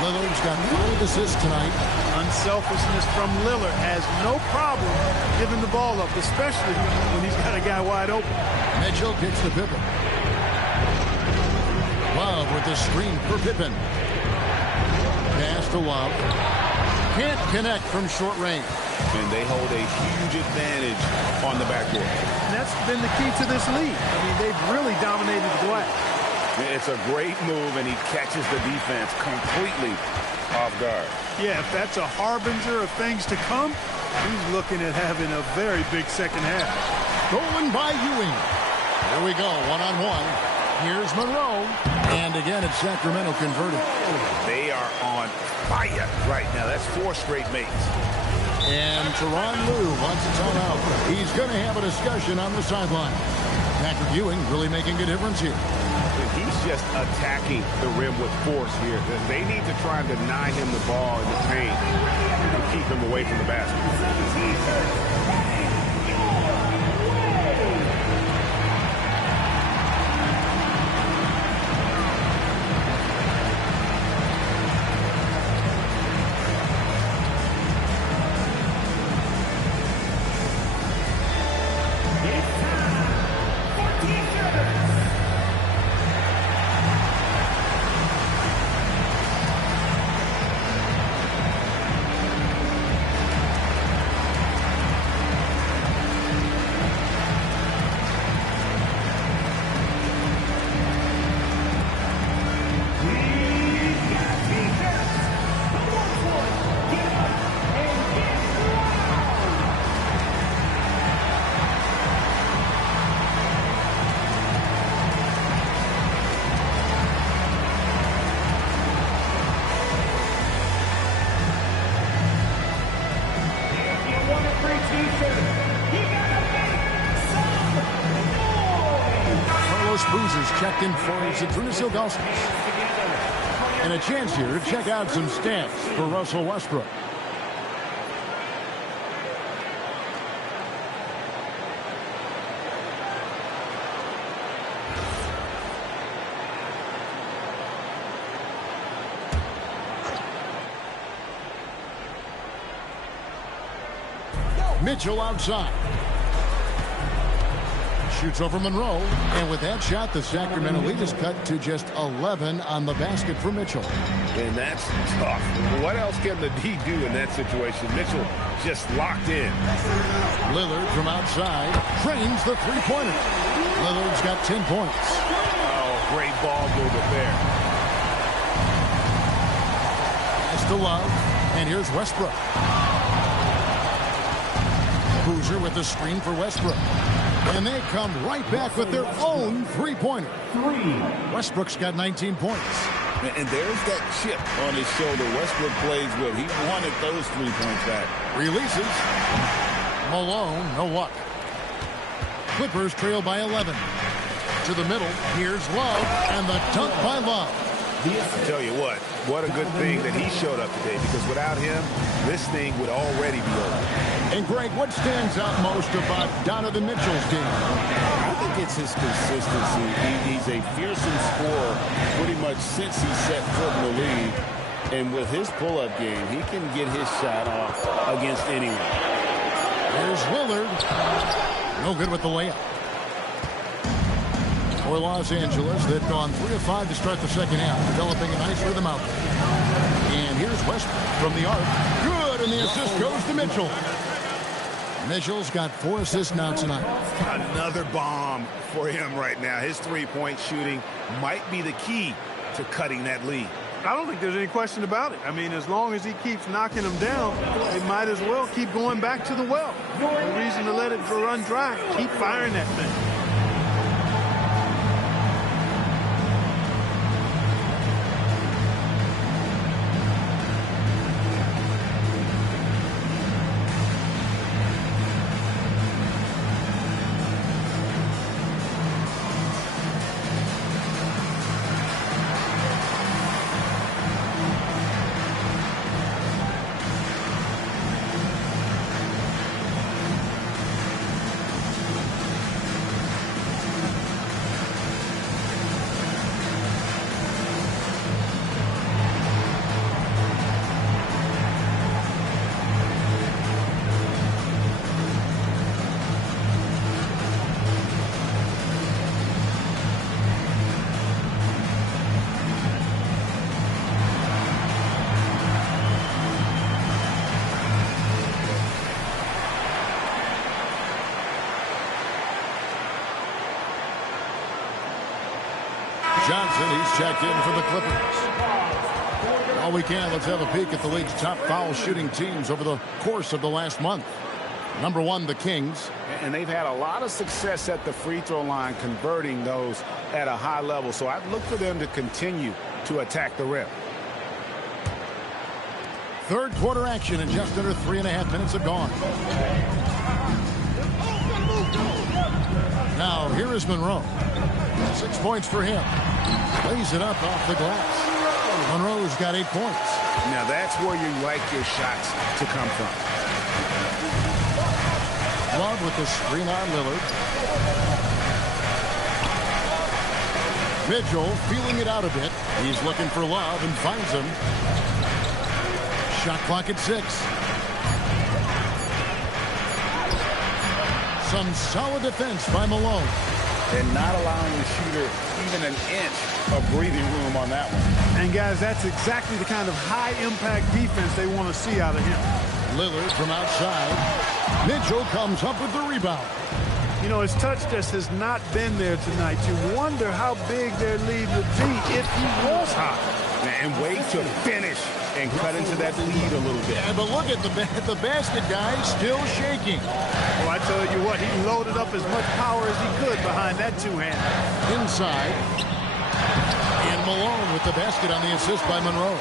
Lillard's got 5 assists tonight. Unselfishness from Lillard, has no problem giving the ball up, especially when he's got a guy wide open. Mitchell kicks to Pippen. Love with the screen for Pippen. Pass to Love. Can't connect from short range. And they hold a huge advantage on the backcourt. And that's been the key to this league. I mean, they've really dominated the glass. It's a great move, and he catches the defense completely off guard. Yeah, if that's a harbinger of things to come, he's looking at having a very big second half. Stolen by Ewing. Here we go, one-on-one. Here's Monroe. And again, it's Sacramento converted. They are on fire right now. That's 4 straight makes. And Tyronn Lue wants a timeout. He's going to have a discussion on the sideline. Patrick Ewing really making a difference here. He's just attacking the rim with force here. They need to try and deny him the ball in the paint and keep him away from the basket. Checked in for Zydrunas Ilgauskas. And a chance here to check out some stats for Russell Westbrook. Mitchell outside. Shoots over Monroe, and with that shot, the Sacramento lead is cut to just 11 on the basket for Mitchell. And that's tough. What else can the D do in that situation? Mitchell just locked in. Lillard from outside trains the three-pointer. Lillard's got 10 points. Oh, great ball movement there. Pass to Love, and here's Westbrook. Boozer with the screen for Westbrook. And they come right back with their own three-pointer. Westbrook's got 19 points. And there's that chip on his shoulder Westbrook plays with. He wanted those 3 points back. Releases. Malone, no luck. Clippers trail by 11. To the middle, here's Love, and the dunk by Love. I tell you what a good thing that he showed up today, because without him, this thing would already be over. And Greg, what stands out most about Donovan Mitchell's game? I think it's his consistency. He's a fearsome scorer pretty much since he set foot in the league. And with his pull-up game, he can get his shot off against anyone. Here's Lillard. No good with the layup. For Los Angeles, they've gone 3 of 5 to start the second half, developing a nice rhythm out there. And here's Westbrook from the arc. Good, and the assist goes to Mitchell. Mitchell's got 4 assists now tonight. Another bomb for him right now. His three-point shooting might be the key to cutting that lead. I don't think there's any question about it. I mean, as long as he keeps knocking them down, they might as well keep going back to the well. No reason to let it run dry. Keep firing that thing. Johnson, he's checked in for the Clippers. While we can, let's have a peek at the league's top foul shooting teams over the course of the last month. Number 1, the Kings. And they've had a lot of success at the free throw line, converting those at a high level. So I'd look for them to continue to attack the rim. Third quarter action, and just under 3.5 minutes have gone. Now, here is Monroe. 6 points for him. Lays it up off the glass. Monroe's got 8 points. Now, that's where you like your shots to come from. Love with the screen on Lillard. Mitchell feeling it out a bit. He's looking for Love and finds him. Shot clock at 6. Some solid defense by Malone. And not allowing the shooter even an inch of breathing room on that one. And, guys, that's exactly the kind of high-impact defense they want to see out of him. Lillard from outside. Mitchell comes up with the rebound. You know, his touch just has not been there tonight. You wonder how big their lead would be if he was hot. And wait to finish and cut into that lead a little bit. Yeah, but look at the basket guy still shaking. Well, I tell you what, he loaded up as much power as he could behind that two-hander. Inside. And Malone with the basket on the assist by Monroe.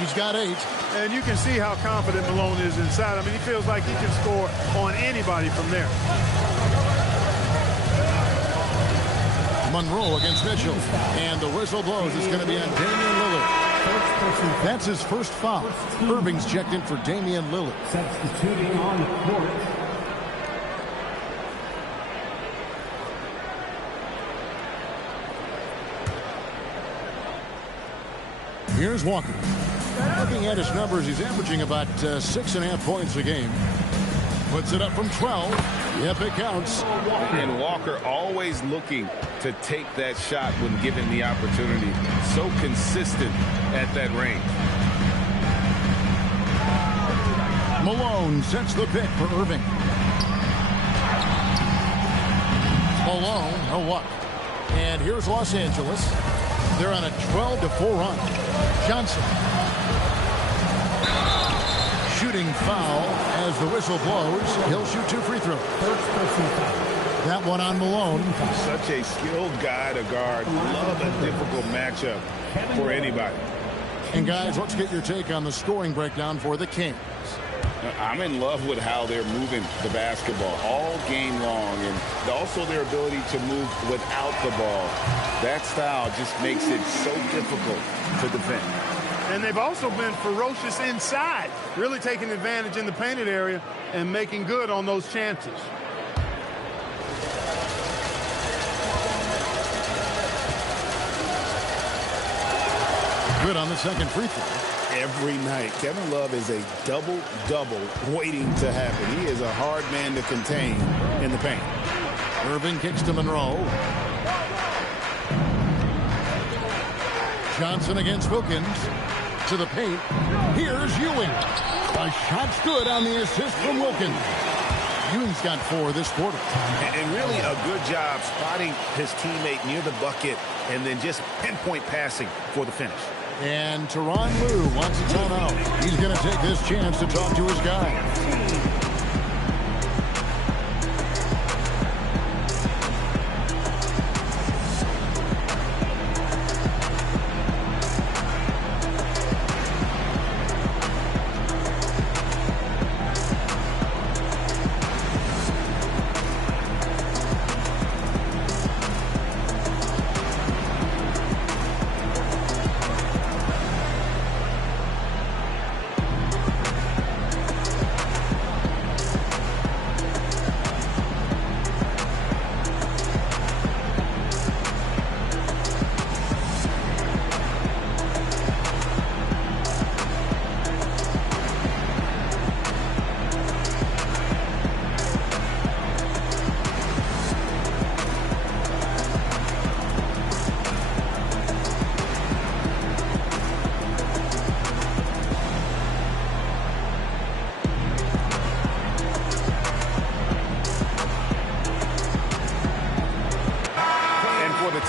He's got 8. And you can see how confident Malone is inside. I mean, he feels like he can score on anybody from there. Monroe against Mitchell. And the whistle blows. It's going to be on Damian Lillard. That's his first foul. Irving's checked in for Damian Lillard. Substituting on the court. Here's Walker. Looking at his numbers, he's averaging about 6.5 points a game. Puts it up from 12. Yep, it counts. And Walker always looking to take that shot when given the opportunity. So consistent at that range. Malone sets the pick for Irving. Malone, he'll what? And here's Los Angeles. They're on a 12-4 run. Johnson. Shooting foul as the whistle blows. He'll shoot 2 free throws. That one on Malone. Such a skilled guy to guard. Love a difficult matchup for anybody. And guys, let's get your take on the scoring breakdown for the Kings. I'm in love with how they're moving the basketball all game long, and also their ability to move without the ball. That style just makes it so difficult to defend. And they've also been ferocious inside, really taking advantage in the painted area and making good on those chances. Good on the second free throw. Every night, Kevin Love is a double-double waiting to happen. He is a hard man to contain in the paint. Irving kicks to Monroe. Johnson against Wilkins. To the paint. Here's Ewing. A shot's good on the assist from Wilkins. Ewing's got 4 this quarter. And really a good job spotting his teammate near the bucket and then just pinpoint passing for the finish. And Tyronn Lue wants a timeout. He's going to take this chance to talk to his guy.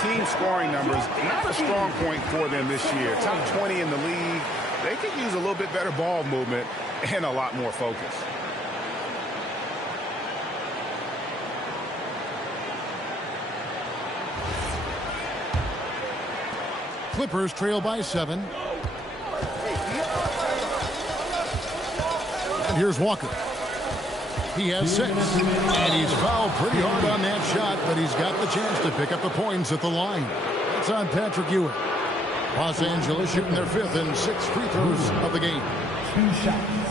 team scoring numbers, not a strong point for them this year. Top 20 in the league. They could use a little bit better ball movement and a lot more focus. Clippers trail by 7. And here's Walker. He has 6. And he's fouled pretty hard on that shot, but he's got the chance to pick up the points at the line. It's on Patrick Ewing. Los Angeles shooting their 5th and 6th free throws of the game. 2 shots.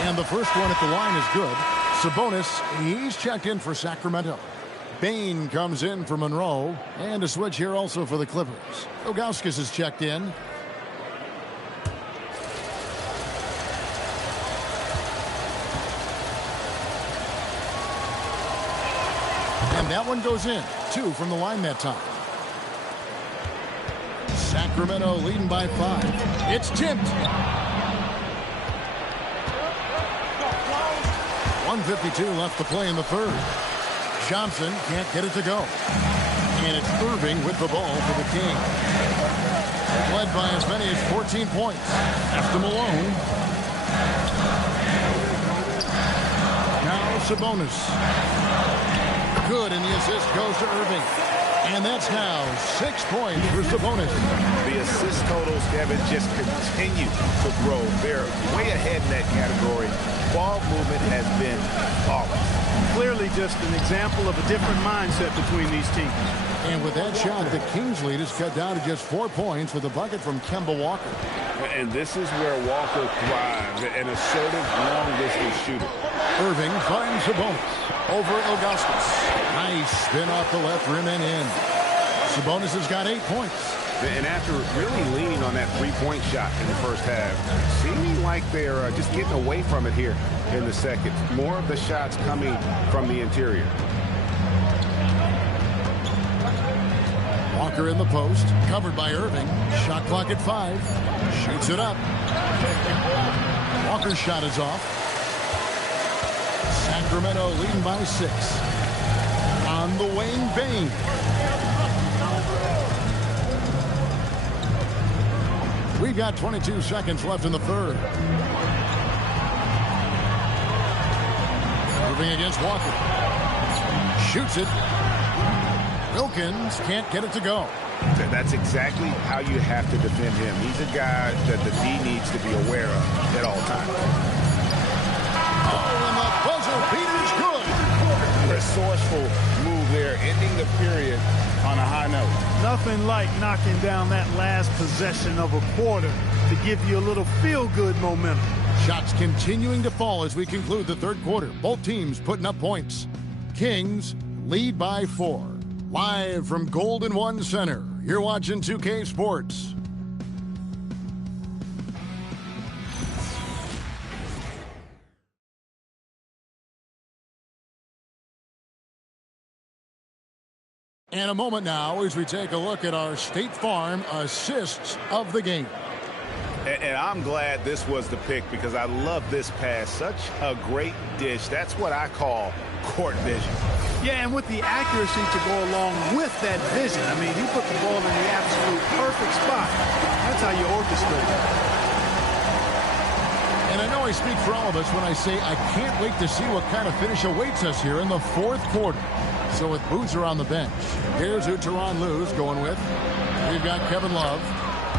And the first one at the line is good. Sabonis, he's checked in for Sacramento. Bain comes in for Monroe. And a switch here also for the Clippers. Ilgauskas is checked in. And that one goes in. 2 from the line that time. Sacramento leading by 5. It's tipped. 1:52 left to play in the third. Johnson can't get it to go. And it's Irving with the ball for the Kings. Led by as many as 14 points. Left him alone. Now Sabonis. Good, and the assist goes to Irving. And that's now 6 points for Sabonis. The assist totals, Kevin, just continue to grow. They're way ahead in that category. Ball movement has been flawless. Clearly just an example of a different mindset between these teams. And with that shot, the Kings lead is cut down to just 4 points with a bucket from Kemba Walker. And this is where Walker thrives, an assertive long-distance shooter. Irving finds Sabonis over Ilgauskas. Nice spin off the left rim and in. Sabonis has got 8 points. And after really leaning on that three-point shot in the first half, seeming like they're just getting away from it here in the second. More of the shots coming from the interior. Walker in the post, covered by Irving. Shot clock at 5. Shoots it up. Walker's shot is off. Sacramento leading by 6. On the wing, Bain. We've got 22 seconds left in the third. Moving against Walker. Shoots it. Wilkins can't get it to go. That's exactly how you have to defend him. He's a guy that the D needs to be aware of at all times. Oh, and the buzzer beater's good. Resourceful move there, ending the period on a high note. Nothing like knocking down that last possession of a quarter to give you a little feel-good momentum. Shots continuing to fall as we conclude the third quarter. Both teams putting up points. Kings lead by 4. Live from Golden One Center, you're watching 2K Sports. And a moment now as we take a look at our State Farm assists of the game. And I'm glad this was the pick because I love this pass. Such a great dish. That's what I call court vision. Yeah, and with the accuracy to go along with that vision. I mean, he put the ball in the absolute perfect spot. That's how you orchestrate it. And I know I speak for all of us when I say I can't wait to see what kind of finish awaits us here in the fourth quarter. So with Boozer on the bench, here's who Tyronn Lue's going with. We've got Kevin Love.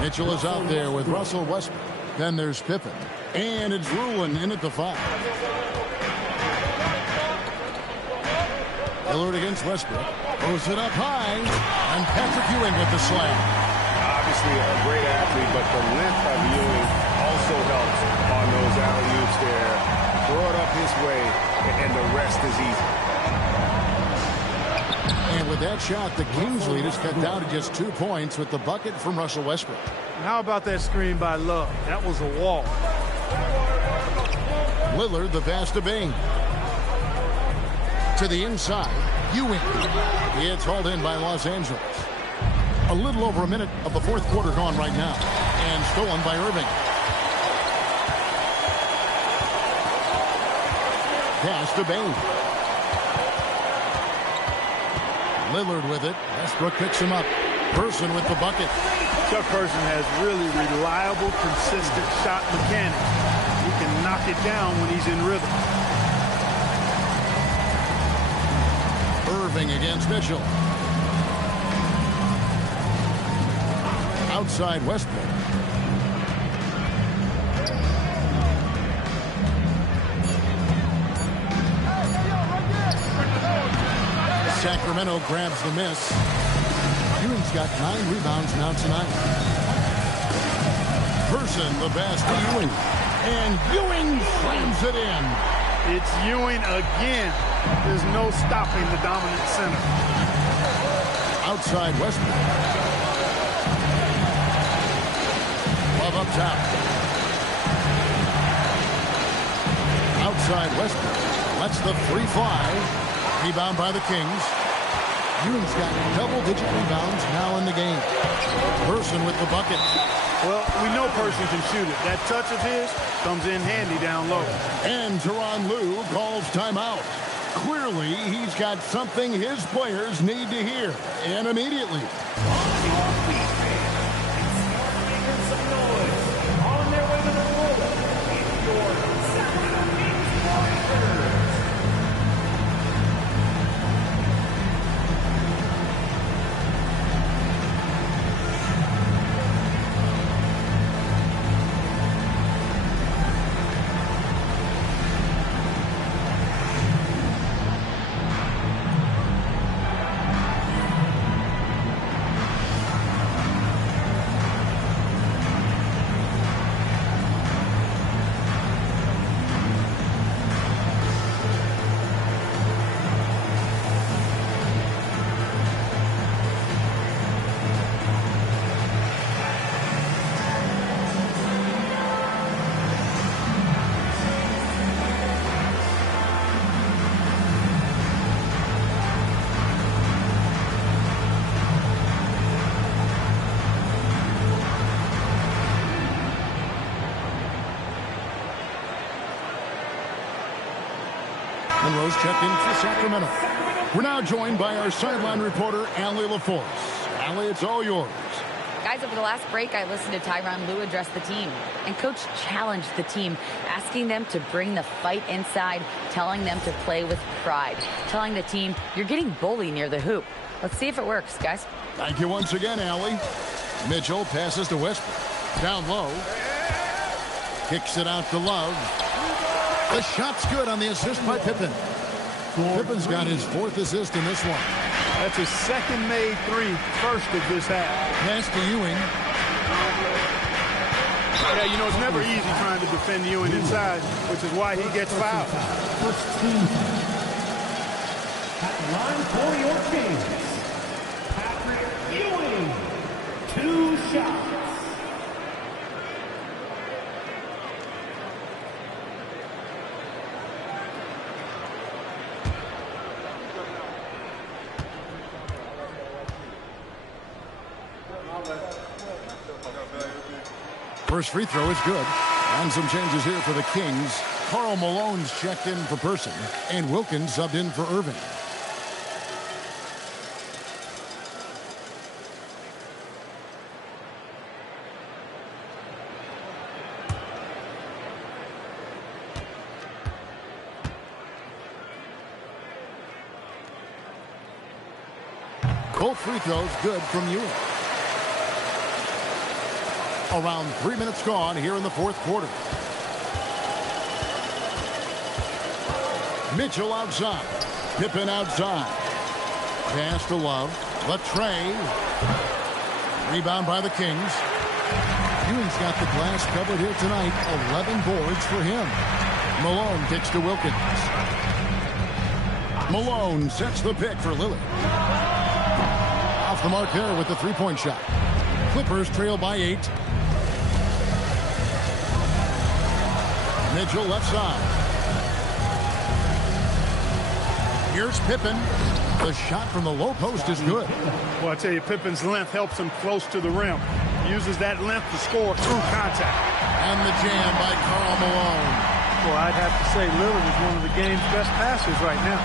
Mitchell is out there with Russell Westbrook. Then there's Pippen. And it's Rulin in at the 5. Lillard against Westbrook. Throws it up high. And Patrick Ewing with the slam. Obviously a great athlete, but the length of Ewing also helps on those alley-oops there. Throw it up his way, and the rest is easy. And with that shot, the Kings lead is cut down to just 2 points with the bucket from Russell Westbrook. How about that screen by Love? That was a wall. Lillard, the pass to Bain. To the inside, Ewing. It's hauled in by Los Angeles. A little over a minute of the fourth quarter gone right now. And stolen by Irving. Pass to Bain. Lillard with it. Westbrook picks him up. Person with the bucket. Chuck Person has really reliable, consistent shot mechanics. He can knock it down when he's in rhythm. Irving against Mitchell. Outside Westbrook. Sacramento grabs the miss. Ewing's got 9 rebounds now tonight. Person the best to Ewing. And Ewing slams it in. It's Ewing again. There's no stopping the dominant center. Outside Westbrook. Love up top. Outside Westbrook. Lets the three fly. Rebound by the Kings. Ewing's got double-digit rebounds now in the game. Person with the bucket. Well, we know Person can shoot it. That touch of his comes in handy down low. And Tyronn Lue calls timeout. Clearly, he's got something his players need to hear, and immediately. Monroe's checked in for Sacramento. We're now joined by our sideline reporter, Allie LaForce. Allie, it's all yours. Guys, over the last break, I listened to Tyronn Lue address the team. And Coach challenged the team, asking them to bring the fight inside, telling them to play with pride, telling the team, you're getting bullied near the hoop. Let's see if it works, guys. Thank you once again, Allie. Mitchell passes to Westbrook. Down low. Kicks it out to Love. The shot's good on the assist by Pippen. Pippen's got his 4th assist in this one. That's his second made three, first of this half. Pass to Ewing. Yeah, you know, it's never easy trying to defend Ewing inside, which is why he gets fouled. First team. At the line for your Kings, Patrick Ewing. 2 shots. First free throw is good. And some changes here for the Kings. Karl Malone's checked in for Person. And Wilkins subbed in for Irving. Both free throws good from Ewing. Around 3 minutes gone here in the fourth quarter. Mitchell outside. Pippen outside. Pass to Love. Latrey. Rebound by the Kings. Ewing's got the glass covered here tonight. 11 boards for him. Malone kicks to Wilkins. Malone sets the pick for Lillard. Off the mark there with the three-point shot. Clippers trail by 8. Mitchell left side. Here's Pippen. The shot from the low post is good. Well, I tell you, Pippen's length helps him close to the rim. Uses that length to score through contact. And the jam by Karl Malone. Well, I'd have to say Lillard is one of the game's best passers right now.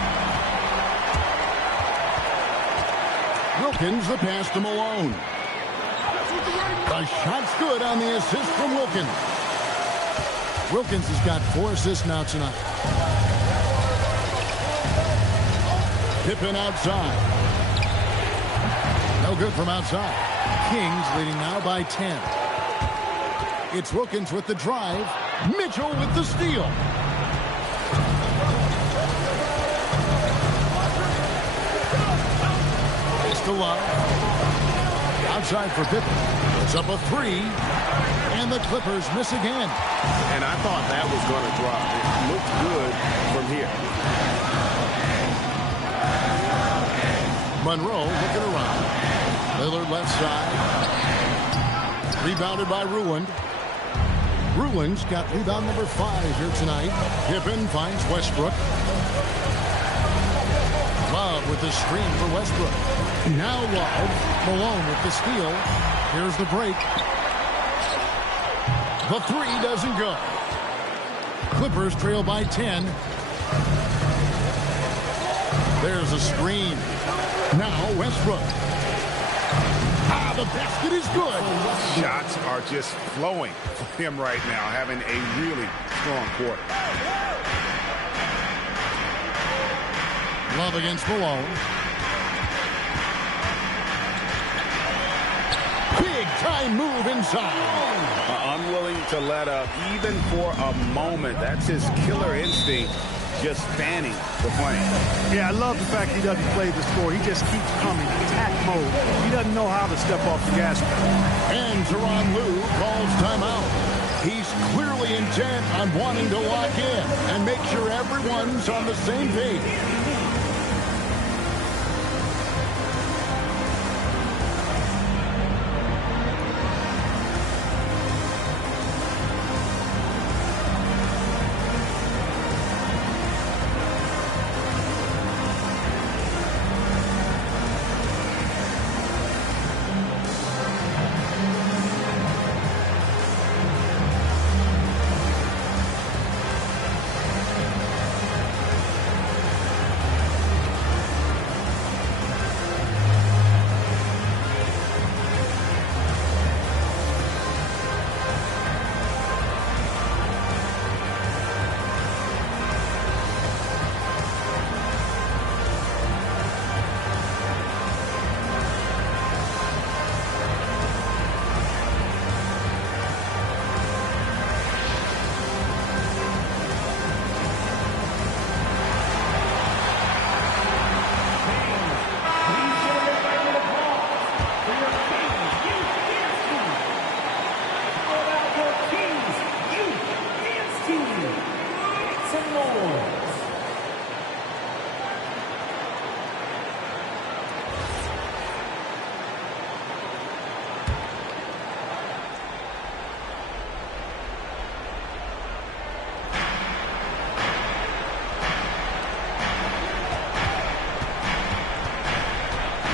Wilkins, the pass to Malone. The shot's good on the assist from Wilkins. Wilkins has got 4 assists now tonight. Pippen outside. No good from outside. Kings leading now by 10. It's Wilkins with the drive. Mitchell with the steal. It's to Love. Outside for Pippen. It's up a 3. And the Clippers miss again. And I thought that was going to drop. It looked good from here. Monroe looking around. Lillard left side. Rebounded by Ruland. Ruland's got rebound number 5 here tonight. Pippen finds Westbrook. Love with the screen for Westbrook. Now Love. Malone with the steal. Here's the break. The 3 doesn't go. Clippers trail by 10. There's a screen. Now Westbrook. The basket is good. Shots are just flowing for him right now, having a really strong quarter. Love against Malone. Big time move inside. Unwilling to let up even for a moment. That's his killer instinct. Just fanning the flame. Yeah, I love the fact he doesn't play the score. He just keeps coming, attack mode. He doesn't know how to step off the gas pedal. And Tyronn Lue calls timeout. He's clearly intent on wanting to lock in and make sure everyone's on the same page.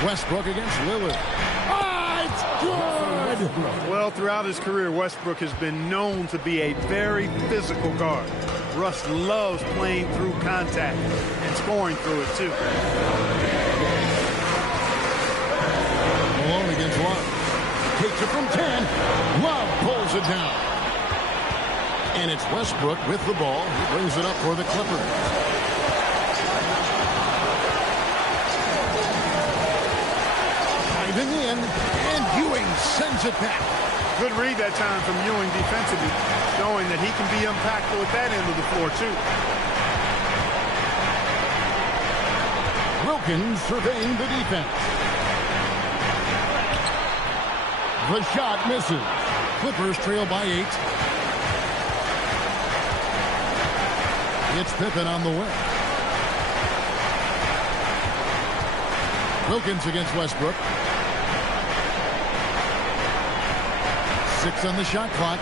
Westbrook against Lillard. It's good! Well, throughout his career, Westbrook has been known to be a very physical guard. Russ loves playing through contact and scoring through it, too. Malone against Love. Takes it from 10. Love pulls it down. And it's Westbrook with the ball. He brings it up for the Clippers. In, and Ewing sends it back. Good read that time from Ewing defensively, showing that he can be impactful at that end of the floor, too. Wilkins surveying the defense. The shot misses. Clippers trail by 8. It's Pippen on the wing. Wilkins against Westbrook. 6 on the shot clock.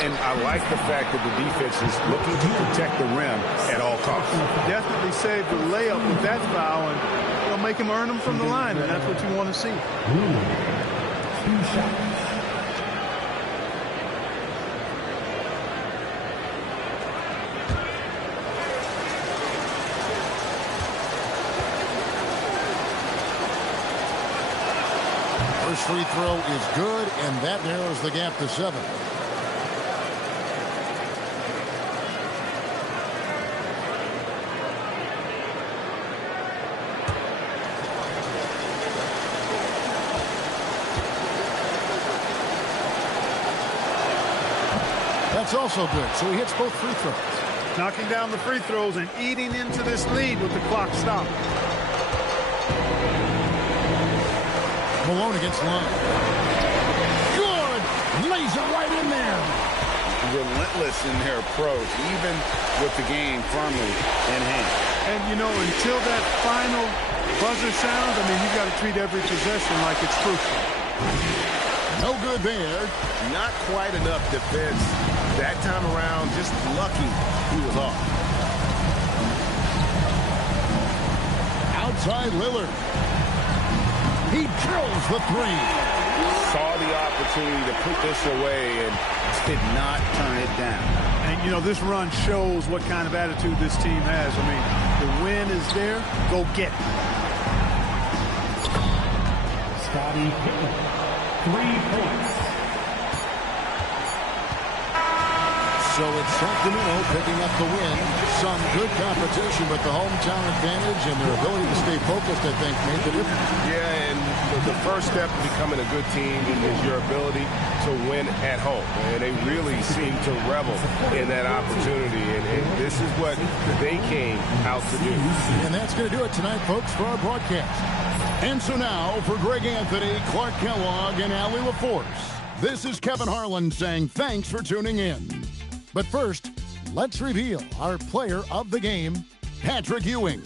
And I like the fact that the defense is looking to protect the rim at all costs. Definitely saved the layup with that foul, and it'll make him earn them from the line, and that's what you want to see. 2 shots. First free throw is good, and that narrows the gap to 7. That's also good, so he hits both free throws. Knocking down the free throws and eating into this lead with the clock stopped. Malone against Lund. Good! Lays it right in there. Relentless in their approach, even with the game firmly in hand. And, you know, until that final buzzer sounds, I mean, you've got to treat every possession like it's crucial. No good there. Not quite enough defense that time around. Just lucky he was off. Outside Lillard. He drills the 3. Saw the opportunity to put this away and did not turn it down. And, you know, this run shows what kind of attitude this team has. I mean, the win is there. Go get it. Scottie Pippen, 3 points. So it's Sacramento picking up the win. Some good competition, but the hometown advantage and their ability to stay focused, I think, made the difference. Yeah, and the first step to becoming a good team is your ability to win at home. And they really seem to revel in that opportunity. And this is what they came out to do. And that's going to do it tonight, folks, for our broadcast. And so now, for Greg Anthony, Clark Kellogg, and Allie LaForce, this is Kevin Harlan saying thanks for tuning in. But first, let's reveal our player of the game, Patrick Ewing.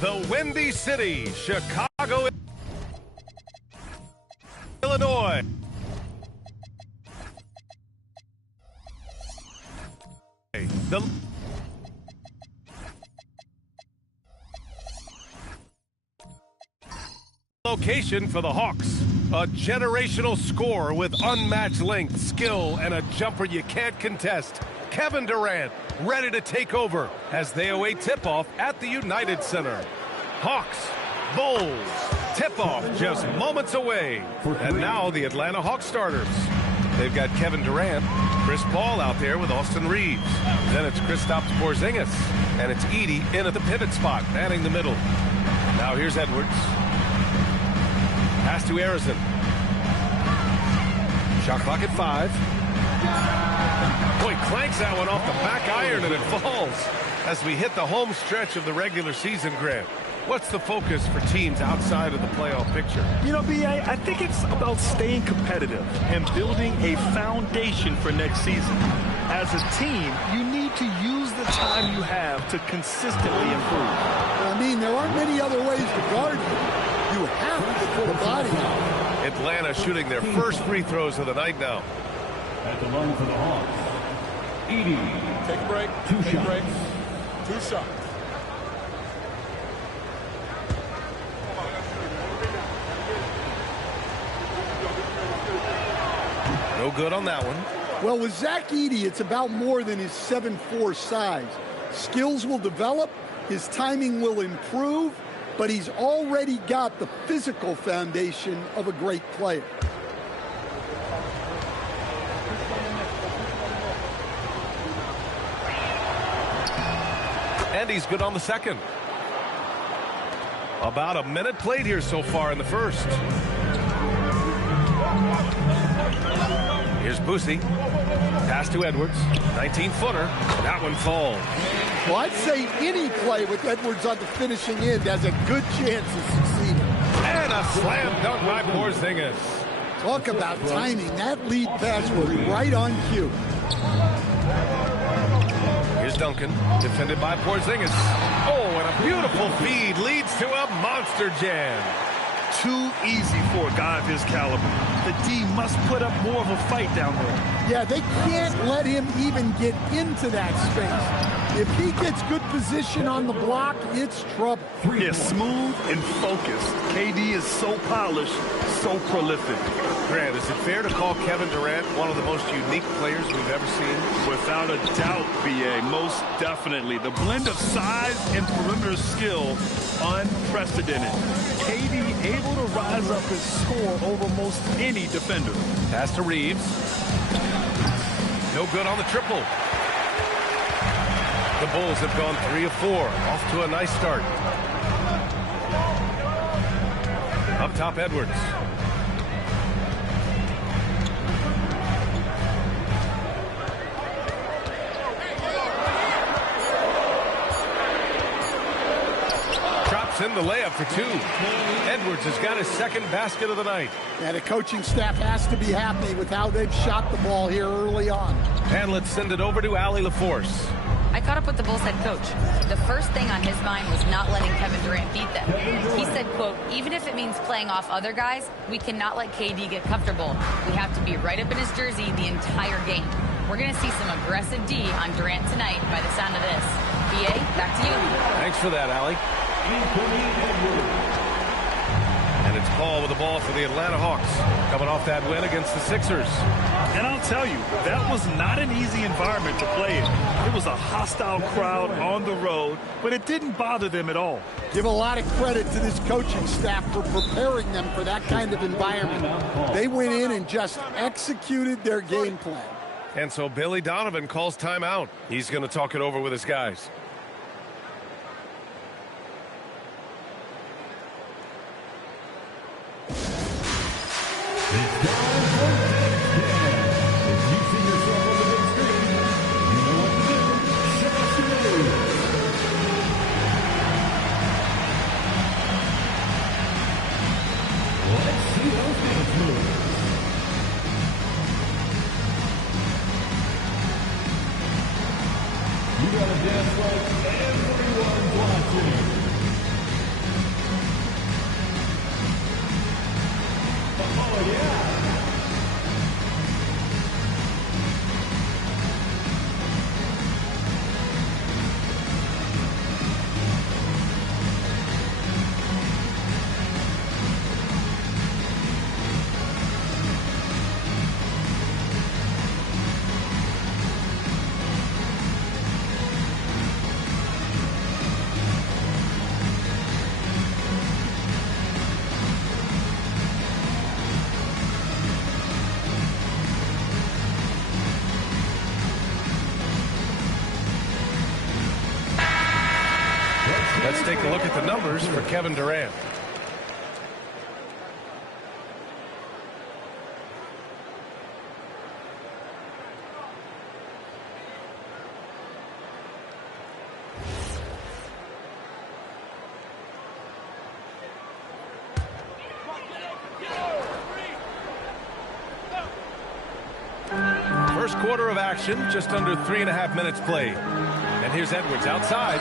the Windy City, Chicago, Illinois. The location for the Hawks. A generational scorer with unmatched length, skill, and a jumper you can't contest. Kevin Durant ready to take over as they await tip-off at the United Center. Hawks, Bulls, tip-off just moments away. And now the Atlanta Hawks starters. They've got Kevin Durant, Chris Paul out there with Austin Reeves. Then it's Kristaps Porzingis, and it's Edey in at the pivot spot, manning the middle. Now here's Edwards. Pass to Arizon. Shot clock at 5. Boy, clanks that one off the back iron and it falls. As we hit the home stretch of the regular season, Grant, what's the focus for teams outside of the playoff picture? You know, B.A., I think it's about staying competitive and building a foundation for next season. As a team, you need to use the time you have to consistently improve. I mean, there aren't many other ways to guard you. You have to put a body out. Atlanta shooting their first free throws of the night now. At the line for the Hawks, Edey. Take a break. Take a break. 2 shots. No good on that one. Well, with Zach Edey, it's about more than his 7'4" size. Skills will develop, his timing will improve, but he's already got the physical foundation of a great player. And he's good on the second. About a minute played here so far in the first. Here's Boosie. Pass to Edwards. 19-footer. That one falls. Well, I'd say any play with Edwards on the finishing end has a good chance of succeeding. And a slam dunk by Porzingis. Talk about timing. That lead pass was right on cue. Here's Duncan, defended by Porzingis. Oh, and a beautiful feed leads to a monster jam. Too easy for a guy of his caliber. The D must put up more of a fight down there. Yeah, they can't let him even get into that space. If he gets good position on the block, it's trouble. Yeah, smooth and focused. KD is so polished, so prolific. Grant, is it fair to call Kevin Durant one of the most unique players we've ever seen? Without a doubt, B.A., most definitely. The blend of size and perimeter skill, unprecedented. KD able to rise up and score over most any defender. Pass to Reeves. No good on the triple. The Bulls have gone 3 of 4. Off to a nice start. Up top, Edwards. Drops in the layup for 2. Edwards has got his second basket of the night. And the coaching staff has to be happy with how they've shot the ball here early on. And let's send it over to Allie LaForce. I caught up with the Bulls head coach. The first thing on his mind was not letting Kevin Durant beat them. He said, quote, even if it means playing off other guys, we cannot let KD get comfortable. We have to be right up in his jersey the entire game. We're going to see some aggressive D on Durant tonight by the sound of this. BA, back to you. Thanks for that, Allie. And it's Paul with the ball for the Atlanta Hawks, coming off that win against the Sixers. And I'll tell you, that was not an easy environment to play in. It was a hostile crowd on the road, but it didn't bother them at all. Give a lot of credit to this coaching staff for preparing them for that kind of environment. They went in and just executed their game plan. And so Billy Donovan calls timeout. He's going to talk it over with his guys. You gotta dance like Let's take a look at the numbers for Kevin Durant. First quarter of action, just under 3.5 minutes played. And here's Edwards outside.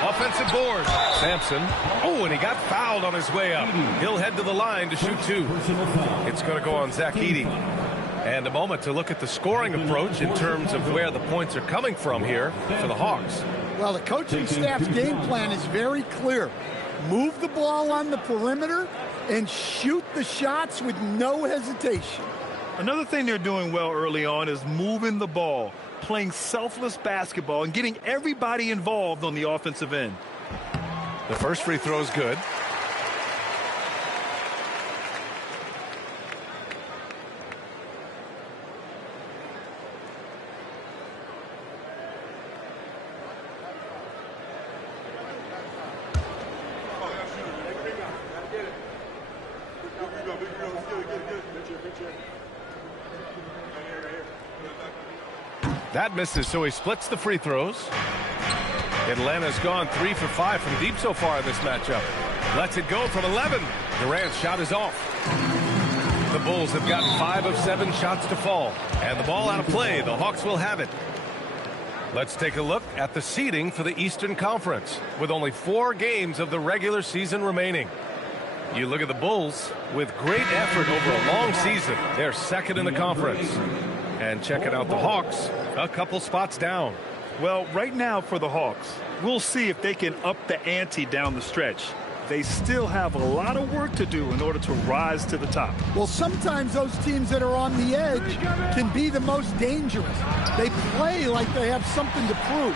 Offensive board. Sampson. Oh, and he got fouled on his way up. He'll head to the line to shoot 2. It's going to go on Zach Edey. And a moment to look at the scoring approach in terms of where the points are coming from here for the Hawks. Well, the coaching staff's game plan is very clear. Move the ball on the perimeter and shoot the shots with no hesitation. Another thing they're doing well early on is moving the ball, playing selfless basketball, and getting everybody involved on the offensive end. The first free throw is good. That misses, so he splits the free throws. Atlanta's gone 3 for 5 from deep so far in this matchup. Lets it go from 11. Durant's shot is off. The Bulls have gotten 5 of 7 shots to fall. And the ball out of play. The Hawks will have it. Let's take a look at the seeding for the Eastern Conference, with only 4 games of the regular season remaining. You look at the Bulls, with great effort over a long season. They're second in the conference. And checking out the Hawks, a couple spots down. Well, right now for the Hawks, we'll see if they can up the ante down the stretch. They still have a lot of work to do in order to rise to the top. Well, sometimes those teams that are on the edge can be the most dangerous. They play like they have something to prove.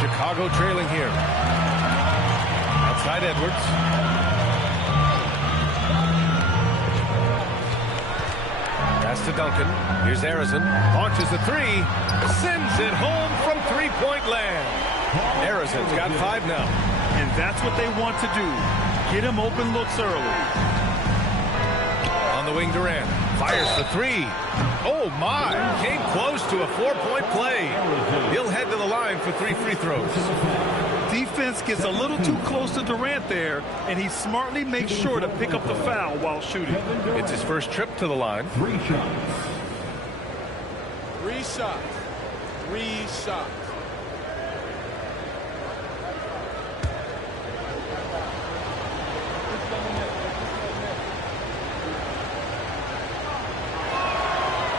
Chicago trailing here. Outside Edwards. Pass to Duncan. Here's Arizon. Launches the 3. Sends it home from three-point land. Arizon's got 5 now. And that's what they want to do. Get him open looks early. On the wing, Durant. Fires the 3. Oh, my. Came close to a 4-point play. He'll head to the line for 3 free throws. Defense gets a little too close to Durant there, and he smartly makes sure to pick up the foul while shooting. It's his first trip to the line. 3 shots. 3 shots. 3 shots.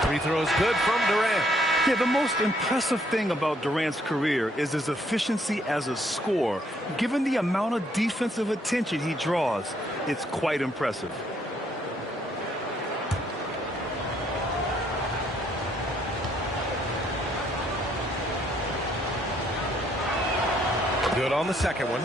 Free throws good from Durant. Yeah, the most impressive thing about Durant's career is his efficiency as a scorer. Given the amount of defensive attention he draws, it's quite impressive. Good on the second one.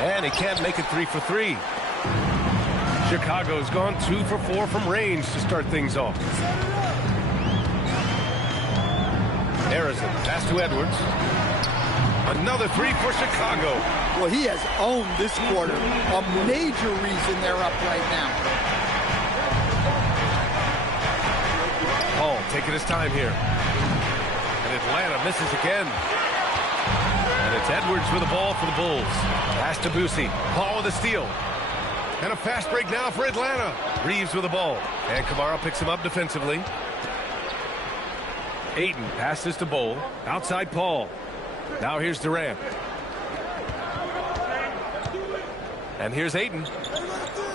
And he can't make it 3 for 3. Chicago's gone 2 for 4 from range to start things off. Arizon, pass to Edwards. Another 3 for Chicago. Well, he has owned this quarter. A major reason they're up right now. Paul taking his time here. And Atlanta misses again. And it's Edwards with the ball for the Bulls. Pass to Boosie. Paul with a steal. And a fast break now for Atlanta. Reeves with the ball. And Kamara picks him up defensively. Ayton passes to Bol. Outside Paul. Now here's Durant. And here's Ayton.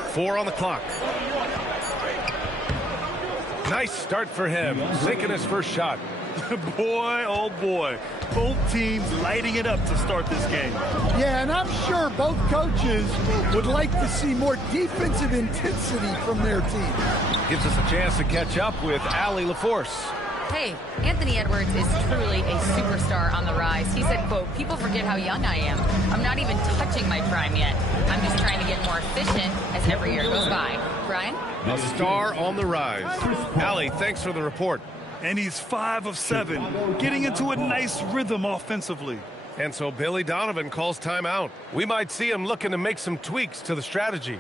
4 on the clock. Nice start for him. Sinking his first shot. Boy, oh boy. Both teams lighting it up to start this game. Yeah, and I'm sure both coaches would like to see more defensive intensity from their team. Gives us a chance to catch up with Allie LaForce. Hey, Anthony Edwards is truly a superstar on the rise. He said, quote, people forget how young I am. I'm not even touching my prime yet. I'm just trying to get more efficient as every year goes by. Brian? A star on the rise. Allie, thanks for the report. And he's 5 of 7, getting into a nice rhythm offensively. And so Billy Donovan calls timeout. We might see him looking to make some tweaks to the strategy.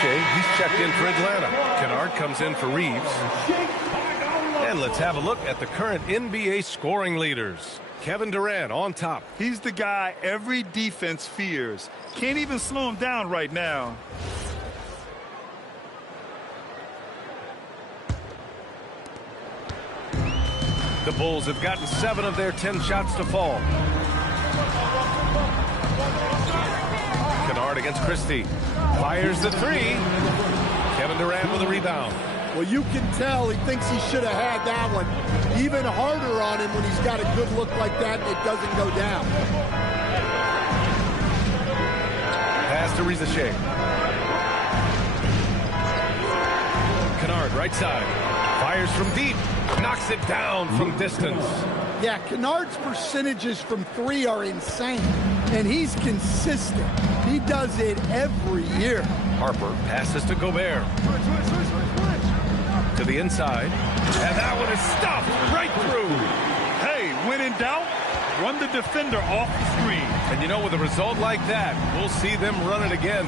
He's checked in for Atlanta. Kennard comes in for Reeves. And let's have a look at the current NBA scoring leaders. Kevin Durant on top. He's the guy every defense fears. Can't even slow him down right now. The Bulls have gotten 7 of their 10 shots to fall. Kennard against Christie. Fires the 3. Kevin Durant with a rebound. Well, you can tell he thinks he should have had that one. Even harder on him when he's got a good look like that and it doesn't go down. Pass to Rizachet. Kennard right side. Fires from deep. Knocks it down from distance. Yeah, Kennard's percentages from 3 are insane. And he's consistent. He does it every year. Harper passes to Gobert. To the inside. And that one is stopped right through. Hey, when in doubt, run the defender off the screen. And you know, with a result like that, we'll see them run it again.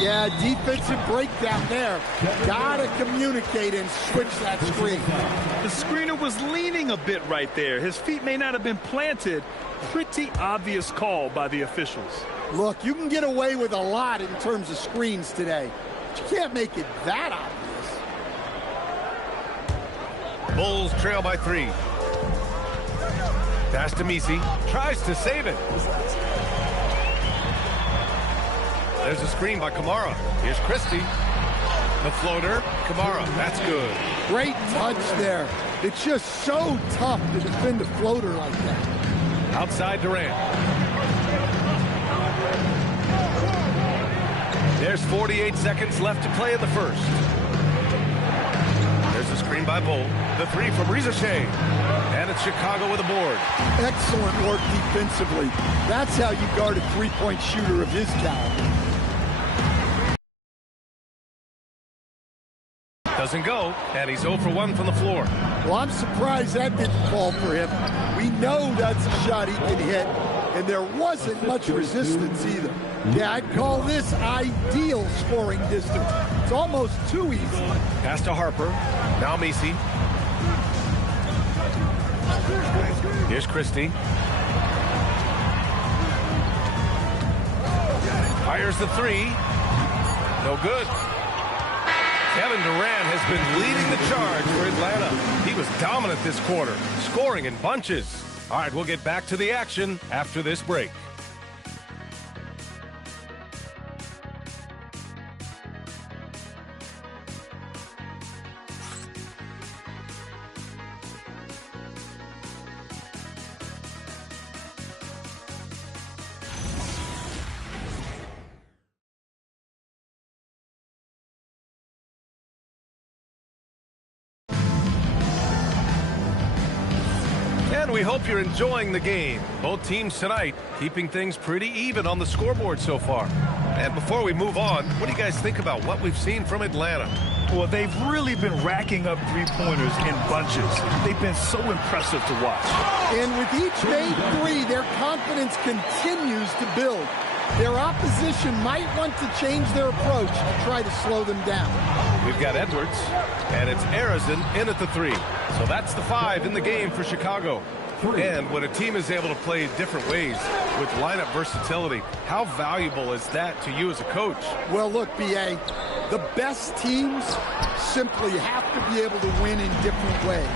Yeah, defensive breakdown there. Gotta communicate and switch that screen. The screener was leaning a bit right there. His feet may not have been planted. Pretty obvious call by the officials. Look, you can get away with a lot in terms of screens today. But you can't make it that obvious. Bulls trail by 3. Pass to Messi. Tries to save it. There's a screen by Kamara. Here's Christie. The floater. Kamara. That's good. Great touch there. It's just so tough to defend a floater like that. Outside Durant. There's 48 seconds left to play in the first. There's a screen by Bull. The 3 from Rizachet. And it's Chicago with a board. Excellent work defensively. That's how you guard a three-point shooter of his caliber. Doesn't go, and he's 0 for 1 from the floor. Well, I'm surprised that didn't fall for him. We know that's a shot he can hit, and there wasn't much resistance either. Yeah, I'd call this ideal scoring distance. It's almost too easy. Pass to Harper. Now Messi. Here's Christie. Fires the 3. No good. Kevin Durant has been leading the charge for Atlanta. He was dominant this quarter, scoring in bunches. All right, we'll get back to the action after this break. And we hope you're enjoying the game. Both teams tonight keeping things pretty even on the scoreboard so far. And before we move on, what do you guys think about what we've seen from Atlanta? Well, they've really been racking up three-pointers in bunches. They've been so impressive to watch. And with each made three, their confidence continues to build. Their opposition might want to change their approach to try to slow them down. We've got Edwards, and it's Arizin in at the 3. So that's the 5 in the game for Chicago. And when a team is able to play different ways with lineup versatility, how valuable is that to you as a coach? Well, look, B.A., the best teams simply have to be able to win in different ways.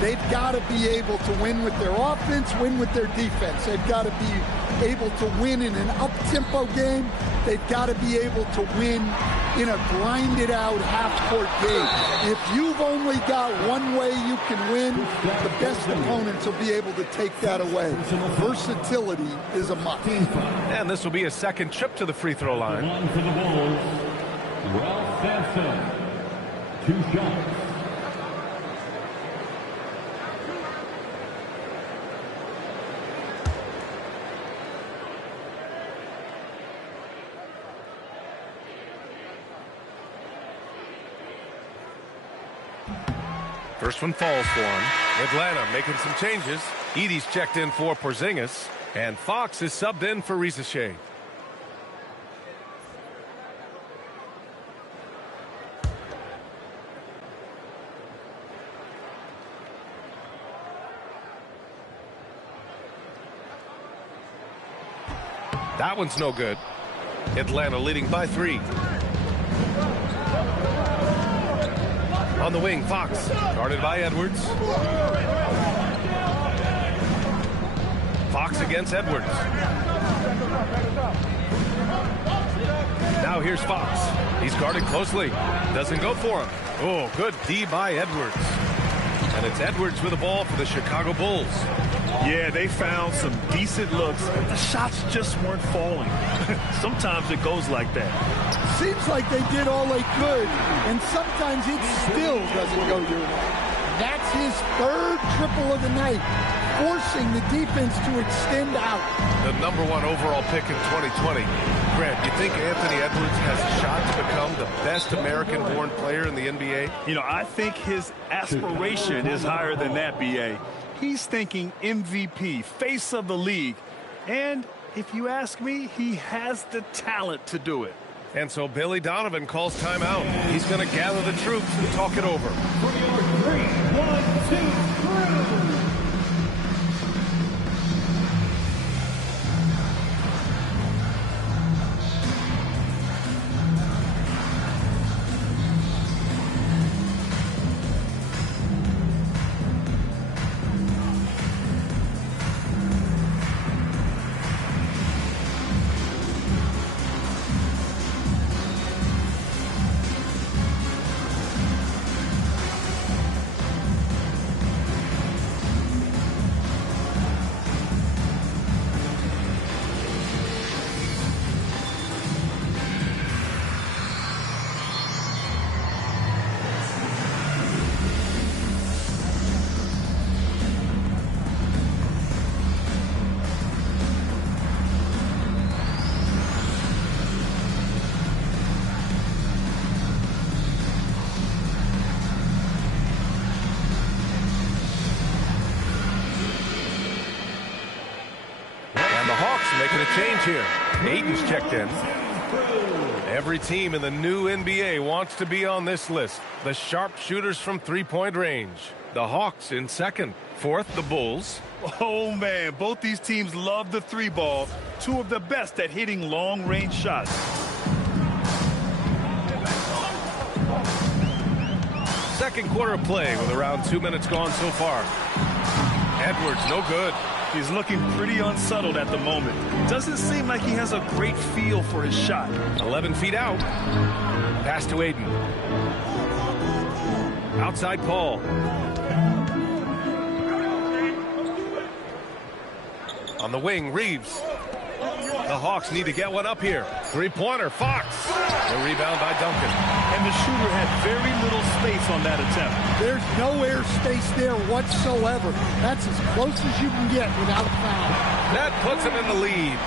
They've got to be able to win with their offense, win with their defense. They've got to be able to win in an up-tempo game. They've got to be able to win in a grinded-out half-court game. If you've only got one way you can win, the best opponents will be able to take that away. Versatility is a must. And this will be a second trip to the free throw line. One for the Bulls, Ralph Sampson. 2 shots. First one falls for him. Atlanta making some changes. Edey's checked in for Porzingis. And Fox is subbed in for Risacher. That one's no good. Atlanta leading by 3. On the wing, Fox, guarded by Edwards. Fox against Edwards. Now here's Fox. He's guarded closely. Doesn't go for him. Oh, good D by Edwards. And it's Edwards with the ball for the Chicago Bulls. Yeah, they found some decent looks. The shots just weren't falling. Sometimes it goes like that. Seems like they did all they could, and sometimes it still doesn't go your way. That's his 3rd triple of the night, forcing the defense to extend out. The #1 overall pick in 2020. Grant, you think Anthony Edwards has a shot to become the best American-born player in the NBA? You know, I think his aspiration is higher than that, B.A. He's thinking MVP, face of the league. And if you ask me, he has the talent to do it. And so Billy Donovan calls timeout. He's going to gather the troops and talk it over. 3, 1, 2, 3. Making a change here. Ayton's checked in. Every team in the new NBA wants to be on this list. The sharpshooters from three-point range. The Hawks in 2nd. 4th, the Bulls. Oh, man, both these teams love the 3-ball. 2 of the best at hitting long-range shots. Second quarter of play with around 2 minutes gone so far. Edwards, no good. He's looking pretty unsettled at the moment. Doesn't seem like he has a great feel for his shot. 11 feet out. Pass to Ayton. Outside Paul. On the wing, Reeves. The Hawks need to get one up here. Three-pointer, Fox. The rebound by Duncan. And the shooter had very little space on that attempt. There's no air space there whatsoever. That's as close as you can get without a foul. That puts him in the lead.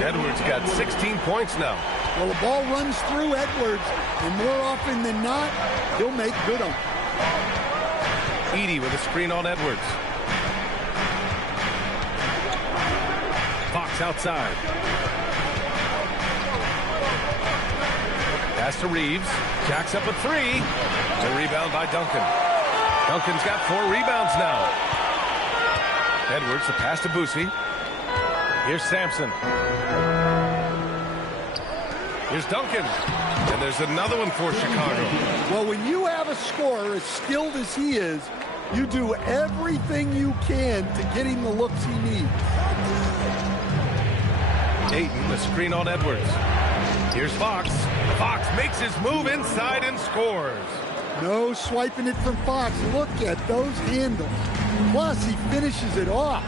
Edwards got 16 points now. Well, the ball runs through Edwards, and more often than not, he'll make good on it. Edey with a screen on Edwards. Fox outside. Pass to Reeves. Jacks up a three. The rebound by Duncan. Duncan's got 4 rebounds now. Edwards, the pass to Boosie. Here's Sampson. Here's Duncan. And there's another one for Chicago. Well, when you have a scorer as skilled as he is, you do everything you can to get him the looks he needs. Ayton, the screen on Edwards. Here's Fox. Fox makes his move inside and scores. No swiping it from Fox. Look at those handles. Plus, he finishes it off.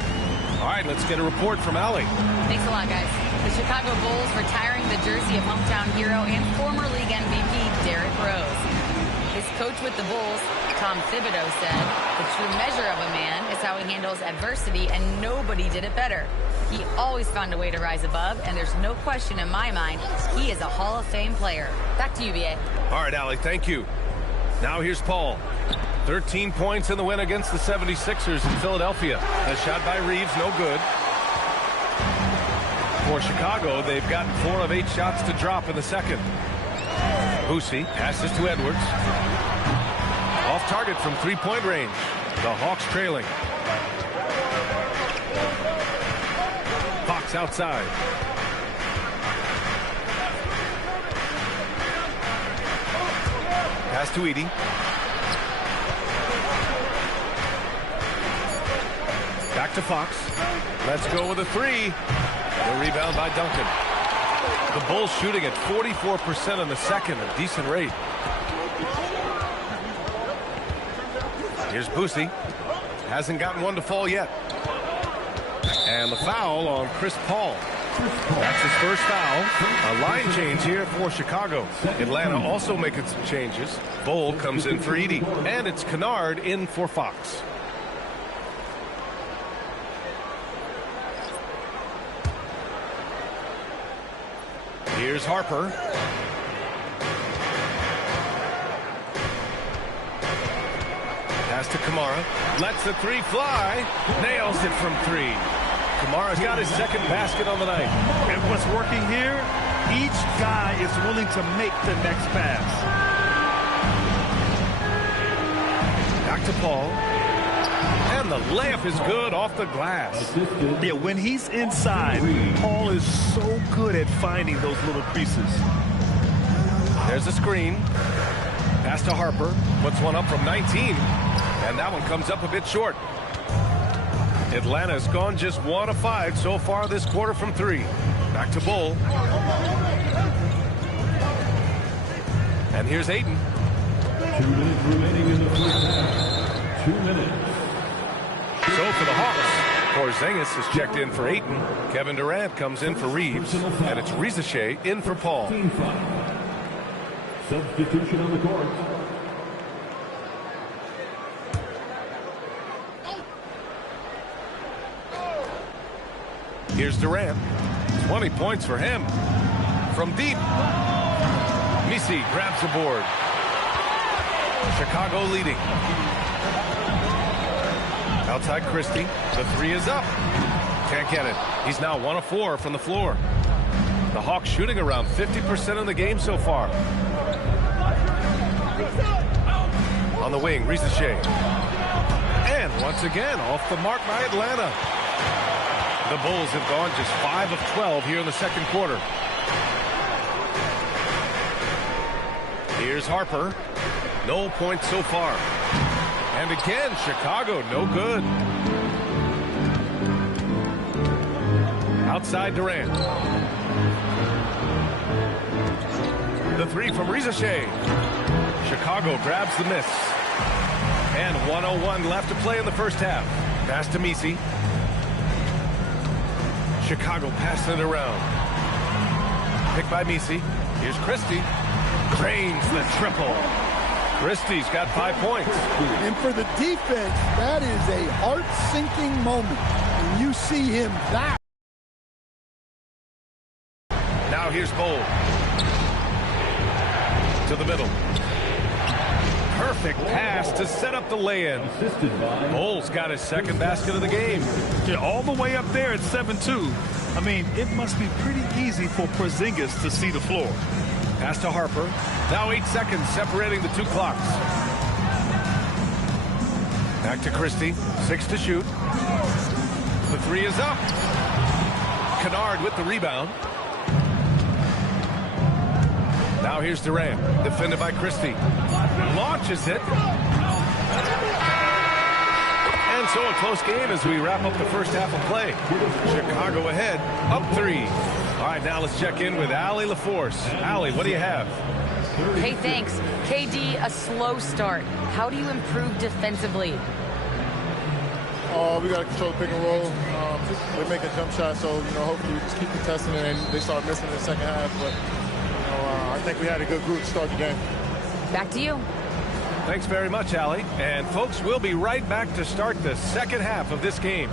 All right, let's get a report from Allie. Thanks a lot, guys. The Chicago Bulls retiring the jersey of hometown hero and former league MVP Derrick Rose. His coach with the Bulls, Tom Thibodeau, said, "The true measure of a man is how he handles adversity, and nobody did it better. He always found a way to rise above, and there's no question in my mind he is a Hall of Fame player." Back to you, BA. All right, Allie, thank you. Now here's Paul. 13 points in the win against the 76ers in Philadelphia. A shot by Reeves, no good. For Chicago, they've gotten 4 of 8 shots to drop in the second. Boosie passes to Edwards. Off target from three-point range. The Hawks trailing. Fox outside. Pass to Edey. Back to Fox. Let's go with a three. The rebound by Duncan. The Bulls shooting at 44% in the second, a decent rate. Here's Boosie. Hasn't gotten one to fall yet. And the foul on Chris Paul. That's his first foul. A line change here for Chicago. Atlanta also making some changes. Bull comes in for Edey. And it's Kennard in for Fox. Here's Harper. Pass to Kamara. Lets the three fly. Nails it from 3. Kamara's got his second basket on the night. And what's working here, each guy is willing to make the next pass. Back to Paul. And the layup is good off the glass. Yeah, when he's inside, Paul is so good at finding those little creases. There's a screen. Pass to Harper. Puts one up from 19. And that one comes up a bit short. Atlanta's gone just 1 of 5 so far this quarter from 3. Back to Bull. And here's Ayton. 2 minutes remaining in the first half. 2 minutes. So for the Hawks, Porzingis is checked in for Ayton. Kevin Durant comes in for Reeves. And it's Rizachet in for Paul. Substitution on the court. Here's Durant. 20 points for him. From deep. Misi grabs the board. Chicago leading. Outside Christie. The 3 is up. Can't get it. He's now 1 of 4 from the floor. The Hawks shooting around 50% of the game so far. On the wing, Rizachet. And once again, off the mark by Atlanta. The Bulls have gone just 5 of 12 here in the second quarter. Here's Harper. No points so far. And again, Chicago, no good. Outside Durant. The 3 from Rizachet. Chicago grabs the miss. And 1:01 left to play in the first half. Pass to Misi. Chicago passing it around. Picked by Misi. Here's Christie. Drains the triple. Christie's got 5 points. And for the defense, that is a heart-sinking moment. And you see him that. Now here's Bowl. To the middle. Perfect pass to set up the lay-in. Bowles got his second basket of the game. Yeah, all the way up there at 7-2. I mean, it must be pretty easy for Porzingis to see the floor. Pass to Harper. Now 8 seconds separating the two clocks. Back to Christie. 6 to shoot. The 3 is up. Kennard with the rebound. Now here's Durant. Defended by Christie. Launches it. And so a close game as we wrap up the first half of play. Chicago ahead, up 3. All right, now let's check in with Allie LaForce. Allie, what do you have? Hey, thanks. KD, a slow start. How do you improve defensively? We got to control the pick and roll. They're making jump shots, so, hopefully we just keep contesting it and they start missing in the second half. But, I think we had a good group to start the game. Back to you. Thanks very much, Allie. And, folks, we'll be right back to start the second half of this game.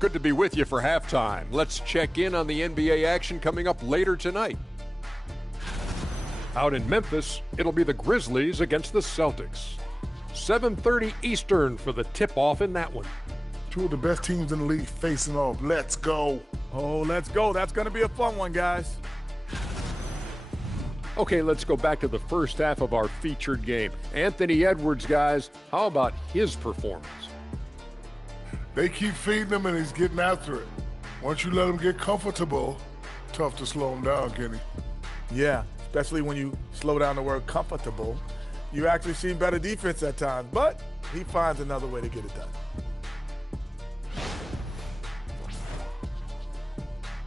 Good to be with you for halftime. Let's check in on the NBA action coming up later tonight. Out in Memphis, it'll be the Grizzlies against the Celtics. 7:30 Eastern for the tip-off in that one. Two of the best teams in the league facing off. Let's go. Oh, let's go. That's going to be a fun one, guys. Okay, let's go back to the first half of our featured game. Anthony Edwards, guys, how about his performance? They keep feeding him, and he's getting after it. Once you let him get comfortable, tough to slow him down, Kenny. Yeah, especially when you slow down the word comfortable. You actually see better defense at times, but he finds another way to get it done.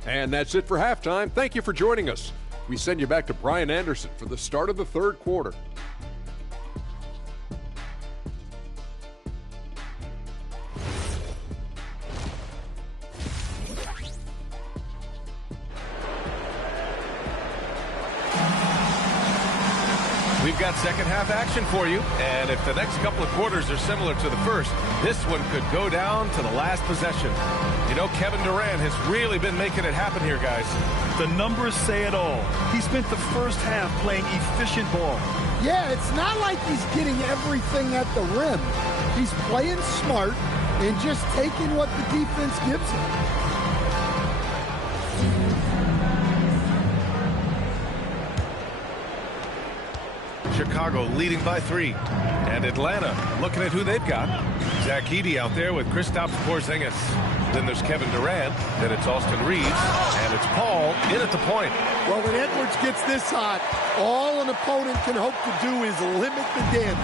And that's it for halftime. Thank you for joining us. We send you back to Brian Anderson for the start of the third quarter. We've got second half action for you, and if the next couple of quarters are similar to the first, this one could go down to the last possession. Kevin Durant has really been making it happen here, guys. The numbers say it all. He spent the first half playing efficient ball. Yeah, it's not like he's getting everything at the rim. He's playing smart and just taking what the defense gives him. Chicago leading by 3. And Atlanta looking at who they've got. Zach Edey out there with Kristaps Porzingis. Then there's Kevin Durant. Then it's Austin Reeves. And it's Paul in at the point. Well, when Edwards gets this hot, all an opponent can hope to do is limit the damage.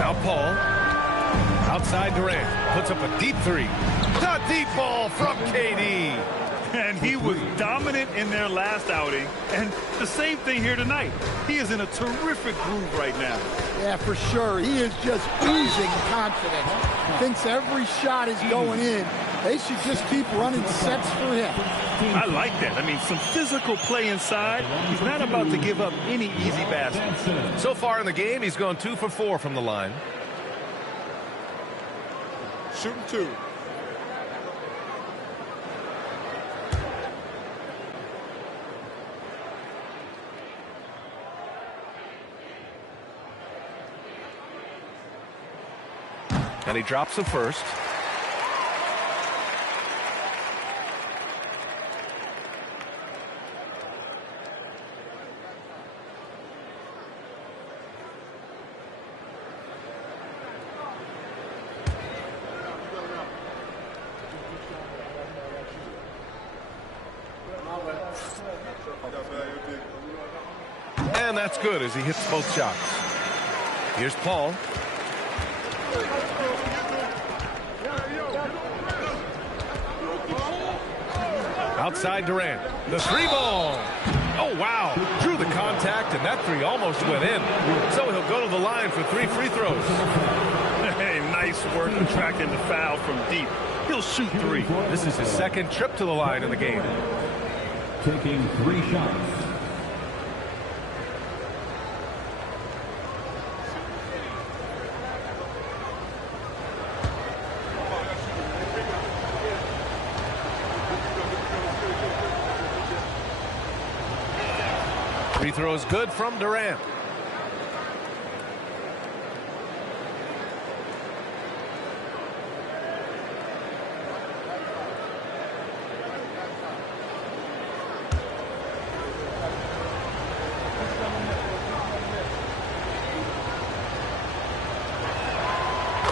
Now Paul. Outside Durant. Puts up a deep 3. The deep ball from KD. And he was dominant in their last outing. And the same thing here tonight. He is in a terrific groove right now. Yeah, for sure. He is just oozing confidence. Thinks every shot is going in. They should just keep running sets for him. I like that. I mean, some physical play inside. He's not about to give up any easy baskets. So far in the game, he's gone 2 for 4 from the line. Shooting 2. And he drops the first. And that's good as he hits both shots. Here's Paul. Outside Durant. The three ball. Oh, wow. Drew the contact, and that three almost went in. So he'll go to the line for 3 free throws. Hey, nice work attracting the foul from deep. He'll shoot 3. This is his second trip to the line in the game. Taking 3 shots. Free throws good from Durant.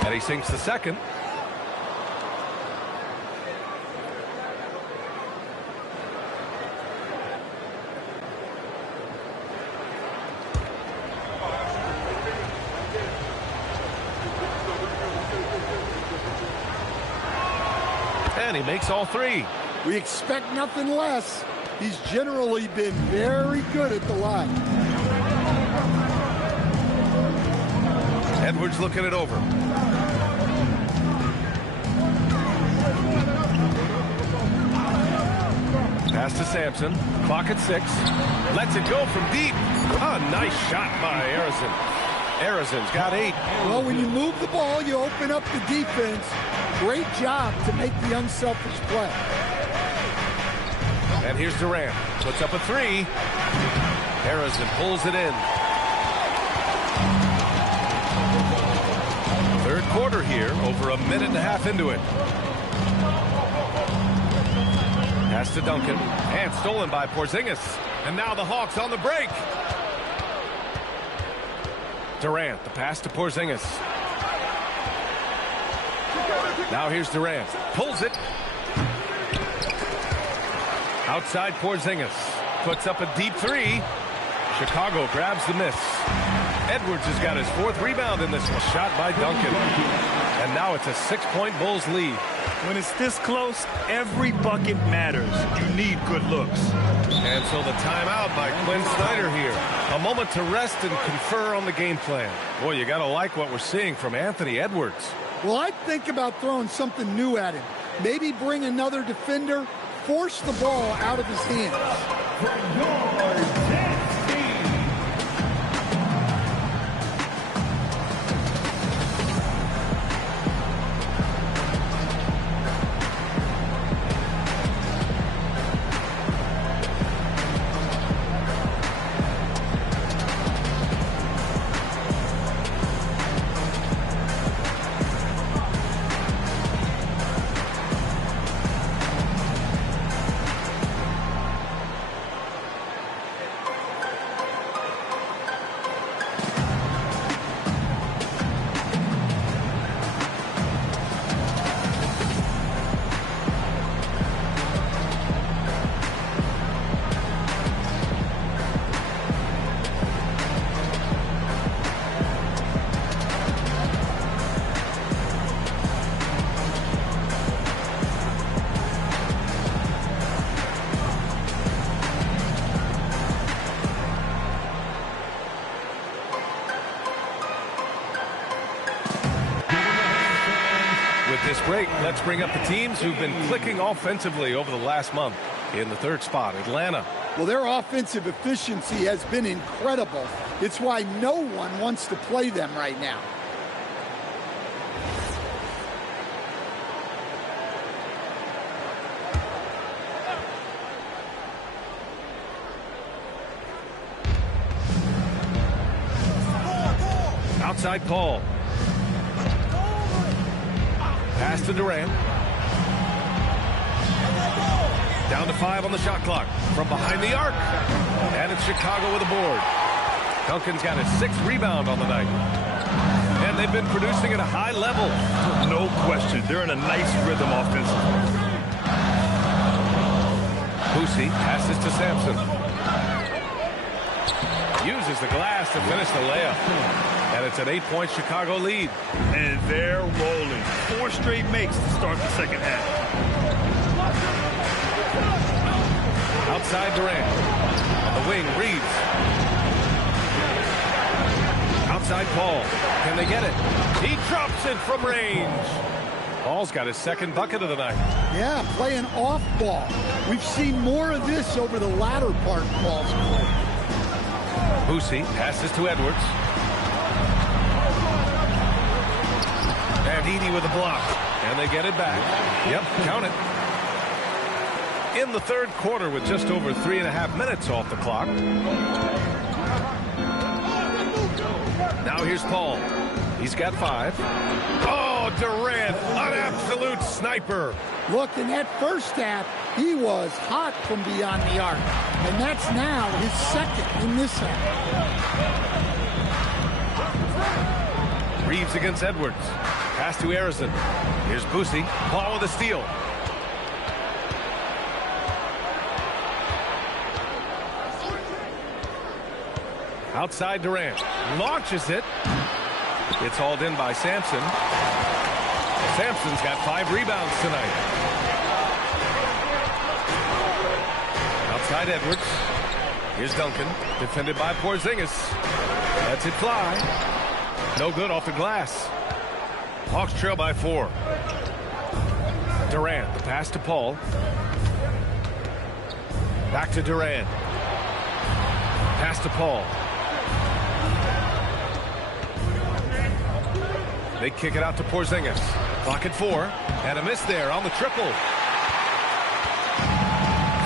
And he sinks the second. And he makes all 3. We expect nothing less. He's generally been very good at the line. Edwards looking it over. Pass to Sampson. Clock at 6. Lets it go from deep. A nice shot by Arizin. Arizon's got 8. Well, when you move the ball, you open up the defense. Great job to make the unselfish play. And here's Durant. Puts up a 3. Arizin pulls it in. Third quarter here, over a minute and a half into it. Pass to Duncan, and stolen by Porzingis. And now the Hawks on the break. Durant, the pass to Porzingis. Now here's Durant. Pulls it. Outside Porzingis. Puts up a deep 3. Chicago grabs the miss. Edwards has got his 4th rebound in this one. Shot by Duncan. And now it's a 6-point Bulls lead. When it's this close, every bucket matters. You need good looks. And so the timeout by Quinn Snyder here. A moment to rest and confer on the game plan. Boy, you got to like what we're seeing from Anthony Edwards. Well, I'd think about throwing something new at him. Maybe bring another defender, force the ball out of his hands. This break, let's bring up the teams who've been clicking offensively over the last month. In the 3rd spot, Atlanta. Well, their offensive efficiency has been incredible. It's why no one wants to play them right now. Outside Paul. Pass to Durant. Down to 5 on the shot clock. From behind the arc. And it's Chicago with a board. Duncan's got his 6th rebound on the night. And they've been producing at a high level. No question. They're in a nice rhythm offensively. Boosie passes to Sampson. Uses the glass to finish the layup. And it's an 8-point Chicago lead. And they're rolling. 4 straight makes to start the second half. Outside Durant. On the wing, Reeves. Outside Paul. Can they get it? He drops it from range. Paul's got his second bucket of the night. Yeah, playing off ball. We've seen more of this over the latter part of Paul's play. Boosie passes to Edwards. And Edey with a block. And they get it back. Yep, count it. In the third quarter with just over 3.5 minutes off the clock. Now here's Paul. He's got 5. Oh, Durant, an absolute sniper. Look, in that first half, he was hot from beyond the arc. And that's now his second in this half. Reeves against Edwards. Pass to Harrison. Here's Boosie. Paul with a steal. Outside Durant. Launches it. It's hauled in by Sampson. Sampson's got 5 rebounds tonight. Outside Edwards. Here's Duncan. Defended by Porzingis. Lets it fly. No good off the glass. Hawks trail by 4. Durant. The pass to Paul. Back to Durant. Pass to Paul. They kick it out to Porzingis. Clock at 4. And a miss there on the triple.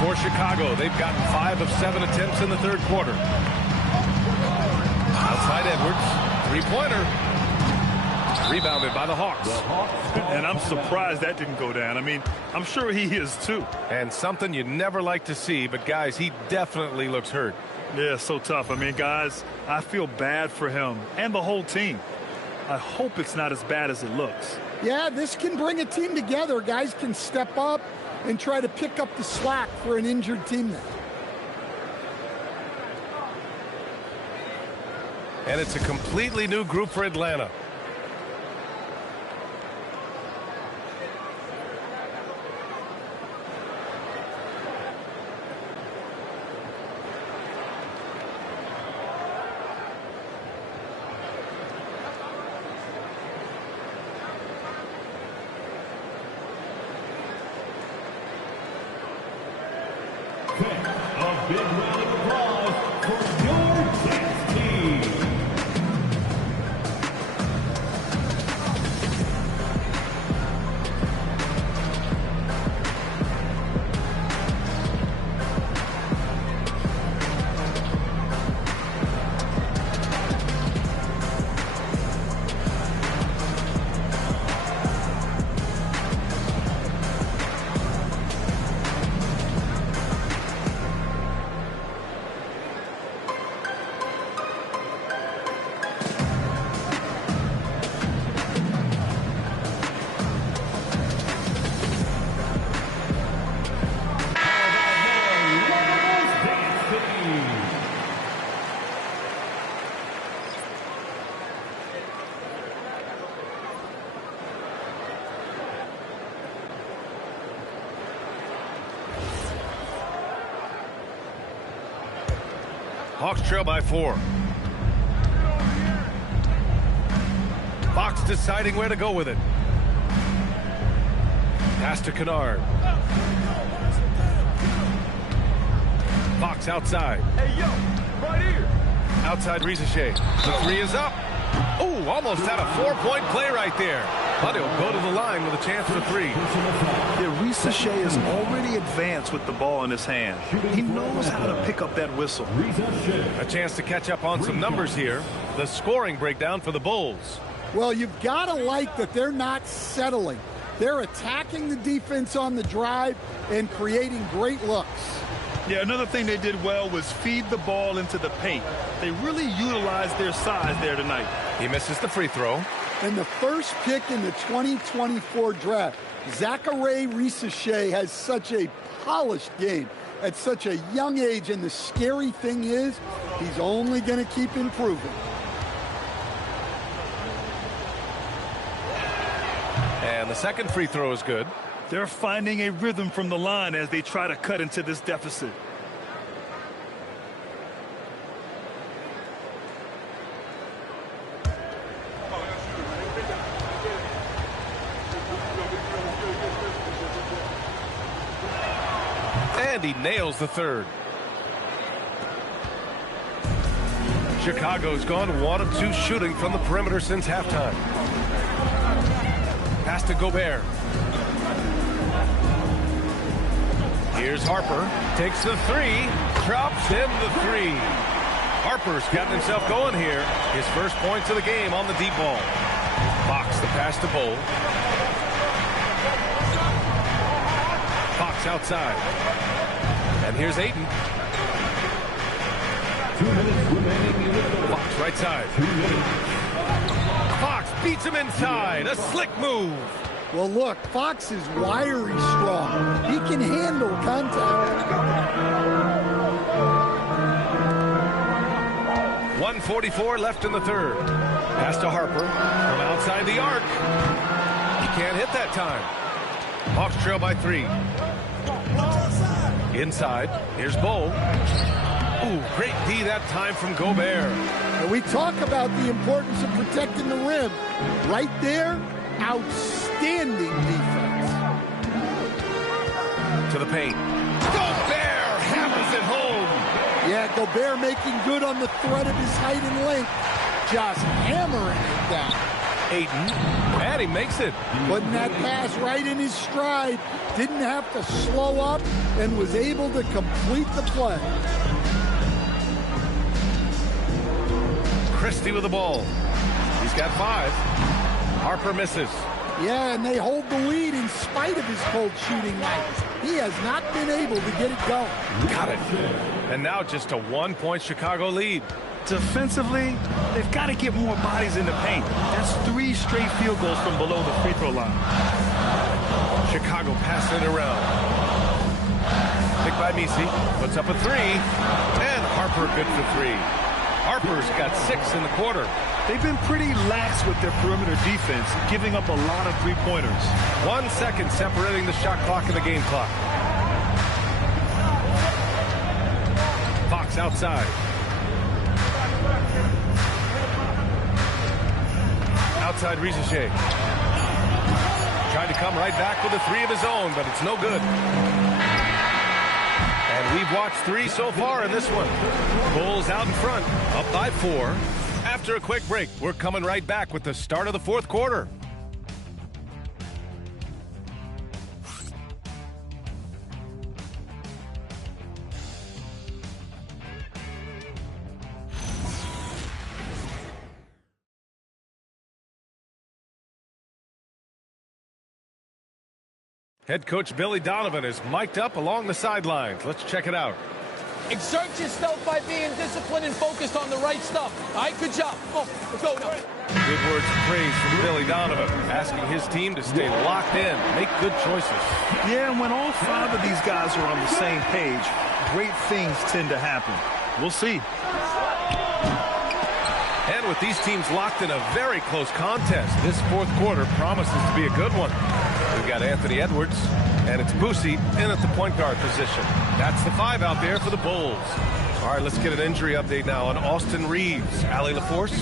For Chicago, they've gotten 5 of 7 attempts in the third quarter. Outside Edwards. 3-pointer. Rebounded by the Hawks. And I'm surprised that didn't go down. I mean, I'm sure he is too. And something you never like to see, but guys, he definitely looks hurt. Yeah, so tough. I mean, guys, I feel bad for him and the whole team. I hope it's not as bad as it looks. Yeah, this can bring a team together. Guys can step up and try to pick up the slack for an injured team now. And it's a completely new group for Atlanta. A big round of applause for your Jets team. Hawks trail by 4. Fox deciding where to go with it. Pass to Kennard. Fox outside. Hey, yo, right here. Outside Rizachet. The 3 is up. Oh, almost had a 4-point play right there. But he'll go to the line with a chance for 3. Yeah, Rizachet is already advanced with the ball in his hand. He knows how to pick up that whistle. A chance to catch up on some numbers here. The scoring breakdown for the Bulls. Well, you've got to like that they're not settling. They're attacking the defense on the drive and creating great looks. Yeah, another thing they did well was feed the ball into the paint. They really utilized their size there tonight. He misses the free throw. And the first pick in the 2024 draft, Zachary Rizachet has such a polished game at such a young age, and the scary thing is he's only going to keep improving. And the second free throw is good. They're finding a rhythm from the line as they try to cut into this deficit. And he nails the third. Chicago's gone 1 of 2 shooting from the perimeter since halftime. Pass to Gobert. Here's Harper. Takes the 3. Drops in the 3. Harper's gotten himself going here. His first points of the game on the deep ball. Fox the pass to Bol. Fox outside. And here's Ayton. 2 minutes remaining. Fox right side. Fox beats him inside. A slick move. Well, look, Fox is wiry strong. He can handle contact. 1:44 left in the third. Pass to Harper from outside the arc. He can't hit that time. Hawks trail by 3. Inside. Here's Bol. Ooh, great D that time from Gobert. And we talk about the importance of protecting the rim. Right there, outstanding defense. To the paint. Gobert hammers it home. Yeah, Gobert making good on the threat of his height and length. Just hammering it down. Ayton, and he makes it. Putting that pass right in his stride. Didn't have to slow up and was able to complete the play. Christie with the ball. He's got 5. Harper misses. Yeah, and they hold the lead in spite of his cold shooting night. He has not been able to get it going. Got it. And now just a 1-point Chicago lead. Defensively, they've got to get more bodies in the paint. That's 3 straight field goals from below the free throw line. Chicago passing it around. Picked by Misi. Puts up a 3. And Harper good for 3. Harper's got 6 in the quarter. They've been pretty lax with their perimeter defense, giving up a lot of three-pointers. 1 second separating the shot clock and the game clock. Fox outside. Outside Rizachet. Tried to come right back with a 3 of his own, but it's no good. And we've watched 3 so far in this one. Bulls out in front, up by 4. After a quick break, we're coming right back with the start of the 4th quarter. Head coach Billy Donovan is mic'd up along the sidelines. Let's check it out. Exert yourself by being disciplined and focused on the right stuff. All right, good job. Oh, let's go. Good words of praise from Billy Donovan, asking his team to stay locked in, make good choices. Yeah, and when all 5 of these guys are on the same page, great things tend to happen. We'll see. And with these teams locked in a very close contest, this 4th quarter promises to be a good one. We've got Anthony Edwards, and it's Boosie in at the point guard position. That's the 5 out there for the Bulls. All right, let's get an injury update now on Austin Reeves. Allie LaForce?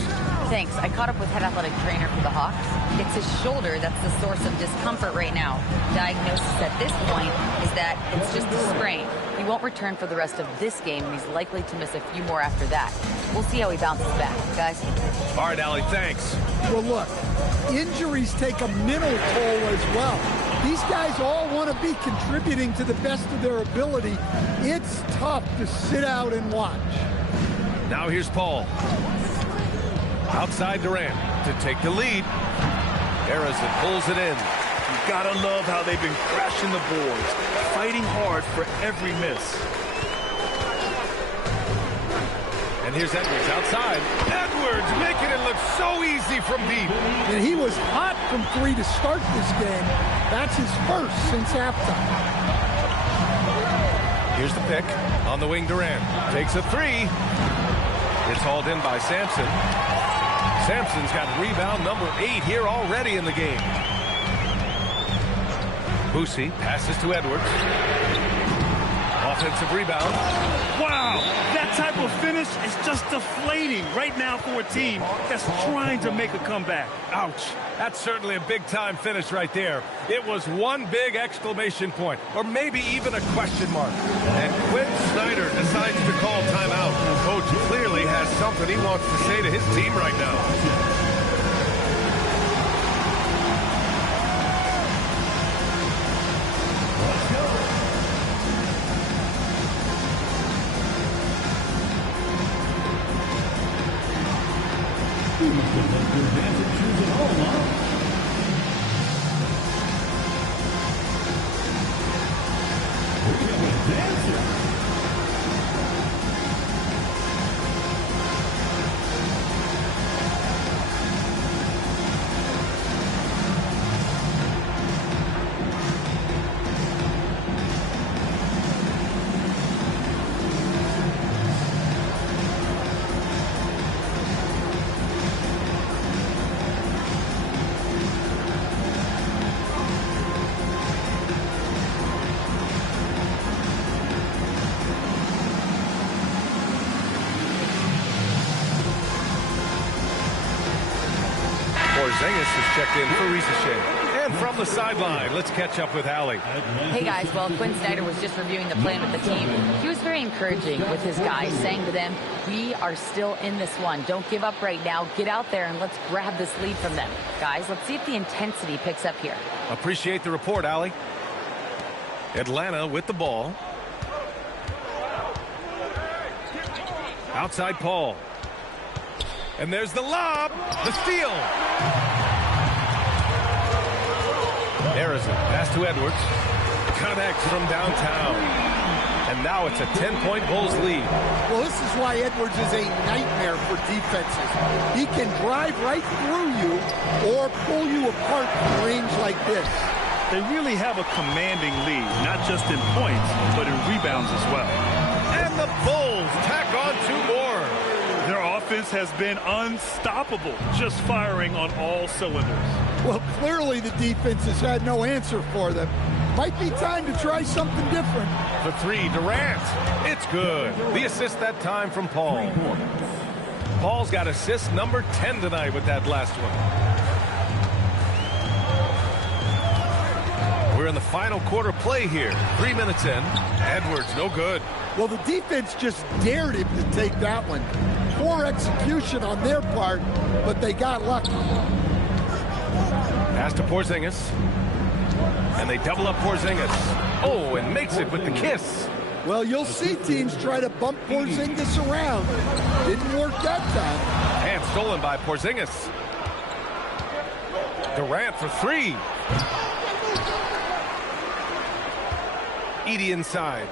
Thanks. I caught up with head athletic trainer for the Hawks. It's his shoulder that's the source of discomfort right now. Diagnosis at this point is that it's just a sprain. He won't return for the rest of this game, and he's likely to miss a few more after that. We'll see how he bounces back, guys. All right, Allie, thanks. Well, look, injuries take a mental toll as well. These guys all want to be contributing to the best of their ability. It's tough to sit out and watch. Now here's Paul. Outside Durant to take the lead. Harrison pulls it in. You've got to love how they've been crashing the boards, fighting hard for every miss. And here's Edwards outside. Edwards making it look so easy from deep. And he was hot from 3 to start this game. That's his first since halftime. Here's the pick. On the wing, Durant takes a 3. It's hauled in by Sampson. Sampson's got rebound number 8 here already in the game. Boosie passes to Edwards. Off offensive rebound. Wow, that type of finish is just deflating right now for a team that's trying to make a comeback. Ouch. That's certainly a big-time finish right there. It was one big exclamation point, or maybe even a question mark. And Quinn Snyder decides to call timeout. Coach clearly has something he wants to say to his team right now. Porzingis is checked in for Ricochet. And from the sideline, let's catch up with Allie. Hey guys, well, Quinn Snyder was just reviewing the plan with the team. He was very encouraging with his guys, saying to them, we are still in this one. Don't give up right now. Get out there and let's grab this lead from them. Guys, let's see if the intensity picks up here. Appreciate the report, Allie. Atlanta with the ball. Outside Paul. And there's the lob. The steal. There is it. Pass to Edwards. Connects from downtown. And now it's a 10-point Bulls lead. Well, this is why Edwards is a nightmare for defenses. He can drive right through you or pull you apart from range like this. They really have a commanding lead, not just in points, but in rebounds as well. And the Bulls tack on 2 more. Their offense has been unstoppable, just firing on all cylinders. Well, clearly the defense has had no answer for them. Might be time to try something different. The 3, Durant. It's good. The assist that time from Paul. Paul's got assist number 10 tonight with that last one. We're in the final quarter play here. 3 minutes in. Edwards, no good. Well, the defense just dared him to take that one. Poor execution on their part, but they got lucky. Pass to Porzingis. And they double up Porzingis. Oh, and makes it with the kiss. Well, you'll see teams try to bump Porzingis around. Didn't work that time. And stolen by Porzingis. Durant for 3. Edey inside.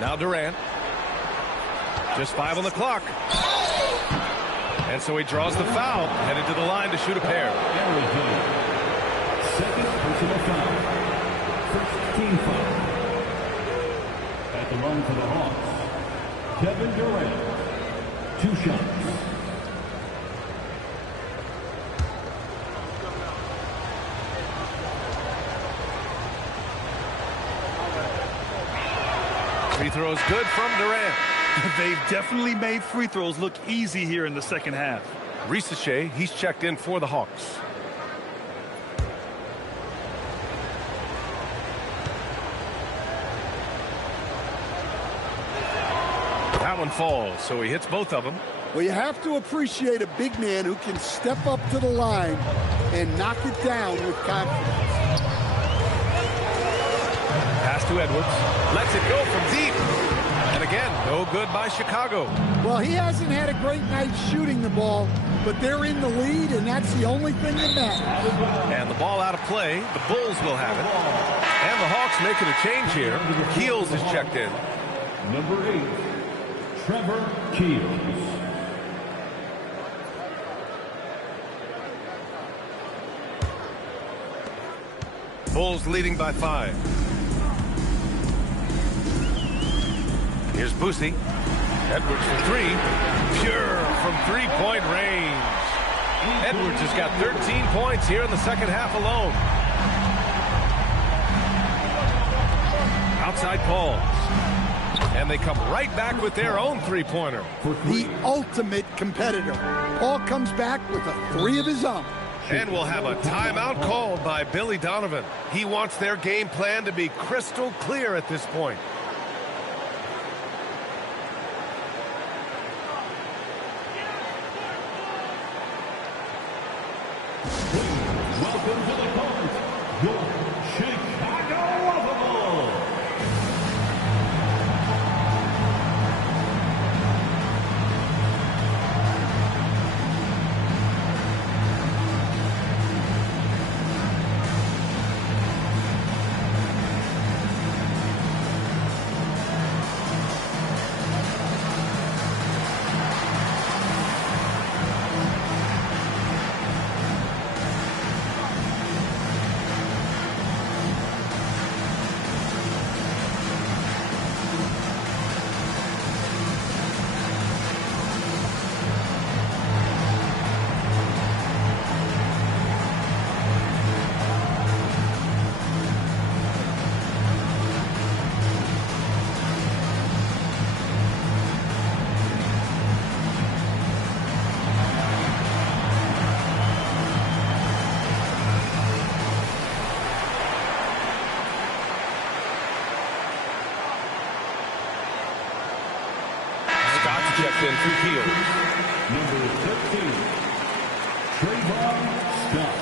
Now Durant. Just 5 on the clock. And so he draws the foul. Headed to the line to shoot a pair. Second personal foul. First team foul. At the line for the Hawks, Kevin Durant. 2 shots. Free throws good from Durant. They've definitely made free throws look easy here in the second half. Ricochet, he's checked in for the Hawks. That one falls, so he hits both of them. Well, you have to appreciate a big man who can step up to the line and knock it down with confidence. Pass to Edwards. Lets it go from deep. And again, no good by Chicago. Well, he hasn't had a great night shooting the ball, but they're in the lead, and that's the only thing that matters. And the ball out of play. The Bulls will have it. And the Hawks making a change here. Keels is checked in. Number 8, Trevor Keels. Bulls leading by 5. Here's Boosie. Edwards for 3. Pure from 3-point range. Edwards has got 13 points here in the second half alone. Outside Paul. And they come right back with their own three-pointer. The ultimate competitor. Paul comes back with a three of his own. And we'll have a timeout called by Billy Donovan. He wants their game plan to be crystal clear at this point. Welcome to the court, your Chicago Bulls. Checked in for Keel. Number 13, Trayvon Scott.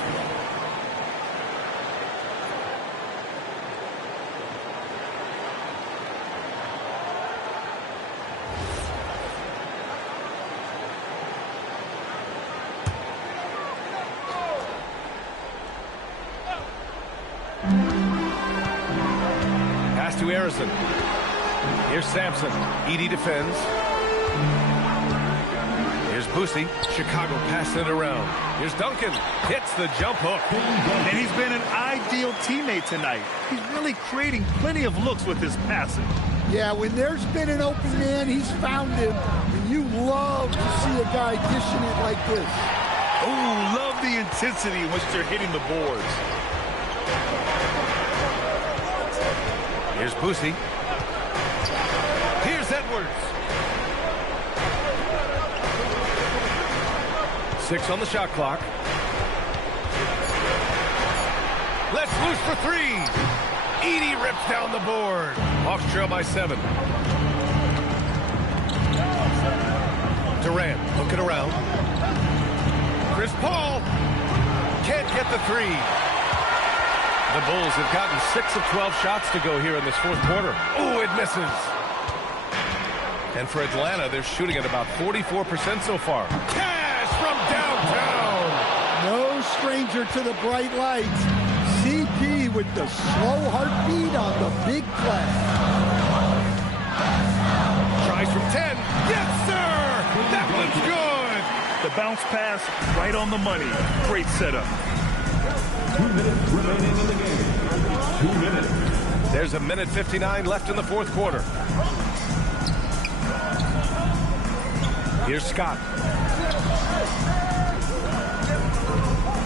Pass to Harrison. Here's Sampson. Edey defends. Here's Boosie. Chicago passing it around. Here's Duncan. Hits the jump hook. And he's been an ideal teammate tonight. He's really creating plenty of looks with his passing. Yeah, when there's been an open man, he's found him. And you love to see a guy dishing it like this. Ooh, love the intensity in which they're hitting the boards. Here's Boosie. Here's Edwards. 6 on the shot clock. Let's loose for 3. Edey rips down the board. Hawks trail by 7. Durant looking around. Chris Paul can't get the 3. The Bulls have gotten 6 of 12 shots to go here in this fourth quarter. Oh, it misses. And for Atlanta, they're shooting at about 44% so far. Cash from downtown. No stranger to the bright lights. CP with the slow heartbeat on the big play. Tries from 10. Yes, sir. That one's good. The bounce pass right on the money. Great setup. 2 minutes remaining in the game. 2 minutes. There's a minute 59 left in the fourth quarter. Here's Scott.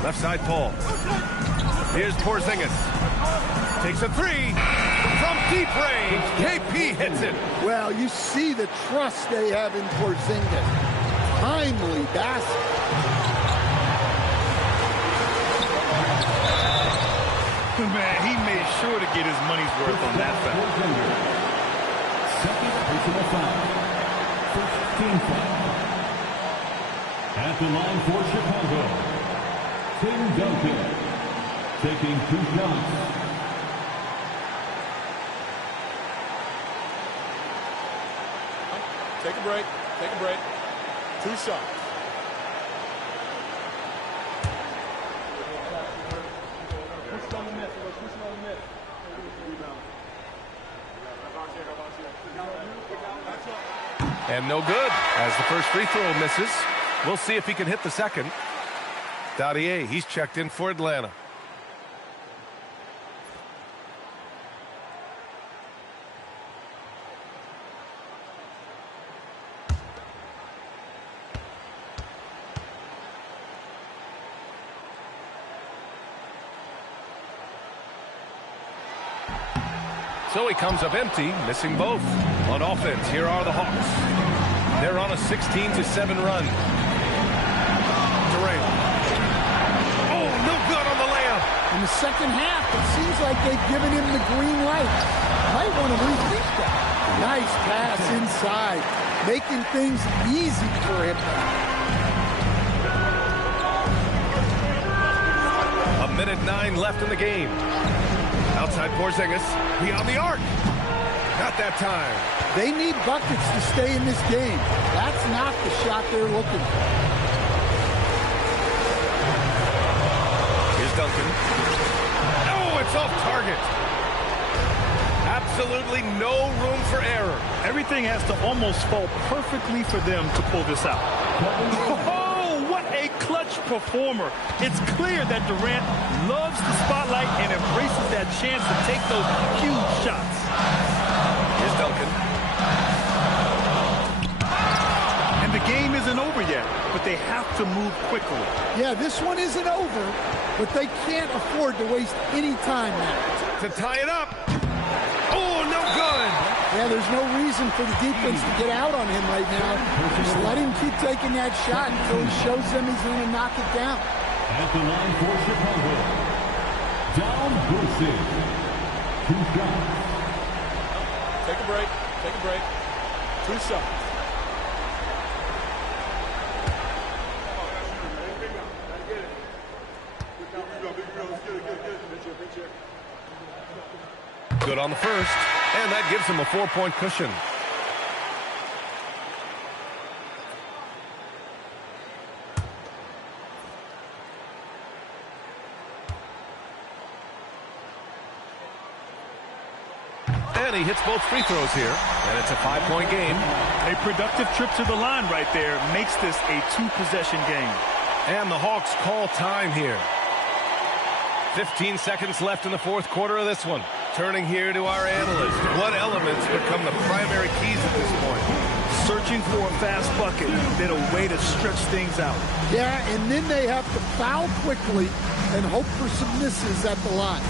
Left side Paul. Here's Porzingis. Takes a 3 from deep range. KP hits it. Well, you see the trust they have in Porzingis. Timely basket. Man, he made sure to get his money's worth on that foul. Second personal foul. First team foul. At the line for Chicago, Tim Duncan taking 2 shots. Take a break. Take a break. 2 shots. And no good as the first free throw misses. We'll see if he can hit the second. Dadier, he's checked in for Atlanta. So he comes up empty, missing both. On offense, here are the Hawks. They're on a 16-7 run. Durant. Oh, no good on the layup. In the second half, it seems like they've given him the green light. Might want to rethink that. Nice pass inside, making things easy for him. A minute 9 left in the game. Outside Porzingis, beyond the arc. Not that time. They need buckets to stay in this game. That's not the shot they're looking for. Here's Duncan. Oh, it's off target. Absolutely no room for error. Everything has to almost fall perfectly for them to pull this out. Oh, what a clutch performer. It's clear that Durant loves the spotlight and embraces that chance to take those huge shots. Here's Duncan. And the game isn't over yet, but they have to move quickly. Yeah, this one isn't over, but they can't afford to waste any time now. To tie it up. Oh, no good. Yeah, there's no reason for the defense to get out on him right now. Just let him keep taking that shot until he shows them he's going to knock it down. At the line for Chicago, John Brucey. 2 shots. Take a break. Take a break. 2 shots. Good on the first, and that gives him a 4-point cushion. And he hits both free throws here, and it's a 5-point game. A productive trip to the line right there makes this a 2-possession game. And the Hawks call time here. 15 seconds left in the fourth quarter of this one. Turning here to our analyst. What elements become the primary keys at this point? Searching for a fast bucket, then a way to stretch things out. Yeah, and then they have to foul quickly and hope for some misses at the line.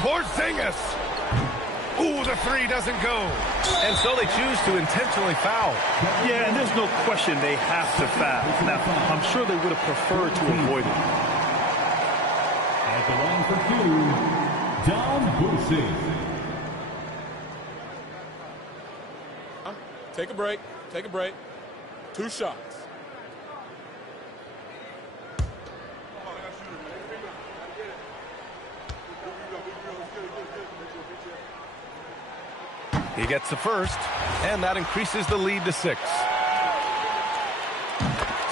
Porzingis. Ooh, the 3 doesn't go. And so they choose to intentionally foul. Yeah, and there's no question they have to foul. Now, I'm sure they would have preferred to avoid it. At the line for 2, John Brucey. Take a break. Take a break. 2 shots. He gets the first, and that increases the lead to 6.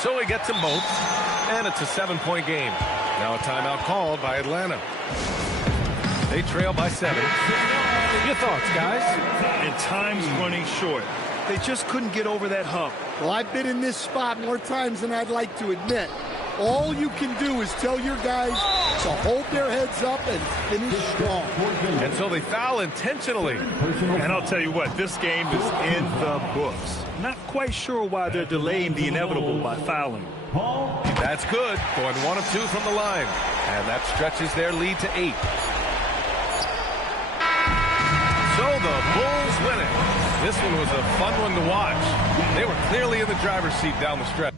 So he gets them both, and it's a 7-point game. Now a timeout called by Atlanta. They trail by 7. Your thoughts, guys? And time's running short. They just couldn't get over that hump. Well, I've been in this spot more times than I'd like to admit. All you can do is tell your guys to hold their heads up and finish strong. And so they foul intentionally. And I'll tell you what, this game is in the books. Not quite sure why they're delaying the inevitable by fouling. That's good. Going 1 of 2 from the line. And that stretches their lead to 8. So the Bulls win it. This one was a fun one to watch. They were clearly in the driver's seat down the stretch.